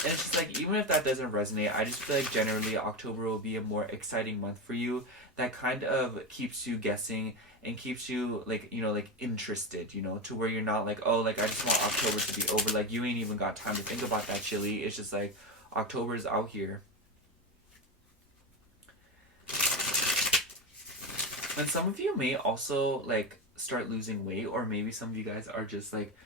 And it's just like, even if that doesn't resonate, I just feel like generally October will be a more exciting month for you that kind of keeps you guessing and keeps you, like, you know, like, interested, you know, to where you're not like, oh, like, I just want October to be over. Like, you ain't even got time to think about that chili. It's just like, October's out here. And some of you may also, like, start losing weight, or maybe some of you guys are just, like,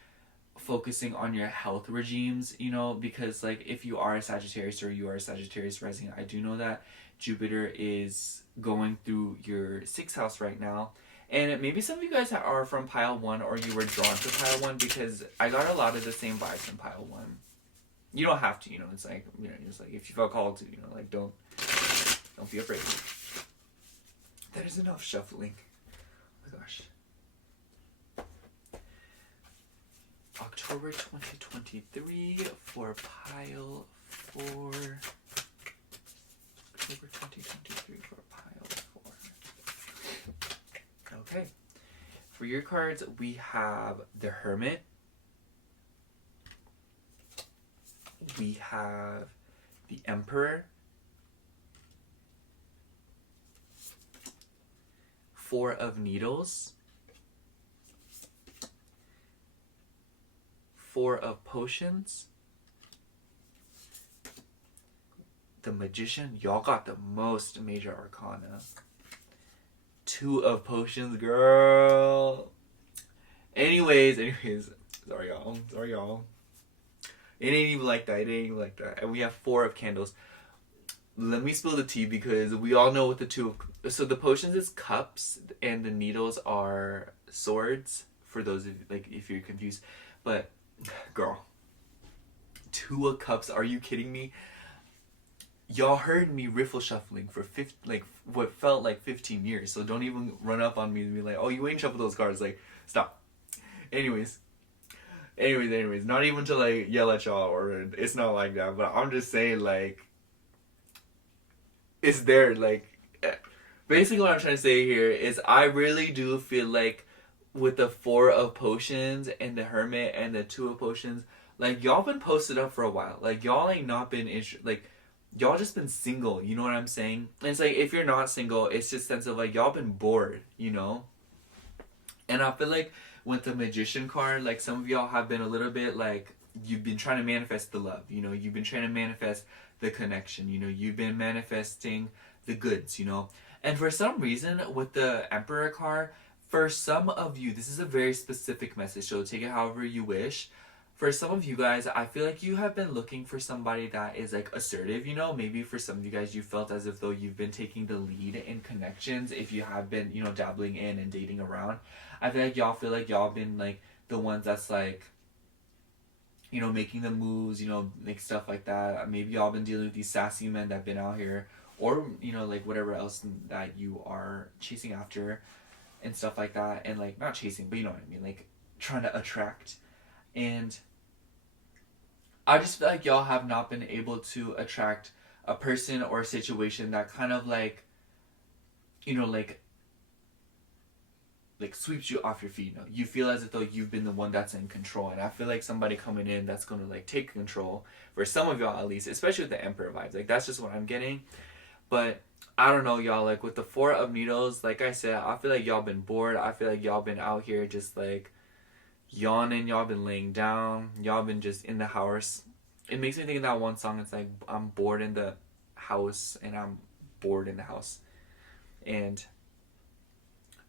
focusing on your health regimes, you know, because like if you are a Sagittarius or you are a Sagittarius rising, I do know that Jupiter is going through your 6th house right now, and maybe some of you guys are from pile 1, or you were drawn to pile 1, because I got a lot of the same vibes in pile 1. You don't have to, you know, it's like, you know, just like if you felt called to, you know, like don't be afraid. That is enough shuffling. Oh my gosh. October 2023 for pile 4. October 2023 for pile 4. Okay. For your cards, we have the Hermit. We have the Emperor. 4 of Needles. 4 of Potions. The Magician. Y'all got the most major arcana. 2 of Potions, girl. Anyways. Sorry, y'all. It ain't even like that. And we have 4 of Candles. Let me spill the tea because we all know what the 2 of... So the Potions is cups and the Needles are swords. For those of you, like, if you're confused. But, girl. 2 of Cups, are you kidding me? Y'all heard me riffle shuffling for what felt like 15 years. So don't even run up on me and be like, oh, you ain't shuffle those cards. Like, stop. Anyways, not even to like yell at y'all or it's not like that, but I'm just saying like it's there. Like basically what I'm trying to say here is I really do feel like with the 4 of Potions and the Hermit and the 2 of Potions, like y'all been posted up for a while. Like y'all ain't not been y'all just been single, you know what I'm saying? And it's like if you're not single, it's just sense of like y'all been bored, you know? And I feel like with the Magician card, like some of y'all have been a little bit like you've been trying to manifest the love, you know, you've been trying to manifest the connection, you know, you've been manifesting the goods, you know. And for some reason with the Emperor card, for some of you, this is a very specific message, so take it however you wish. For some of you guys, I feel like you have been looking for somebody that is like assertive, you know. Maybe for some of you guys, you felt as if though you've been taking the lead in connections. If you have been, you know, dabbling in and dating around, I feel like y'all been like the ones that's like, you know, making the moves, you know, like stuff like that. Maybe y'all been dealing with these sassy men that been out here, or you know, like whatever else that you are chasing after, and stuff like that. And like not chasing, but you know what I mean, like trying to attract. And I just feel like y'all have not been able to attract a person or a situation that kind of like, you know, like sweeps you off your feet. You know, you feel as if though you've been the one that's in control. And I feel like somebody coming in that's gonna like take control for some of y'all at least, especially with the Emperor vibes. Like that's just what I'm getting. But I don't know, y'all. Like with the 4 of Needles, like I said, I feel like y'all been bored. I feel like y'all been out here just like yawning, y'all been laying down, y'all been just in the house. It makes me think of that one song. It's like I'm bored in the house and I'm bored in the house. And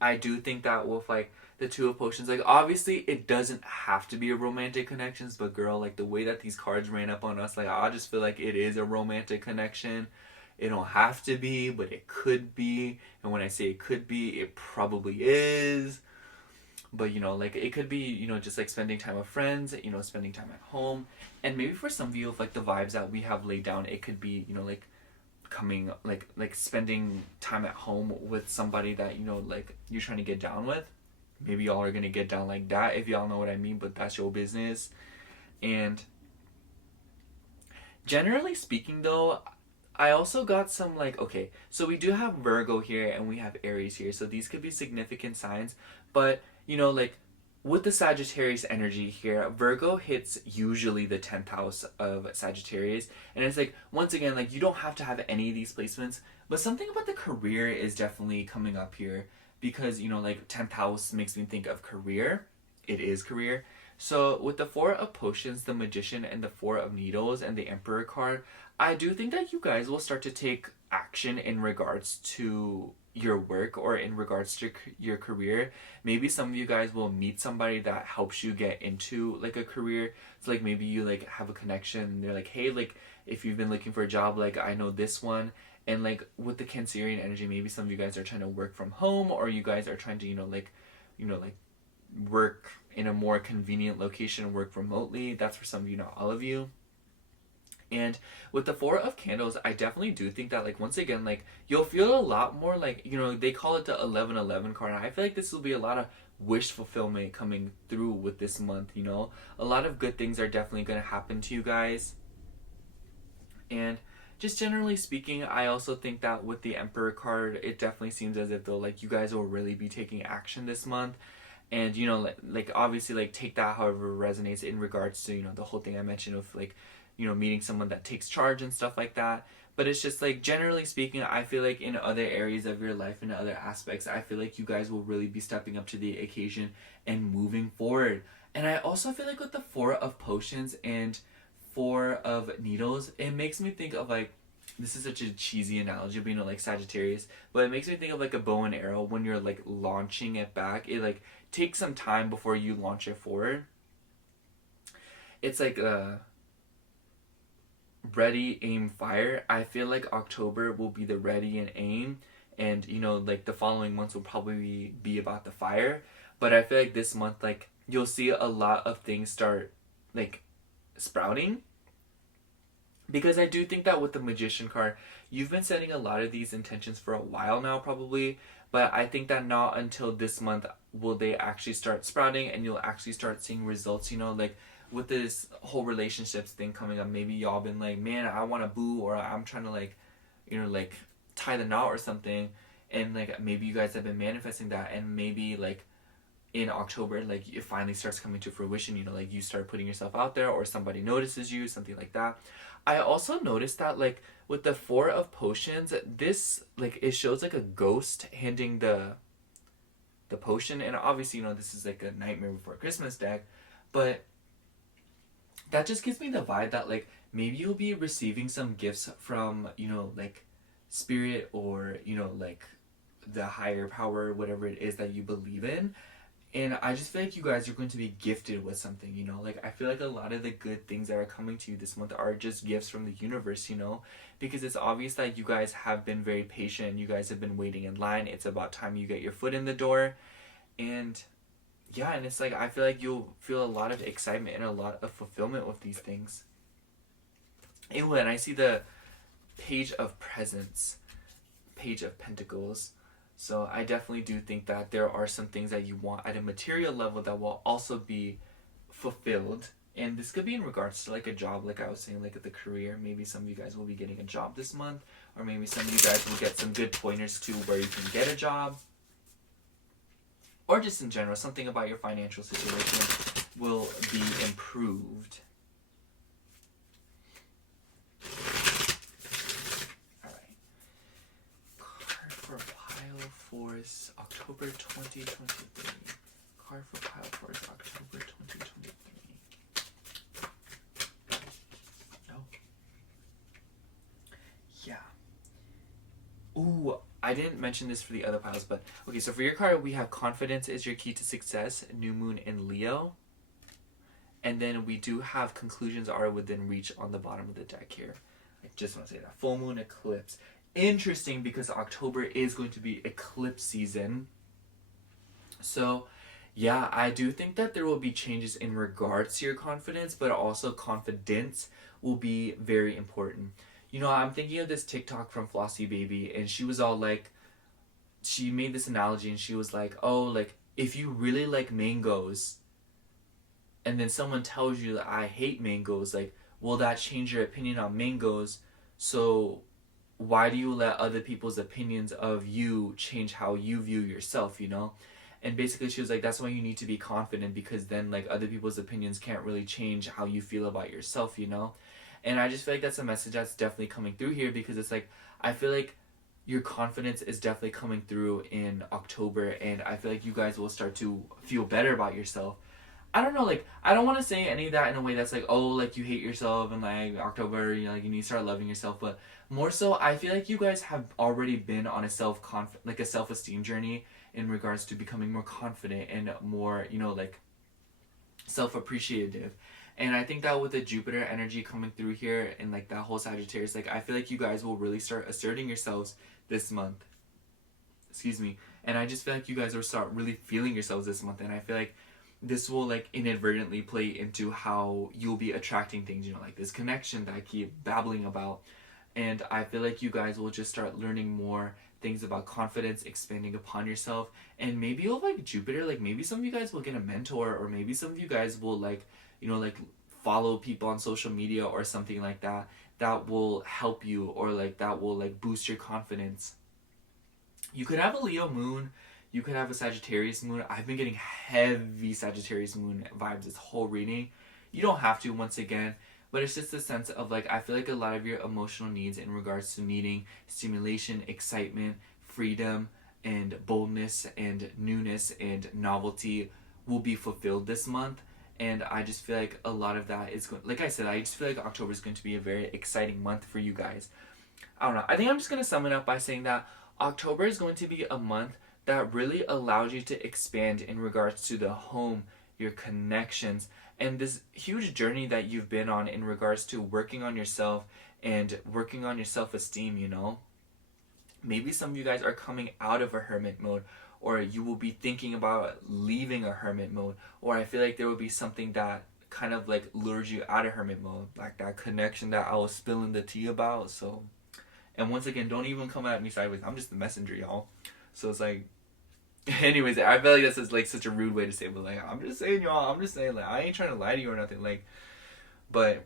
I do think that with like the 2 of Potions, like obviously it doesn't have to be a romantic connections, but girl, like the way that these cards ran up on us, like I just feel like it is a romantic connection. It don't have to be, but it could be. And when I say it could be, it probably is. But, you know, like, it could be, you know, just, like, spending time with friends, you know, spending time at home. And maybe for some of you, of, like, the vibes that we have laid down, it could be, you know, like, coming, like spending time at home with somebody that, you know, like, you're trying to get down with. Maybe y'all are going to get down like that, if y'all know what I mean, but that's your business. And generally speaking, though, I also got some, like, okay, so we do have Virgo here and we have Aries here, so these could be significant signs, but you know, like, with the Sagittarius energy here, Virgo hits usually the 10th house of Sagittarius. And it's like, once again, like, you don't have to have any of these placements. But something about the career is definitely coming up here. Because, you know, like, 10th house makes me think of career. It is career. So, with the 4 of Potions, the Magician, and the 4 of Needles, and the Emperor card, I do think that you guys will start to take action in regards to your work or in regards to your career. Maybe some of you guys will meet somebody that helps you get into like a career. So like maybe you like have a connection and they're like, hey, like if you've been looking for a job, like I know this one. And like with the Cancerian energy, maybe some of you guys are trying to work from home, or you guys are trying to, you know, like work in a more convenient location, work remotely. That's for some of you, not all of you. And with the 4 of Candles, I definitely do think that, like, once again, like, you'll feel a lot more, like, you know, they call it the 11-11 card. And I feel like this will be a lot of wish fulfillment coming through with this month, you know. A lot of good things are definitely going to happen to you guys. And just generally speaking, I also think that with the Emperor card, it definitely seems as if though like you guys will really be taking action this month. And you know, like obviously like take that however resonates in regards to, you know, the whole thing I mentioned of like, you know, meeting someone that takes charge and stuff like that. But it's just like generally speaking, I feel like in other areas of your life and other aspects, I feel like you guys will really be stepping up to the occasion and moving forward. And I also feel like with the Four of Potions and Four of Needles, it makes me think of like, this is such a cheesy analogy, but you know, like Sagittarius, but it makes me think of like a bow and arrow. When you're like launching it back, it like takes some time before you launch it forward. It's like ready, aim, fire. I feel like October will be the ready and aim, and you know, like the following months will probably be about the fire. But I feel like this month, like you'll see a lot of things start like sprouting, because I do think that with the Magician card, you've been setting a lot of these intentions for a while now probably, but I think that not until this month will they actually start sprouting and you'll actually start seeing results, you know, like with this whole relationships thing coming up. Maybe y'all been like, man, I want to boo, or I'm trying to like, you know, like tie the knot or something, and like maybe you guys have been manifesting that, and maybe like in October, like it finally starts coming to fruition, you know, like you start putting yourself out there or somebody notices you, something like that. I also noticed that like with the Four of Potions, this like it shows like a ghost handing the potion, and obviously, you know, this is like a Nightmare Before Christmas deck, but that just gives me the vibe that like maybe you'll be receiving some gifts from, you know, like spirit, or you know, like the higher power, whatever it is that you believe in. And I just feel like you guys are going to be gifted with something, you know? Like, I feel like a lot of the good things that are coming to you this month are just gifts from the universe, you know? Because it's obvious that you guys have been very patient. You guys have been waiting in line. It's about time you get your foot in the door. And, yeah, and it's like, I feel like you'll feel a lot of excitement and a lot of fulfillment with these things. Ew, and I see the Page of Presents, Page of Pentacles. So I definitely do think that there are some things that you want at a material level that will also be fulfilled. And this could be in regards to like a job, like I was saying, like at the career. Maybe some of you guys will be getting a job this month, or maybe some of you guys will get some good pointers to where you can get a job. Or just in general, something about your financial situation will be improved. Force October 2023. Card for Pile Force October 2023. No. Yeah. Ooh, I didn't mention this for the other piles, but okay, so for your card, we have Confidence is your key to success, New Moon in Leo. And then we do have Conclusions are within reach on the bottom of the deck here. I just want to say that. Full Moon Eclipse. Interesting, because October is going to be eclipse season. So yeah, I do think that there will be changes in regards to your confidence, but also confidence will be very important. You know, I'm thinking of this TikTok from Flossie Baby, and she was all like, she made this analogy and she was like, oh, like if you really like mangoes and then someone tells you that I hate mangoes, like, will that change your opinion on mangoes? So why do you let other people's opinions of you change how you view yourself, you know? And basically she was like, that's why you need to be confident, because then like other people's opinions can't really change how you feel about yourself, you know? And I just feel like that's a message that's definitely coming through here, because it's like, I feel like your confidence is definitely coming through in October, and I feel like you guys will start to feel better about yourself. I don't know, like, I don't want to say any of that in a way that's like, oh, like, you hate yourself and, like, October, you know, like, you need to start loving yourself, but more so, I feel like you guys have already been on a self-esteem journey in regards to becoming more confident and more, you know, like, self-appreciative. And I think that with the Jupiter energy coming through here and, like, that whole Sagittarius, like, I feel like you guys will really start asserting yourselves this month. Excuse me. And I just feel like you guys will start really feeling yourselves this month, and I feel like this will like inadvertently play into how you'll be attracting things, you know, like this connection that I keep babbling about. And I feel like you guys will just start learning more things about confidence, expanding upon yourself, and maybe you'll like Jupiter, like maybe some of you guys will get a mentor, or maybe some of you guys will like, you know, like follow people on social media or something like that, that will help you, or like that will like boost your confidence. You could have a Leo moon, you could have a Sagittarius moon. I've been getting heavy Sagittarius moon vibes this whole reading. You don't have to, once again, but it's just a sense of like, I feel like a lot of your emotional needs in regards to needing stimulation, excitement, freedom, and boldness, and newness, and novelty will be fulfilled this month. And I just feel like a lot of that is going, like I said, I just feel like October is going to be a very exciting month for you guys. I don't know. I think I'm just going to sum it up by saying that October is going to be a month that really allows you to expand in regards to the home, your connections, and this huge journey that you've been on in regards to working on yourself and working on your self-esteem, you know? Maybe some of you guys are coming out of a hermit mode, or you will be thinking about leaving a hermit mode, or I feel like there will be something that kind of like lures you out of hermit mode, like that connection that I was spilling the tea about. So, and once again, don't even come at me sideways. I'm just the messenger, y'all. So it's like, anyways, I feel like this is like such a rude way to say it, but like, I'm just saying, y'all, I'm just saying, like, I ain't trying to lie to you or nothing, like, but,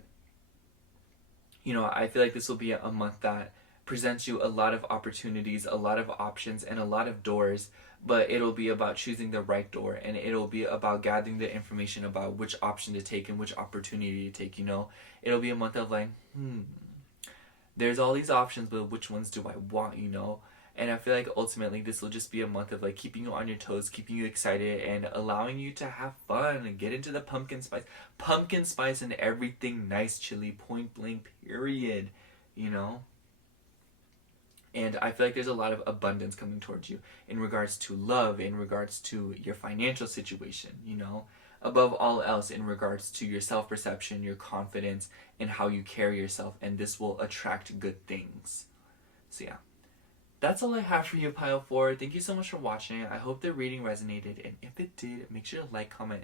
you know, I feel like this will be a month that presents you a lot of opportunities, a lot of options, and a lot of doors, but it'll be about choosing the right door, and it'll be about gathering the information about which option to take and which opportunity to take, you know? It'll be a month of like, there's all these options, but which ones do I want, you know? And I feel like ultimately this will just be a month of like keeping you on your toes, keeping you excited, and allowing you to have fun and get into the pumpkin spice. Pumpkin spice and everything nice, chili, point blank, period, you know? And I feel like there's a lot of abundance coming towards you in regards to love, in regards to your financial situation, you know? Above all else, in regards to your self-perception, your confidence, and how you carry yourself. And this will attract good things. So yeah. That's all I have for you, Pile 4. Thank you so much for watching. I hope the reading resonated. And if it did, make sure to like, comment,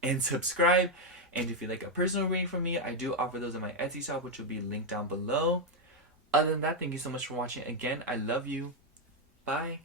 and subscribe. And if you'd like a personal reading from me, I do offer those in my Etsy shop, which will be linked down below. Other than that, thank you so much for watching. Again, I love you. Bye.